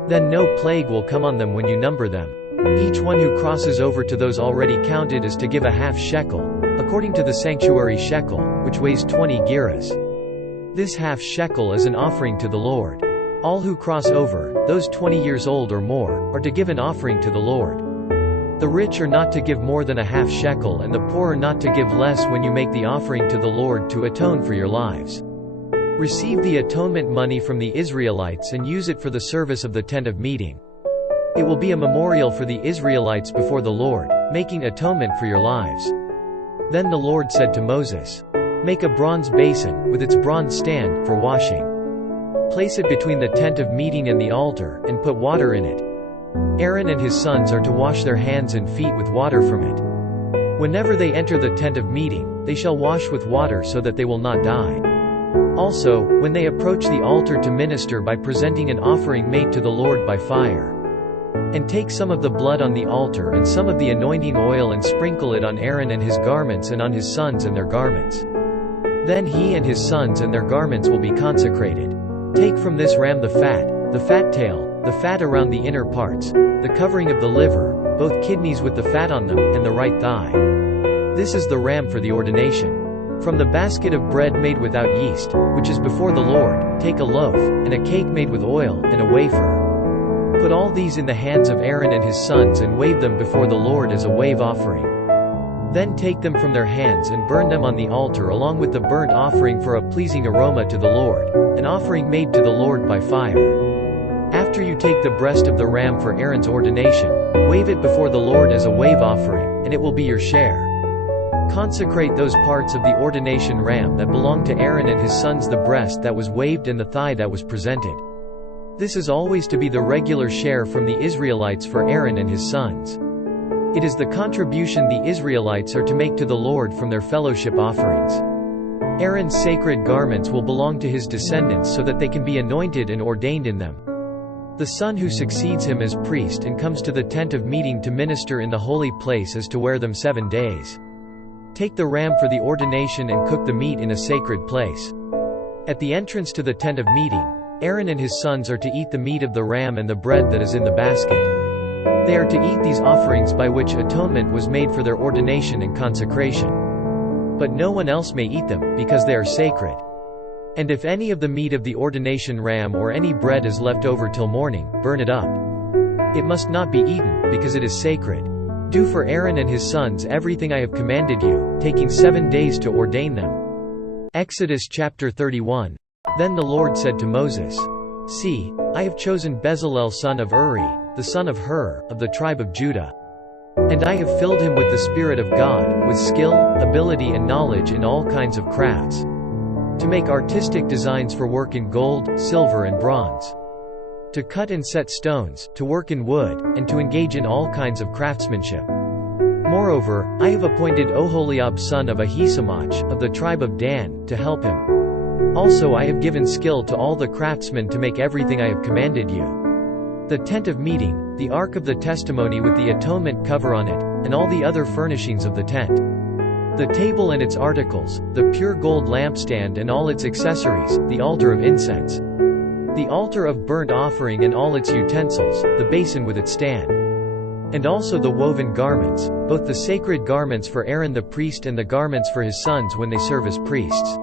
Then no plague will come on them when you number them. Each one who crosses over to those already counted is to give a half shekel, according to the sanctuary shekel, which weighs 20 gerahs. This half shekel is an offering to the Lord. All who cross over, those 20 years old or more, are to give an offering to the Lord. The rich are not to give more than a half shekel and the poor are not to give less when you make the offering to the Lord to atone for your lives. Receive the atonement money from the Israelites and use it for the service of the tent of meeting. It will be a memorial for the Israelites before the Lord, making atonement for your lives. Then the Lord said to Moses, make a bronze basin, with its bronze stand, for washing. Place it between the tent of meeting and the altar, and put water in it. Aaron and his sons are to wash their hands and feet with water from it. Whenever they enter the tent of meeting, they shall wash with water so that they will not die. Also, when they approach the altar to minister by presenting an offering made to the Lord by fire. And take some of the blood on the altar and some of the anointing oil and sprinkle it on Aaron and his garments and on his sons and their garments. Then he and his sons and their garments will be consecrated. Take from this ram the fat tail, the fat around the inner parts, the covering of the liver, both kidneys with the fat on them, and the right thigh. This is the ram for the ordination. From the basket of bread made without yeast, which is before the Lord, take a loaf, and a cake made with oil, and a wafer. Put all these in the hands of Aaron and his sons and wave them before the Lord as a wave offering. Then take them from their hands and burn them on the altar along with the burnt offering for a pleasing aroma to the Lord, an offering made to the Lord by fire. After you take the breast of the ram for Aaron's ordination, wave it before the Lord as a wave offering, and it will be your share. Consecrate those parts of the ordination ram that belong to Aaron and his sons, the breast that was waved and the thigh that was presented. This is always to be the regular share from the Israelites for Aaron and his sons. It is the contribution the Israelites are to make to the Lord from their fellowship offerings. Aaron's sacred garments will belong to his descendants so that they can be anointed and ordained in them. The son who succeeds him as priest and comes to the tent of meeting to minister in the holy place is to wear them 7 days. Take the ram for the ordination and cook the meat in a sacred place. At the entrance to the tent of meeting, Aaron and his sons are to eat the meat of the ram and the bread that is in the basket. They are to eat these offerings by which atonement was made for their ordination and consecration. But no one else may eat them, because they are sacred. And if any of the meat of the ordination ram or any bread is left over till morning, burn it up. It must not be eaten, because it is sacred. Do for Aaron and his sons everything I have commanded you, taking 7 days to ordain them. Exodus chapter 31. Then the Lord said to Moses, see, I have chosen Bezalel son of Uri, the son of Hur, of the tribe of Judah. And I have filled him with the Spirit of God, with skill, ability and knowledge in all kinds of crafts, to make artistic designs for work in gold, silver and bronze, to cut and set stones, to work in wood, and to engage in all kinds of craftsmanship. Moreover, I have appointed Oholiab son of Ahisamach, of the tribe of Dan, to help him. Also I have given skill to all the craftsmen to make everything I have commanded you. The tent of meeting, the ark of the testimony with the atonement cover on it, and all the other furnishings of the tent. The table and its articles, the pure gold lampstand and all its accessories, the altar of incense, the altar of burnt offering and all its utensils, the basin with its stand, and also the woven garments, both the sacred garments for Aaron the priest and the garments for his sons when they serve as priests,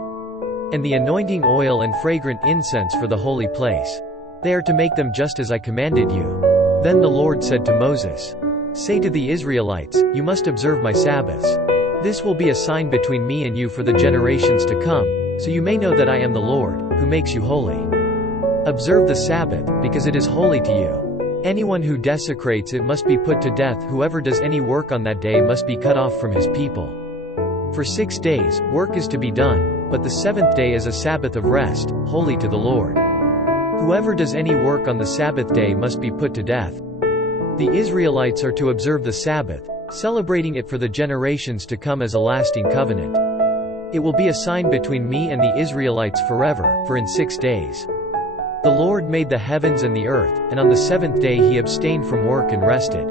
and the anointing oil and fragrant incense for the holy place. They are to make them just as I commanded you. Then the Lord said to Moses, say to the Israelites, you must observe my Sabbaths. This will be a sign between me and you for the generations to come, so you may know that I am the Lord, who makes you holy. Observe the Sabbath, because it is holy to you. Anyone who desecrates it must be put to death. Whoever does any work on that day must be cut off from his people. For 6 days, work is to be done, but the 7th day is a Sabbath of rest, holy to the Lord. Whoever does any work on the Sabbath day must be put to death. The Israelites are to observe the Sabbath, celebrating it for the generations to come as a lasting covenant. It will be a sign between me and the Israelites forever, for in 6 days the Lord made the heavens and the earth, and on the seventh day he abstained from work and rested.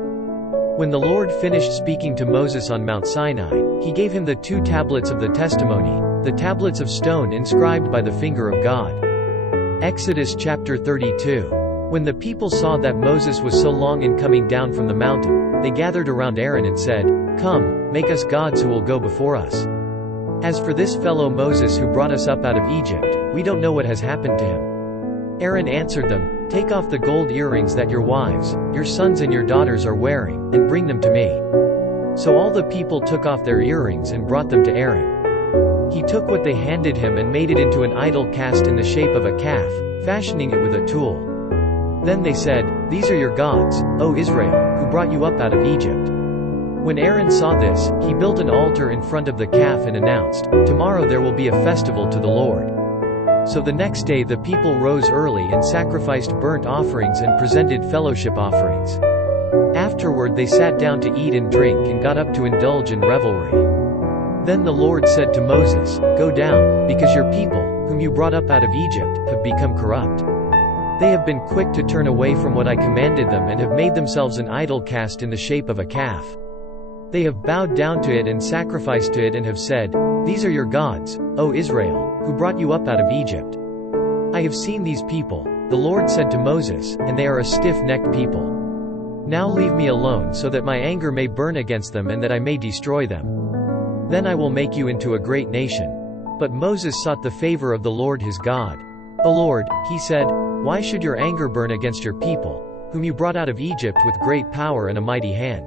When the Lord finished speaking to Moses on Mount Sinai, he gave him the 2 tablets of the testimony, the tablets of stone inscribed by the finger of God. Exodus chapter 32. When the people saw that Moses was so long in coming down from the mountain, they gathered around Aaron and said, "Come, make us gods who will go before us. As for this fellow Moses who brought us up out of Egypt, we don't know what has happened to him." Aaron answered them, "Take off the gold earrings that your wives, your sons and your daughters are wearing, and bring them to me." So all the people took off their earrings and brought them to Aaron. He took what they handed him and made it into an idol cast in the shape of a calf, fashioning it with a tool. Then they said, "These are your gods, O Israel, who brought you up out of Egypt." When Aaron saw this, he built an altar in front of the calf and announced, "Tomorrow there will be a festival to the Lord." So the next day the people rose early and sacrificed burnt offerings and presented fellowship offerings. Afterward they sat down to eat and drink and got up to indulge in revelry. Then the Lord said to Moses, "Go down, because your people, whom you brought up out of Egypt, have become corrupt. They have been quick to turn away from what I commanded them and have made themselves an idol cast in the shape of a calf. They have bowed down to it and sacrificed to it and have said, 'These are your gods, O Israel, who brought you up out of Egypt.' I have seen these people," the Lord said to Moses, "and they are a stiff-necked people. Now leave me alone so that my anger may burn against them and that I may destroy them. Then I will make you into a great nation." But Moses sought the favor of the Lord his God. "O Lord," he said, "why should your anger burn against your people, whom you brought out of Egypt with great power and a mighty hand?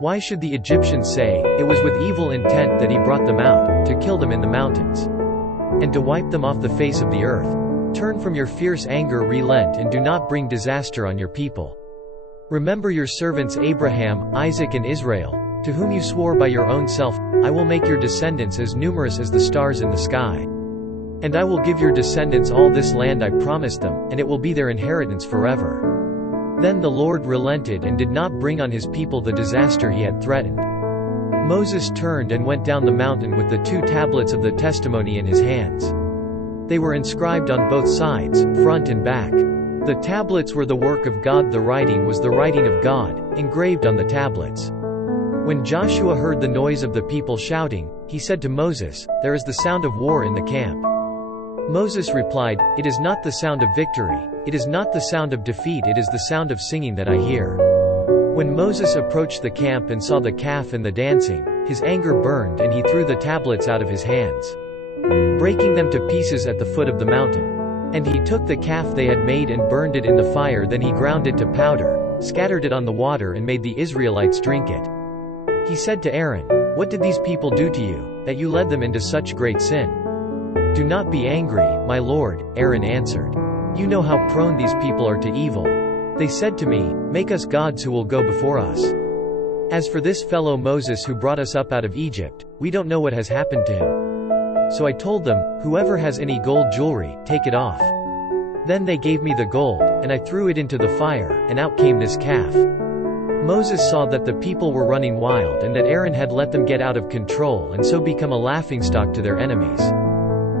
Why should the Egyptians say, 'It was with evil intent that he brought them out, to kill them in the mountains, and to wipe them off the face of the earth'? Turn from your fierce anger, relent, and do not bring disaster on your people. Remember your servants Abraham, Isaac and Israel, to whom you swore by your own self, 'I will make your descendants as numerous as the stars in the sky. And I will give your descendants all this land I promised them, and it will be their inheritance forever.' Then the Lord relented and did not bring on his people the disaster he had threatened. Moses turned and went down the mountain with the 2 tablets of the testimony in his hands. They were inscribed on both sides, front and back. The tablets were the work of God, the writing was the writing of God, engraved on the tablets. When Joshua heard the noise of the people shouting, he said to Moses, "There is the sound of war in the camp." Moses replied, "It is not the sound of victory, it is not the sound of defeat, it is the sound of singing that I hear." When Moses approached the camp and saw the calf and the dancing, his anger burned and he threw the tablets out of his hands, breaking them to pieces at the foot of the mountain. And he took the calf they had made and burned it in the fire, then he ground it to powder, scattered it on the water and made the Israelites drink it. He said to Aaron, "What did these people do to you, that you led them into such great sin?" "Do not be angry, my lord," Aaron answered. "You know how prone these people are to evil. They said to me, 'Make us gods who will go before us.' As for this fellow Moses who brought us up out of Egypt, we don't know what has happened to him." So I told them, "Whoever has any gold jewelry, take it off." Then they gave me the gold, and I threw it into the fire, and out came this calf. Moses saw that the people were running wild and that Aaron had let them get out of control and so become a laughingstock to their enemies.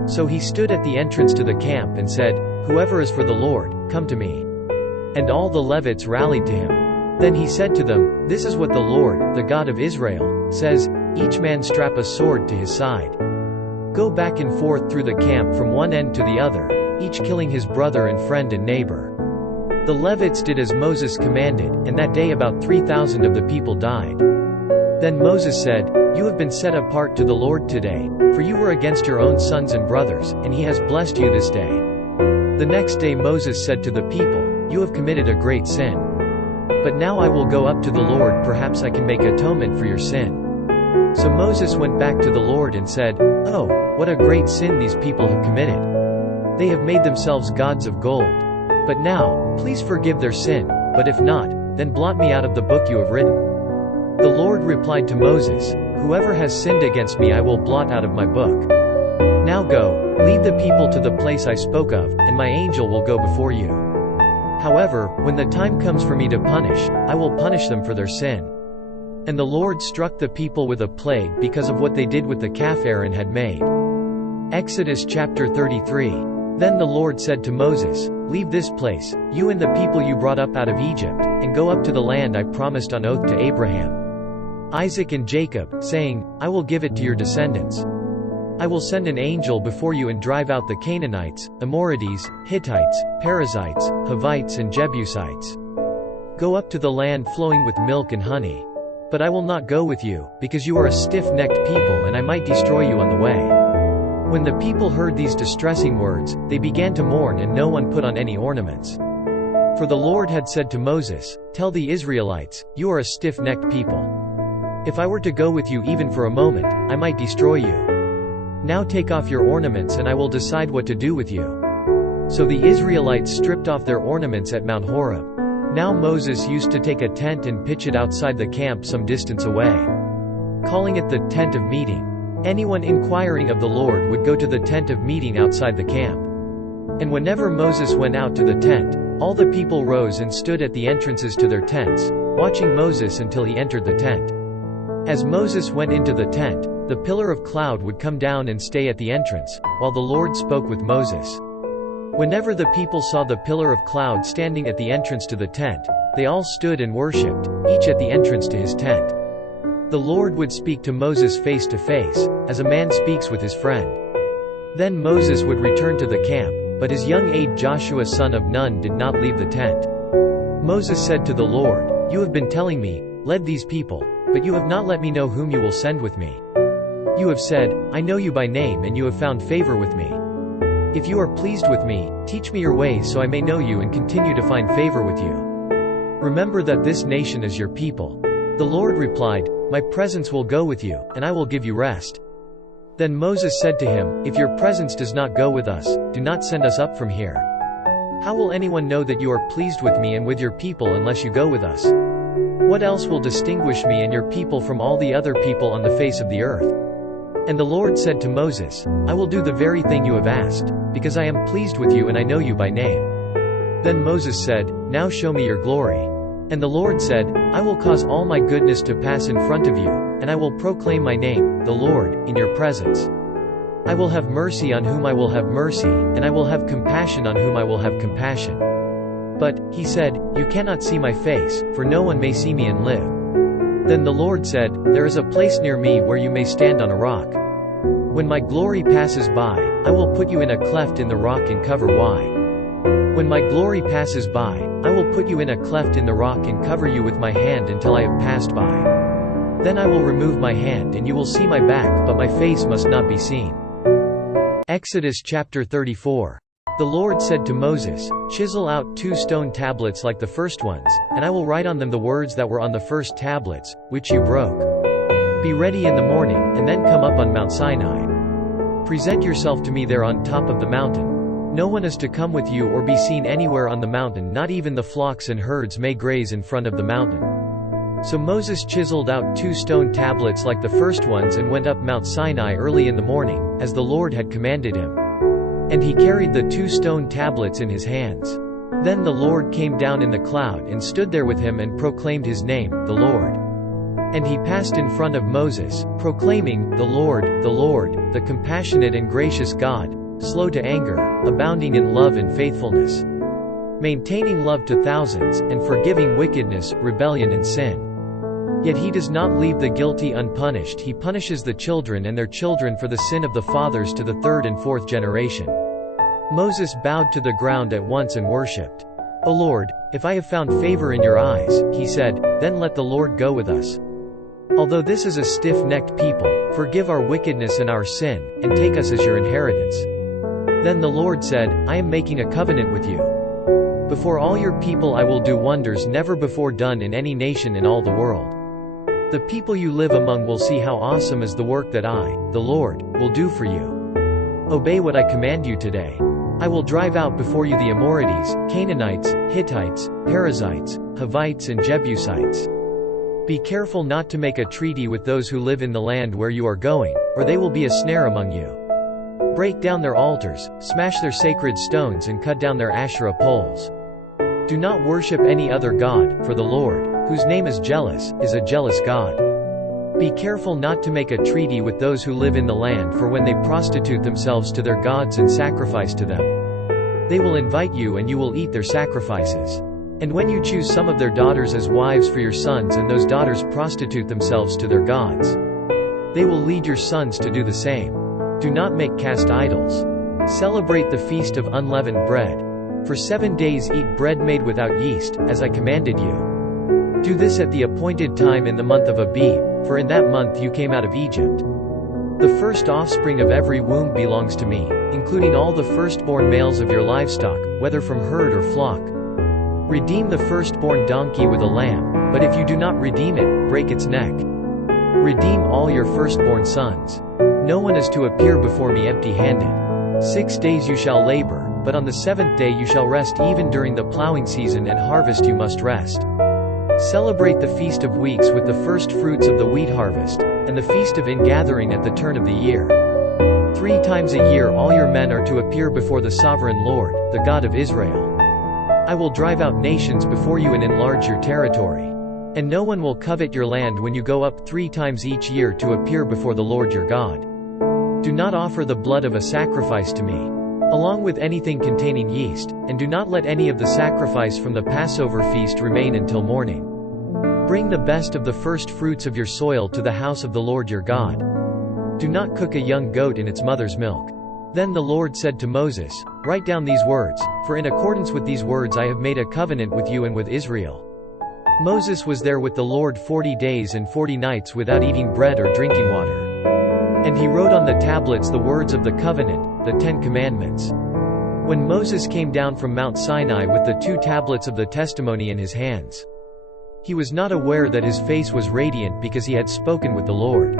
So he stood at the entrance to the camp and said, "Whoever is for the Lord, come to me." And all the Levites rallied to him. Then he said to them, "This is what the Lord, the God of Israel, says, each man strap a sword to his side. Go back and forth through the camp from one end to the other, each killing his brother and friend and neighbor." The Levites did as Moses commanded, and that day about 3,000 of the people died. Then Moses said, "You have been set apart to the Lord today, for you were against your own sons and brothers, and he has blessed you this day." The next day Moses said to the people, "You have committed a great sin. But now I will go up to the Lord, perhaps I can make atonement for your sin." So Moses went back to the Lord and said, "Oh, what a great sin these people have committed. They have made themselves gods of gold. But now, please forgive their sin, but if not, then blot me out of the book you have written." The Lord replied to Moses, "Whoever has sinned against me I will blot out of my book. Now go, lead the people to the place I spoke of, and my angel will go before you. However, when the time comes for me to punish, I will punish them for their sin." And the Lord struck the people with a plague because of what they did with the calf Aaron had made. Exodus chapter 33. Then the Lord said to Moses, "Leave this place, you and the people you brought up out of Egypt, and go up to the land I promised on oath to Abraham, Isaac and Jacob, saying, I will give it to your descendants. I will send an angel before you and drive out the Canaanites, Amorites, Hittites, Perizzites, Hivites and Jebusites. Go up to the land flowing with milk and honey. But I will not go with you, because you are a stiff-necked people and I might destroy you on the way." When the people heard these distressing words, they began to mourn and no one put on any ornaments. For the Lord had said to Moses, "Tell the Israelites, you are a stiff-necked people. If I were to go with you even for a moment, I might destroy you. Now take off your ornaments and I will decide what to do with you." So the Israelites stripped off their ornaments at Mount Horeb. Now Moses used to take a tent and pitch it outside the camp some distance away, calling it the tent of meeting. Anyone inquiring of the Lord would go to the tent of meeting outside the camp. And whenever Moses went out to the tent, all the people rose and stood at the entrances to their tents, watching Moses until he entered the tent. As Moses went into the tent, the pillar of cloud would come down and stay at the entrance, while the Lord spoke with Moses. Whenever the people saw the pillar of cloud standing at the entrance to the tent, they all stood and worshipped, each at the entrance to his tent. The Lord would speak to Moses face to face, as a man speaks with his friend. Then Moses would return to the camp, but his young aide Joshua son of Nun did not leave the tent. Moses said to the Lord, "You have been telling me, 'Lead these people,' but you have not let me know whom you will send with me. You have said, 'I know you by name and you have found favor with me.' If you are pleased with me, teach me your ways so I may know you and continue to find favor with you. Remember that this nation is your people." The Lord replied, "My presence will go with you, and I will give you rest." Then Moses said to him, "If your presence does not go with us, do not send us up from here. How will anyone know that you are pleased with me and with your people unless you go with us? What else will distinguish me and your people from all the other people on the face of the earth?" And the Lord said to Moses, "I will do the very thing you have asked, because I am pleased with you and I know you by name." Then Moses said, "Now show me your glory." And the Lord said, "I will cause all my goodness to pass in front of you, and I will proclaim my name, the Lord, in your presence. I will have mercy on whom I will have mercy, and I will have compassion on whom I will have compassion." But, he said, "You cannot see my face, for no one may see me and live." Then the Lord said, "There is a place near me where you may stand on a rock. When my glory passes by, I will put you in a cleft in the rock and cover Y. When my glory passes by, I will put you in a cleft in the rock and cover you with my hand until I have passed by. Then I will remove my hand and you will see my back, but my face must not be seen." Exodus chapter 34. The Lord said to Moses, "Chisel out 2 stone tablets like the first ones, and I will write on them the words that were on the first tablets, which you broke. Be ready in the morning, and then come up on Mount Sinai. Present yourself to me there on top of the mountain. No one is to come with you or be seen anywhere on the mountain, not even the flocks and herds may graze in front of the mountain." So Moses chiseled out 2 stone tablets like the first ones and went up Mount Sinai early in the morning, as the Lord had commanded him. And he carried the 2 stone tablets in his hands. Then the Lord came down in the cloud and stood there with him and proclaimed his name, the Lord. And he passed in front of Moses, proclaiming, the Lord, the compassionate and gracious God, slow to anger, abounding in love and faithfulness, maintaining love to thousands, and forgiving wickedness, rebellion and sin. Yet he does not leave the guilty unpunished. He punishes the children and their children for the sin of the fathers to the 3rd and 4th generation. Moses bowed to the ground at once and worshipped. "O Lord, if I have found favor in your eyes," he said, "then let the Lord go with us. Although this is a stiff-necked people, forgive our wickedness and our sin, and take us as your inheritance." Then the Lord said, "I am making a covenant with you. Before all your people I will do wonders never before done in any nation in all the world. The people you live among will see how awesome is the work that I, the Lord, will do for you. Obey what I command you today. I will drive out before you the Amorites, Canaanites, Hittites, Perizzites, Hivites and Jebusites. Be careful not to make a treaty with those who live in the land where you are going, or they will be a snare among you. Break down their altars, smash their sacred stones and cut down their Asherah poles. Do not worship any other god, for the Lord, whose name is jealous, is a jealous God. Be careful not to make a treaty with those who live in the land, for when they prostitute themselves to their gods and sacrifice to them, they will invite you and you will eat their sacrifices. And when you choose some of their daughters as wives for your sons and those daughters prostitute themselves to their gods, they will lead your sons to do the same. Do not make cast idols. Celebrate the feast of unleavened bread. For 7 days eat bread made without yeast, as I commanded you. Do this at the appointed time in the month of Abib, for in that month you came out of Egypt. The first offspring of every womb belongs to me, including all the firstborn males of your livestock, whether from herd or flock. Redeem the firstborn donkey with a lamb, but if you do not redeem it, break its neck. Redeem all your firstborn sons. No one is to appear before me empty-handed. 6 days you shall labor, but on the 7th day you shall rest. Even during the plowing season and harvest you must rest. Celebrate the Feast of Weeks with the first fruits of the wheat harvest, and the Feast of Ingathering at the turn of the year. 3 times a year all your men are to appear before the Sovereign Lord, the God of Israel. I will drive out nations before you and enlarge your territory. And no one will covet your land when you go up 3 times each year to appear before the Lord your God. Do not offer the blood of a sacrifice to me, along with anything containing yeast, and do not let any of the sacrifice from the Passover feast remain until morning. Bring the best of the first fruits of your soil to the house of the Lord your God. Do not cook a young goat in its mother's milk. Then the Lord said to Moses, Write down these words, for in accordance with these words I have made a covenant with you and with Israel. Moses was there with the Lord 40 days and 40 nights without eating bread or drinking water. And he wrote on the tablets the words of the covenant, the 10 Commandments. When Moses came down from Mount Sinai with the 2 tablets of the testimony in his hands, he was not aware that his face was radiant because he had spoken with the Lord.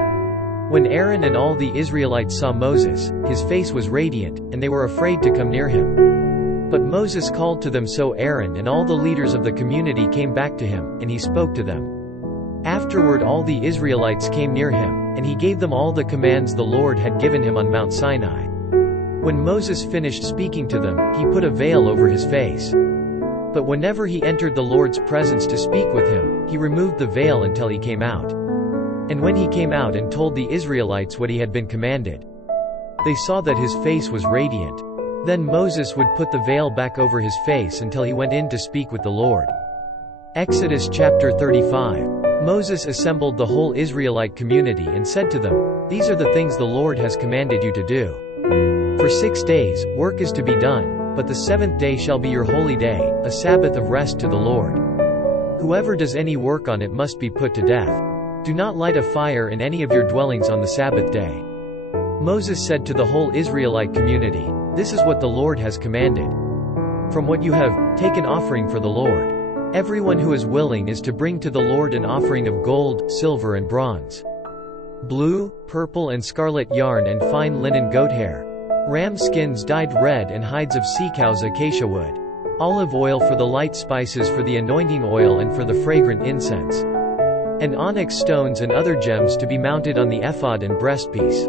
When Aaron and all the Israelites saw Moses, his face was radiant, and they were afraid to come near him. But Moses called to them, so Aaron and all the leaders of the community came back to him, and he spoke to them. Afterward all the Israelites came near him, and he gave them all the commands the Lord had given him on Mount Sinai. When Moses finished speaking to them, he put a veil over his face. But whenever he entered the Lord's presence to speak with him, he removed the veil until he came out. And when he came out and told the Israelites what he had been commanded, they saw that his face was radiant. Then Moses would put the veil back over his face until he went in to speak with the Lord. Exodus chapter 35. Moses assembled the whole Israelite community and said to them, These are the things the Lord has commanded you to do. For 6 days, work is to be done, but the 7th day shall be your holy day, a Sabbath of rest to the Lord. Whoever does any work on it must be put to death. Do not light a fire in any of your dwellings on the Sabbath day. Moses said to the whole Israelite community, This is what the Lord has commanded. From what you have, take an offering for the Lord. Everyone who is willing is to bring to the Lord an offering of gold, silver and bronze, blue, purple and scarlet yarn and fine linen goat hair, ram skins dyed red and hides of sea cows acacia wood, olive oil for the light spices for the anointing oil and for the fragrant incense, and onyx stones and other gems to be mounted on the ephod and breastpiece.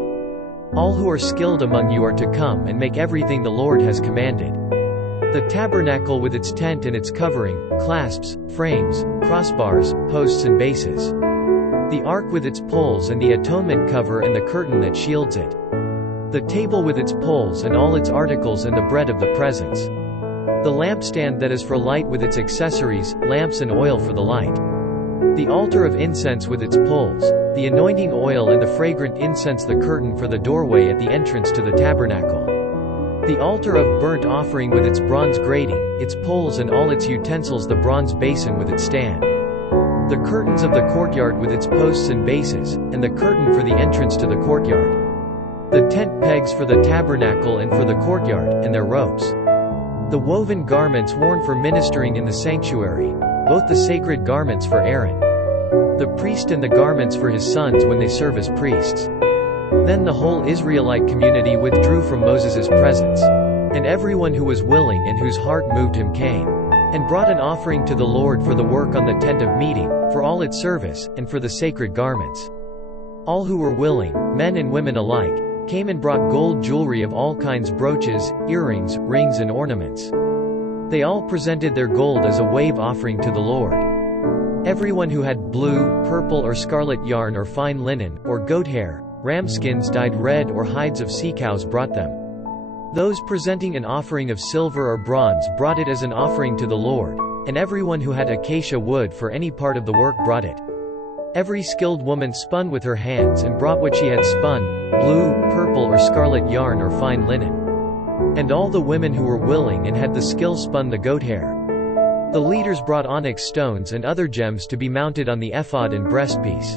All who are skilled among you are to come and make everything the Lord has commanded. The tabernacle with its tent and its covering, clasps, frames, crossbars, posts and bases. The ark with its poles and the atonement cover and the curtain that shields it. The table with its poles and all its articles and the bread of the presence. The lampstand that is for light with its accessories, lamps and oil for the light. The altar of incense with its poles, the anointing oil and the fragrant incense, the curtain for the doorway at the entrance to the tabernacle. The altar of burnt offering with its bronze grating, its poles and all its utensils, the bronze basin with its stand. The curtains of the courtyard with its posts and bases, and the curtain for the entrance to the courtyard. The tent pegs for the tabernacle and for the courtyard, and their ropes. The woven garments worn for ministering in the sanctuary, both the sacred garments for Aaron, the priest, and the garments for his sons when they serve as priests. Then the whole Israelite community withdrew from Moses' presence. And everyone who was willing and whose heart moved him came, and brought an offering to the Lord for the work on the tent of meeting, for all its service, and for the sacred garments. All who were willing, men and women alike, came and brought gold jewelry of all kinds, brooches, earrings, rings and ornaments. They all presented their gold as a wave offering to the Lord. Everyone who had blue, purple or scarlet yarn or fine linen, or goat hair, ram skins dyed red or hides of sea cows brought them. Those presenting an offering of silver or bronze brought it as an offering to the Lord, and everyone who had acacia wood for any part of the work brought it. Every skilled woman spun with her hands and brought what she had spun, blue, purple or scarlet yarn or fine linen. And all the women who were willing and had the skill spun the goat hair. The leaders brought onyx stones and other gems to be mounted on the ephod and breastpiece.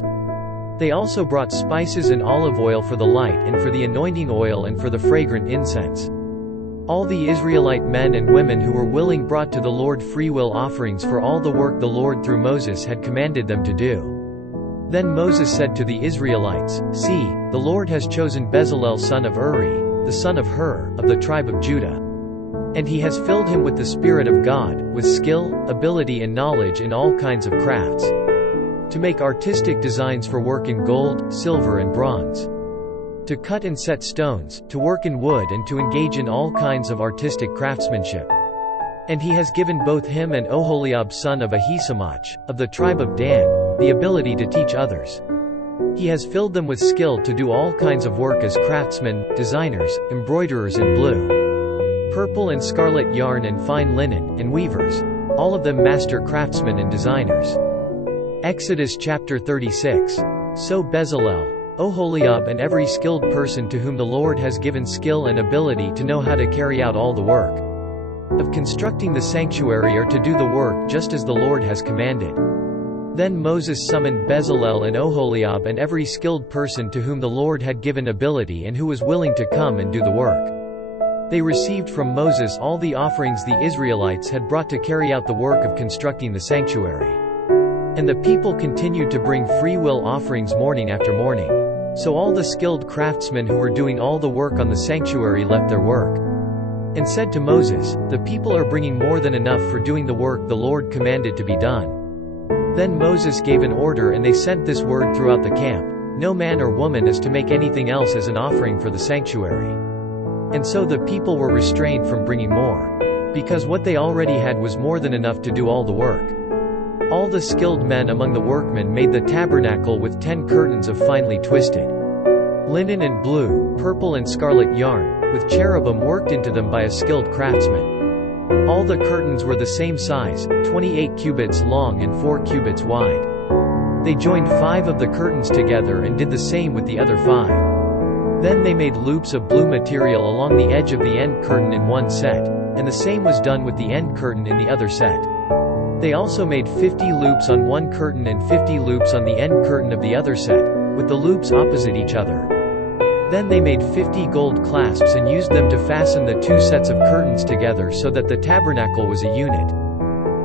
They also brought spices and olive oil for the light and for the anointing oil and for the fragrant incense. All the Israelite men and women who were willing brought to the Lord freewill offerings for all the work the Lord through Moses had commanded them to do. Then Moses said to the Israelites, "See, the Lord has chosen Bezalel son of Uri, the son of Hur, of the tribe of Judah. And he has filled him with the Spirit of God, with skill, ability and knowledge in all kinds of crafts, to make artistic designs for work in gold, silver and bronze, to cut and set stones, to work in wood and to engage in all kinds of artistic craftsmanship. And he has given both him and Oholiab son of Ahisamach, of the tribe of Dan, the ability to teach others. He has filled them with skill to do all kinds of work as craftsmen, designers, embroiderers in blue, purple and scarlet yarn and fine linen, and weavers, all of them master craftsmen and designers." Exodus chapter 36. So Bezalel, Oholiab and every skilled person to whom the Lord has given skill and ability to know how to carry out all the work of constructing the sanctuary are to do the work just as the Lord has commanded. Then Moses summoned Bezalel and Oholiab and every skilled person to whom the Lord had given ability and who was willing to come and do the work. They received from Moses all the offerings the Israelites had brought to carry out the work of constructing the sanctuary. And the people continued to bring free will offerings morning after morning. So all the skilled craftsmen who were doing all the work on the sanctuary left their work, and said to Moses, "The people are bringing more than enough for doing the work the Lord commanded to be done." Then Moses gave an order and they sent this word throughout the camp, "No man or woman is to make anything else as an offering for the sanctuary." And so the people were restrained from bringing more, because what they already had was more than enough to do all the work. All the skilled men among the workmen made the tabernacle with 10 curtains of finely twisted linen and blue, purple and scarlet yarn, with cherubim worked into them by a skilled craftsman. All the curtains were the same size, 28 cubits long and 4 cubits wide. They joined 5 of the curtains together and did the same with the other 5. Then they made loops of blue material along the edge of the end curtain in one set, and the same was done with the end curtain in the other set. They also made 50 loops on one curtain and 50 loops on the end curtain of the other set, with the loops opposite each other. Then they made 50 gold clasps and used them to fasten the 2 sets of curtains together so that the tabernacle was a unit.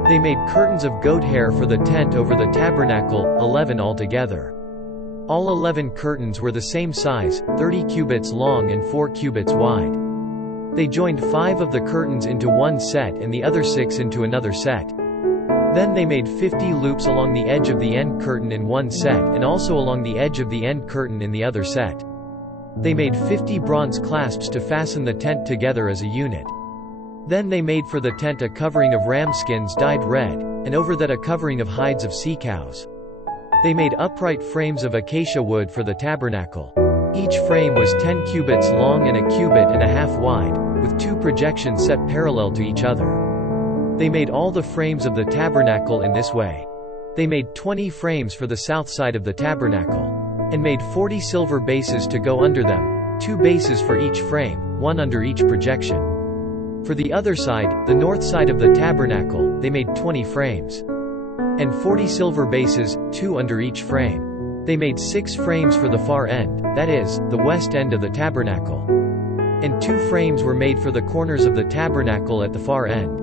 They made curtains of goat hair for the tent over the tabernacle, 11 altogether. All 11 curtains were the same size, 30 cubits long and 4 cubits wide. They joined 5 of the curtains into one set and the other 6 into another set. Then they made 50 loops along the edge of the end curtain in one set and also along the edge of the end curtain in the other set. They made 50 bronze clasps to fasten the tent together as a unit. Then they made for the tent a covering of ram skins dyed red, and over that a covering of hides of sea cows. They made upright frames of acacia wood for the tabernacle. Each frame was 10 cubits long and a cubit and a half wide, with 2 projections set parallel to each other. They made all the frames of the tabernacle in this way. They made 20 frames for the south side of the tabernacle, and made 40 silver bases to go under them, 2 bases for each frame, 1 under each projection. For the other side, the north side of the tabernacle, they made 20 frames, and 40 silver bases, 2 under each frame. They made 6 frames for the far end, that is, the west end of the tabernacle. And 2 frames were made for the corners of the tabernacle at the far end.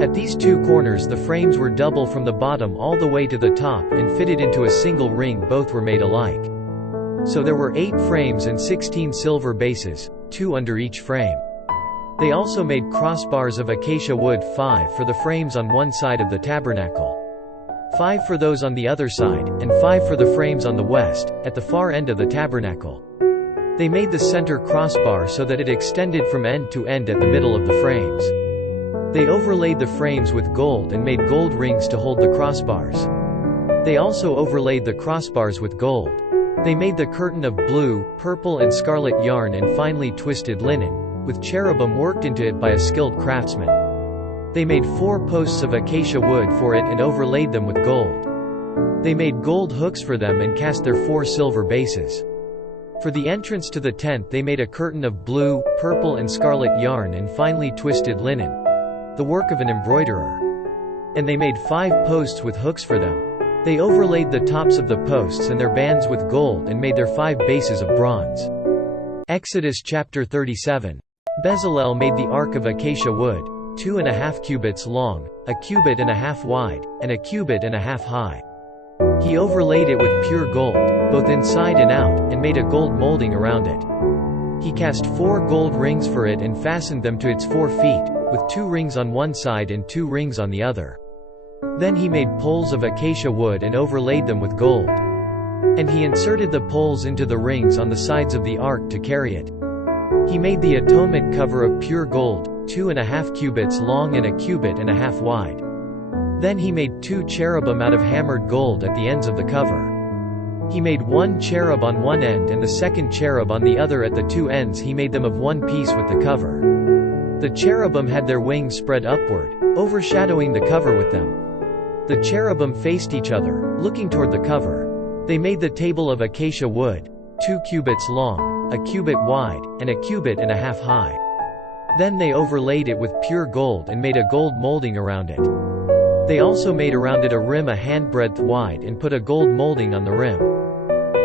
At these 2 corners the frames were double from the bottom all the way to the top and fitted into a single ring. Both were made alike. So there were 8 frames and 16 silver bases, 2 under each frame. They also made crossbars of acacia wood, 5 for the frames on one side of the tabernacle, 5 for those on the other side, and 5 for the frames on the west, at the far end of the tabernacle. They made the center crossbar so that it extended from end to end at the middle of the frames. They overlaid the frames with gold and made gold rings to hold the crossbars. They also overlaid the crossbars with gold. They made the curtain of blue, purple and scarlet yarn and finely twisted linen, with cherubim worked into it by a skilled craftsman. They made 4 posts of acacia wood for it and overlaid them with gold. They made gold hooks for them and cast their 4 silver bases. For the entrance to the tent they made a curtain of blue, purple and scarlet yarn and finely twisted linen, the work of an embroiderer. And they made 5 posts with hooks for them. They overlaid the tops of the posts and their bands with gold and made their 5 bases of bronze. Exodus chapter 37. Bezalel made the ark of acacia wood, 2.5 cubits long, 1.5 cubits wide, and 1.5 cubits high. He overlaid it with pure gold, both inside and out, and made a gold molding around it. He cast 4 gold rings for it and fastened them to its 4 feet, with 2 rings on one side and 2 rings on the other. Then he made poles of acacia wood and overlaid them with gold. And he inserted the poles into the rings on the sides of the ark to carry it. He made the atonement cover of pure gold, 2.5 cubits long and 1.5 cubits wide. Then he made 2 cherubim out of hammered gold at the ends of the cover. He made 1 cherub on one end and the second cherub on the other at the 2 ends. He made them of one piece with the cover. The cherubim had their wings spread upward, overshadowing the cover with them. The cherubim faced each other, looking toward the cover. They made the table of acacia wood, 2 cubits long, 1 cubit wide, and 1.5 cubits high. Then they overlaid it with pure gold and made a gold molding around it. They also made around it a rim a handbreadth wide and put a gold molding on the rim.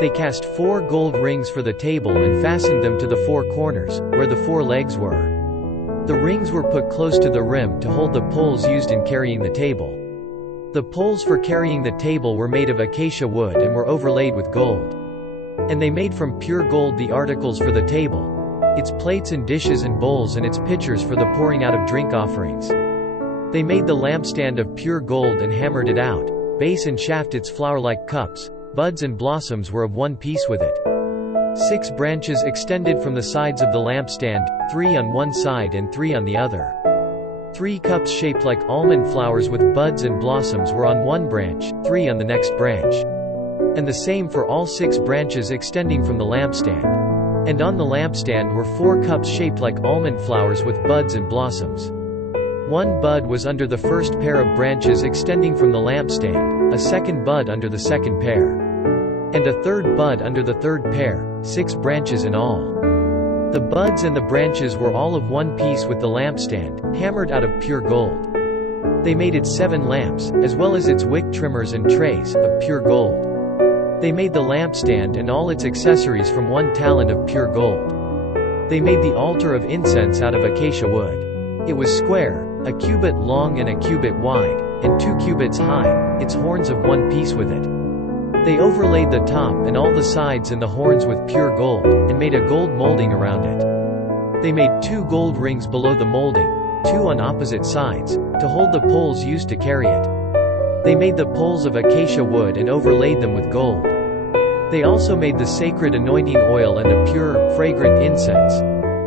They cast 4 gold rings for the table and fastened them to the 4 corners, where the 4 legs were. The rings were put close to the rim to hold the poles used in carrying the table. The poles for carrying the table were made of acacia wood and were overlaid with gold. And they made from pure gold the articles for the table, its plates and dishes and bowls and its pitchers for the pouring out of drink offerings. They made the lampstand of pure gold and hammered it out, base and shaft its flower-like cups, buds and blossoms were of one piece with it. 6 branches extended from the sides of the lampstand, 3 on one side and 3 on the other. 3 cups shaped like almond flowers with buds and blossoms were on one branch, 3 on the next branch. And the same for all 6 branches extending from the lampstand. And on the lampstand were 4 cups shaped like almond flowers with buds and blossoms. 1 bud was under the first pair of branches extending from the lampstand, a second bud under the second pair, and a third bud under the third pair, 6 branches in all. The buds and the branches were all of one piece with the lampstand, hammered out of pure gold. They made its 7 lamps, as well as its wick trimmers and trays, of pure gold. They made the lampstand and all its accessories from 1 talent of pure gold. They made the altar of incense out of acacia wood. It was square, 1 cubit long and 1 cubit wide, and 2 cubits high, its horns of one piece with it. They overlaid the top and all the sides and the horns with pure gold, and made a gold molding around it. They made 2 gold rings below the molding, 2 on opposite sides, to hold the poles used to carry it. They made the poles of acacia wood and overlaid them with gold. They also made the sacred anointing oil and the pure, fragrant incense,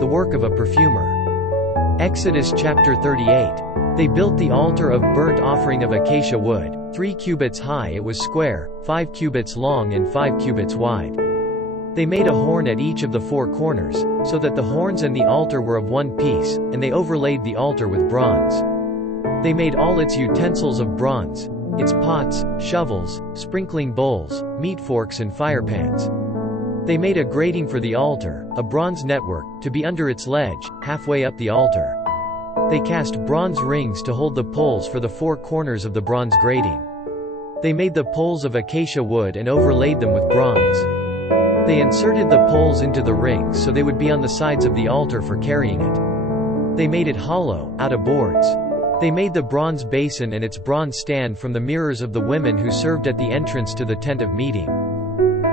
the work of a perfumer. Exodus chapter 38. They built the altar of burnt offering of acacia wood, 3 cubits high. It was square, 5 cubits long and 5 cubits wide. They made a horn at each of the 4 corners, so that the horns and the altar were of one piece, and they overlaid the altar with bronze. They made all its utensils of bronze, its pots, shovels, sprinkling bowls, meat forks and fire pans. They made a grating for the altar, a bronze network, to be under its ledge, halfway up the altar. They cast bronze rings to hold the poles for the 4 corners of the bronze grating. They made the poles of acacia wood and overlaid them with bronze. They inserted the poles into the rings so they would be on the sides of the altar for carrying it. They made it hollow, out of boards. They made the bronze basin and its bronze stand from the mirrors of the women who served at the entrance to the tent of meeting.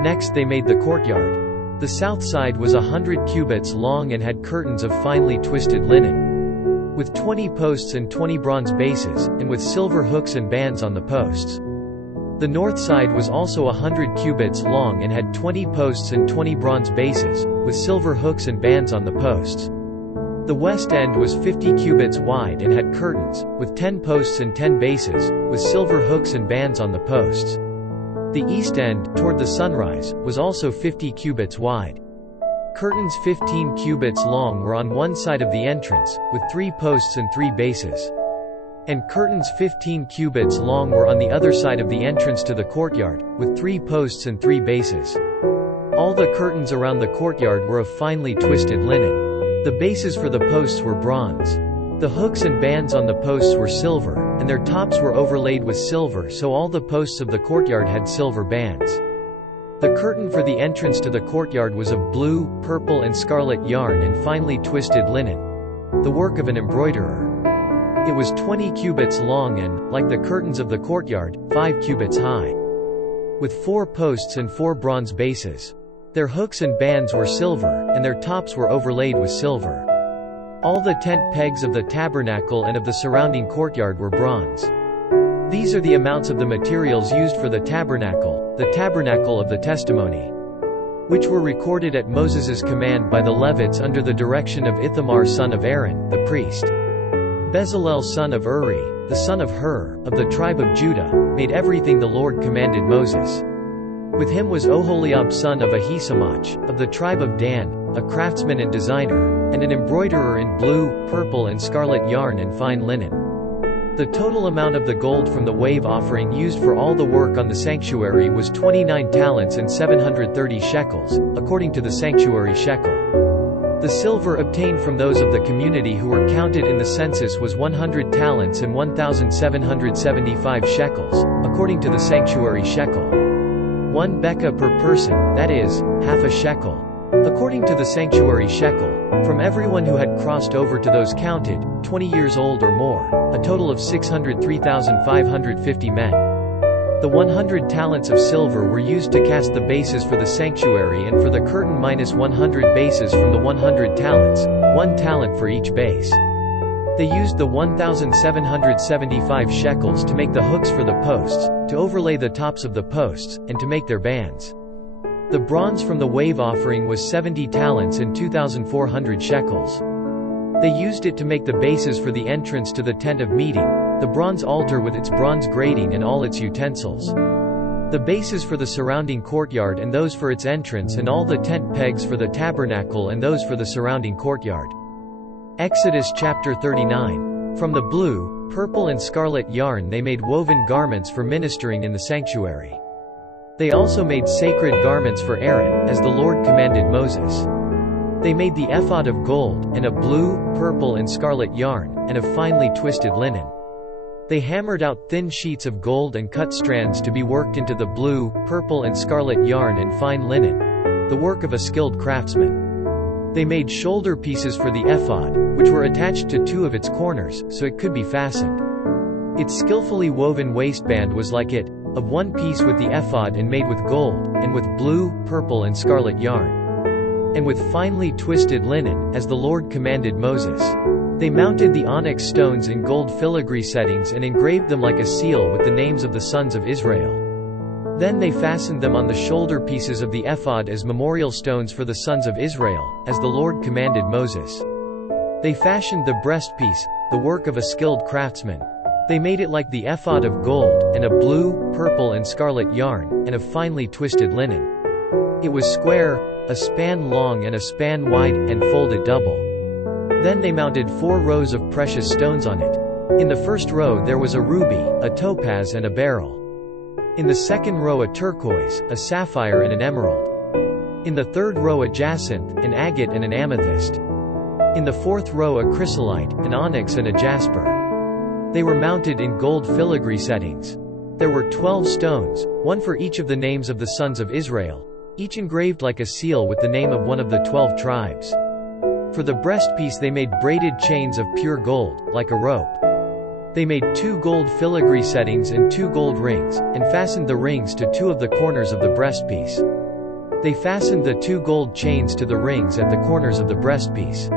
Next they made the courtyard. The south side was 100 cubits long and had curtains of finely twisted linen, with 20 posts and 20 bronze bases, and with silver hooks and bands on the posts. The north side was also 100 cubits long and had 20 posts and 20 bronze bases, with silver hooks and bands on the posts. The west end was 50 cubits wide and had curtains, with 10 posts and 10 bases, with silver hooks and bands on the posts. The east end, toward the sunrise, was also 50 cubits wide. Curtains 15 cubits long were on one side of the entrance, with 3 posts and 3 bases. And curtains 15 cubits long were on the other side of the entrance to the courtyard, with 3 posts and 3 bases. All the curtains around the courtyard were of finely twisted linen. The bases for the posts were bronze. The hooks and bands on the posts were silver, and their tops were overlaid with silver, so all the posts of the courtyard had silver bands. The curtain for the entrance to the courtyard was of blue, purple and scarlet yarn and finely twisted linen, the work of an embroiderer. It was 20 cubits long and, like the curtains of the courtyard, 5 cubits high. With 4 posts and 4 bronze bases. Their hooks and bands were silver, and their tops were overlaid with silver. All the tent pegs of the tabernacle and of the surrounding courtyard were bronze. These are the amounts of the materials used for the tabernacle of the testimony, which were recorded at Moses' command by the Levites under the direction of Ithamar son of Aaron, the priest. Bezalel son of Uri, the son of Hur, of the tribe of Judah, made everything the Lord commanded Moses. With him was Oholiab son of Ahisamach, of the tribe of Dan, a craftsman and designer, and an embroiderer in blue, purple and scarlet yarn and fine linen. The total amount of the gold from the wave offering used for all the work on the sanctuary was 29 talents and 730 shekels, according to the sanctuary shekel. The silver obtained from those of the community who were counted in the census was 100 talents and 1,775 shekels, according to the sanctuary shekel. 1 bekah per person, that is, half a shekel. According to the sanctuary shekel, from everyone who had crossed over to those counted, 20 years old or more, a total of 603,550 men. The 100 talents of silver were used to cast the bases for the sanctuary and for the curtain minus 100 bases from the 100 talents, 1 talent for each base. They used the 1,775 shekels to make the hooks for the posts, to overlay the tops of the posts, and to make their bands. The bronze from the wave offering was 70 talents and 2,400 shekels. They used it to make the bases for the entrance to the tent of meeting, the bronze altar with its bronze grating and all its utensils. The bases for the surrounding courtyard and those for its entrance and all the tent pegs for the tabernacle and those for the surrounding courtyard. Exodus chapter 39. From the blue, purple and scarlet yarn they made woven garments for ministering in the sanctuary. They also made sacred garments for Aaron, as the Lord commanded Moses. They made the ephod of gold, and of blue, purple and scarlet yarn, and of finely twisted linen. They hammered out thin sheets of gold and cut strands to be worked into the blue, purple and scarlet yarn and fine linen, the work of a skilled craftsman. They made shoulder pieces for the ephod, which were attached to 2 of its corners, so it could be fastened. Its skillfully woven waistband was like it, of 1 piece with the ephod and made with gold, and with blue, purple and scarlet yarn, and with finely twisted linen, as the Lord commanded Moses. They mounted the onyx stones in gold filigree settings and engraved them like a seal with the names of the sons of Israel. Then they fastened them on the shoulder pieces of the ephod as memorial stones for the sons of Israel, as the Lord commanded Moses. They fashioned the breastpiece, the work of a skilled craftsman. They made it like the ephod of gold, and of blue, purple and scarlet yarn, and of finely twisted linen. It was square, a span long and a span wide, and folded double. Then they mounted 4 rows of precious stones on it. In the first row there was a ruby, a topaz and a beryl. In the second row a turquoise, a sapphire and an emerald. In the third row a jacinth, an agate and an amethyst. In the fourth row a chrysolite, an onyx and a jasper. They were mounted in gold filigree settings. There were 12 stones, 1 for each of the names of the sons of Israel, each engraved like a seal with the name of one of the 12 tribes. For the breastpiece they made braided chains of pure gold, like a rope. They made 2 gold filigree settings and 2 gold rings, and fastened the rings to 2 of the corners of the breastpiece. They fastened the 2 gold chains to the rings at the corners of the breastpiece,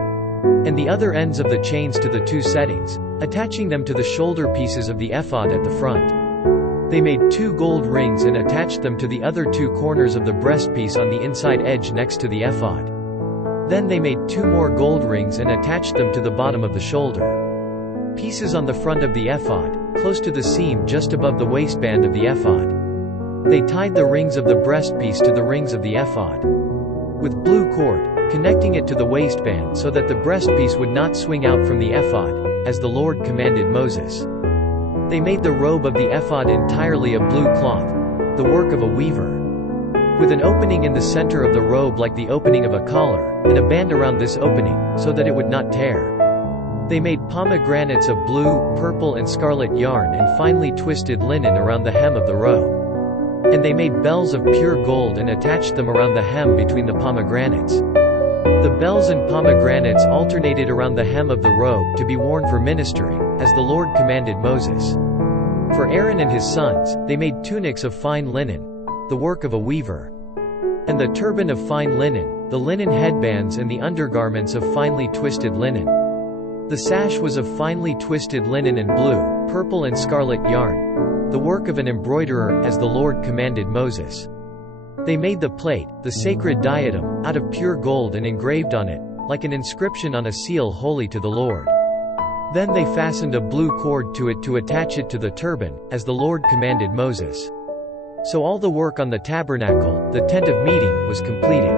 and the other ends of the chains to the 2 settings, attaching them to the shoulder pieces of the ephod at the front. They made 2 gold rings and attached them to the other 2 corners of the breastpiece on the inside edge next to the ephod. Then they made 2 more gold rings and attached them to the bottom of the shoulder pieces on the front of the ephod, close to the seam just above the waistband of the ephod. They tied the rings of the breastpiece to the rings of the ephod with blue cord, connecting it to the waistband so that the breastpiece would not swing out from the ephod, as the Lord commanded Moses. They made the robe of the ephod entirely of blue cloth, the work of a weaver, with an opening in the center of the robe like the opening of a collar, and a band around this opening, so that it would not tear. They made pomegranates of blue, purple and scarlet yarn and finely twisted linen around the hem of the robe. And they made bells of pure gold and attached them around the hem between the pomegranates. The bells and pomegranates alternated around the hem of the robe to be worn for ministering, as the Lord commanded Moses. For Aaron and his sons, they made tunics of fine linen, the work of a weaver, and the turban of fine linen, the linen headbands and the undergarments of finely twisted linen. The sash was of finely twisted linen and blue, purple and scarlet yarn, the work of an embroiderer, as the Lord commanded Moses. They made the plate, the sacred diadem, out of pure gold and engraved on it, like an inscription on a seal, holy to the Lord. Then they fastened a blue cord to it to attach it to the turban, as the Lord commanded Moses. So all the work on the tabernacle, the tent of meeting, was completed.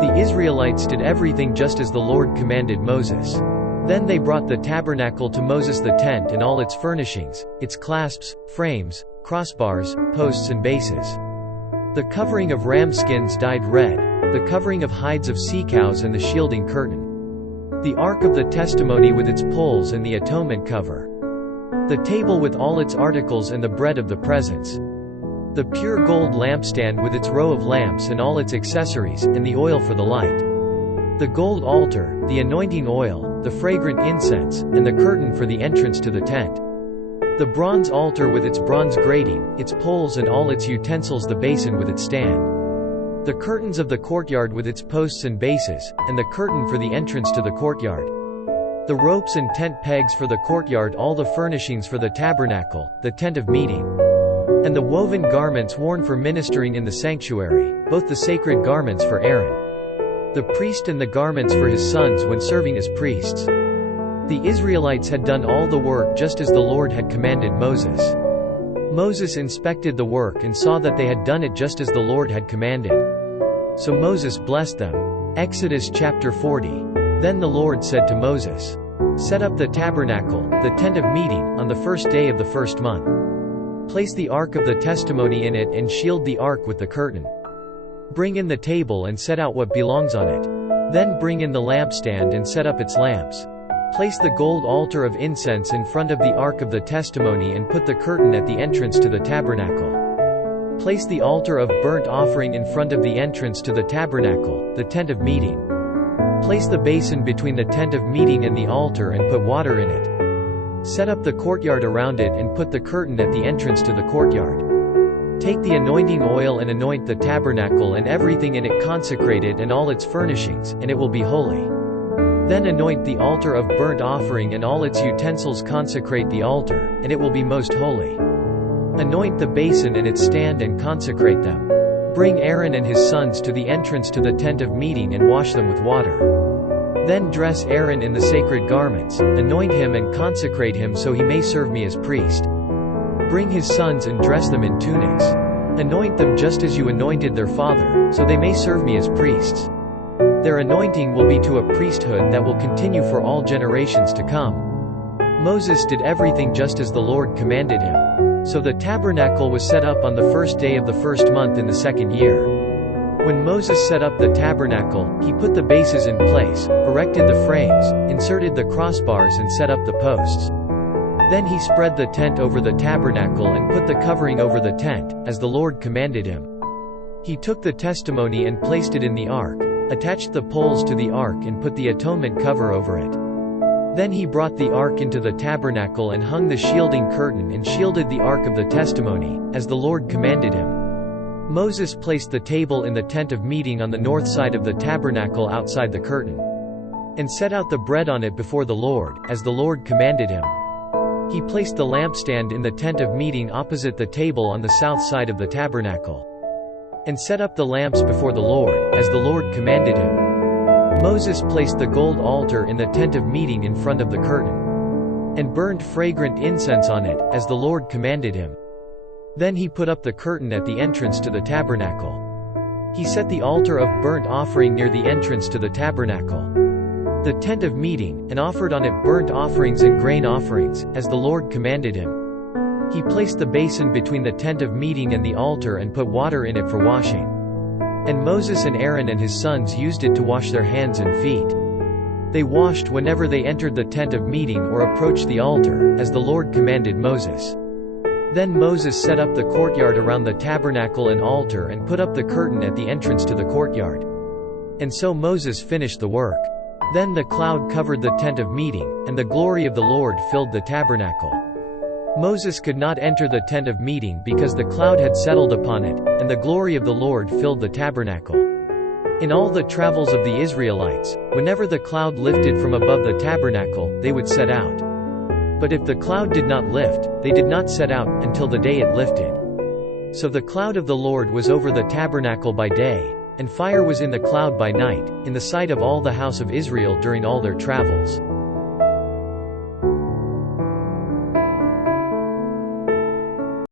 The Israelites did everything just as the Lord commanded Moses. Then they brought the tabernacle to Moses, the tent and all its furnishings, its clasps, frames, crossbars, posts and bases. The covering of ram skins dyed red, the covering of hides of sea cows and the shielding curtain. The ark of the testimony with its poles and the atonement cover. The table with all its articles and the bread of the presence. The pure gold lampstand with its row of lamps and all its accessories, and the oil for the light. The gold altar, the anointing oil, the fragrant incense, and the curtain for the entrance to the tent. The bronze altar with its bronze grating, its poles and all its utensils, the basin with its stand. The curtains of the courtyard with its posts and bases, and the curtain for the entrance to the courtyard. The ropes and tent pegs for the courtyard, all the furnishings for the tabernacle, the tent of meeting. And the woven garments worn for ministering in the sanctuary, both the sacred garments for Aaron, the priest, and the garments for his sons when serving as priests. The Israelites had done all the work just as the Lord had commanded Moses. Moses inspected the work and saw that they had done it just as the Lord had commanded. So Moses blessed them. Exodus chapter 40. Then the Lord said to Moses, "Set up the tabernacle, the tent of meeting, on the first day of the first month. Place the ark of the testimony in it and shield the ark with the curtain. Bring in the table and set out what belongs on it. Then bring in the lampstand and set up its lamps. Place the gold altar of incense in front of the ark of the testimony and put the curtain at the entrance to the tabernacle. Place the altar of burnt offering in front of the entrance to the tabernacle, the tent of meeting. Place the basin between the tent of meeting and the altar and put water in it. Set up the courtyard around it and put the curtain at the entrance to the courtyard. Take the anointing oil and anoint the tabernacle and everything in it, consecrate it and all its furnishings, and it will be holy. Then anoint the altar of burnt offering and all its utensils, consecrate the altar, and it will be most holy. Anoint the basin and its stand and consecrate them. Bring Aaron and his sons to the entrance to the tent of meeting and wash them with water. Then dress Aaron in the sacred garments, anoint him and consecrate him so he may serve me as priest. Bring his sons and dress them in tunics. Anoint them just as you anointed their father, so they may serve me as priests. Their anointing will be to a priesthood that will continue for all generations to come." Moses did everything just as the Lord commanded him. So the tabernacle was set up on the first day of the first month in the second year. When Moses set up the tabernacle, he put the bases in place, erected the frames, inserted the crossbars and set up the posts. Then he spread the tent over the tabernacle and put the covering over the tent, as the Lord commanded him. He took the testimony and placed it in the ark, attached the poles to the ark and put the atonement cover over it. Then he brought the ark into the tabernacle and hung the shielding curtain and shielded the ark of the testimony, as the Lord commanded him. Moses placed the table in the tent of meeting on the north side of the tabernacle outside the curtain, and set out the bread on it before the Lord, as the Lord commanded him. He placed the lampstand in the tent of meeting opposite the table on the south side of the tabernacle, and set up the lamps before the Lord, as the Lord commanded him. Moses placed the gold altar in the tent of meeting in front of the curtain, and burned fragrant incense on it, as the Lord commanded him. Then he put up the curtain at the entrance to the tabernacle. He set the altar of burnt offering near the entrance to the tabernacle, the tent of meeting, and offered on it burnt offerings and grain offerings, as the Lord commanded him. He placed the basin between the tent of meeting and the altar and put water in it for washing. And Moses and Aaron and his sons used it to wash their hands and feet. They washed whenever they entered the tent of meeting or approached the altar, as the Lord commanded Moses. Then Moses set up the courtyard around the tabernacle and altar and put up the curtain at the entrance to the courtyard. And so Moses finished the work. Then the cloud covered the tent of meeting, and the glory of the Lord filled the tabernacle. Moses could not enter the tent of meeting because the cloud had settled upon it, and the glory of the Lord filled the tabernacle. In all the travels of the Israelites, whenever the cloud lifted from above the tabernacle, they would set out. But if the cloud did not lift, they did not set out, until the day it lifted. So the cloud of the Lord was over the tabernacle by day, and fire was in the cloud by night, in the sight of all the house of Israel during all their travels.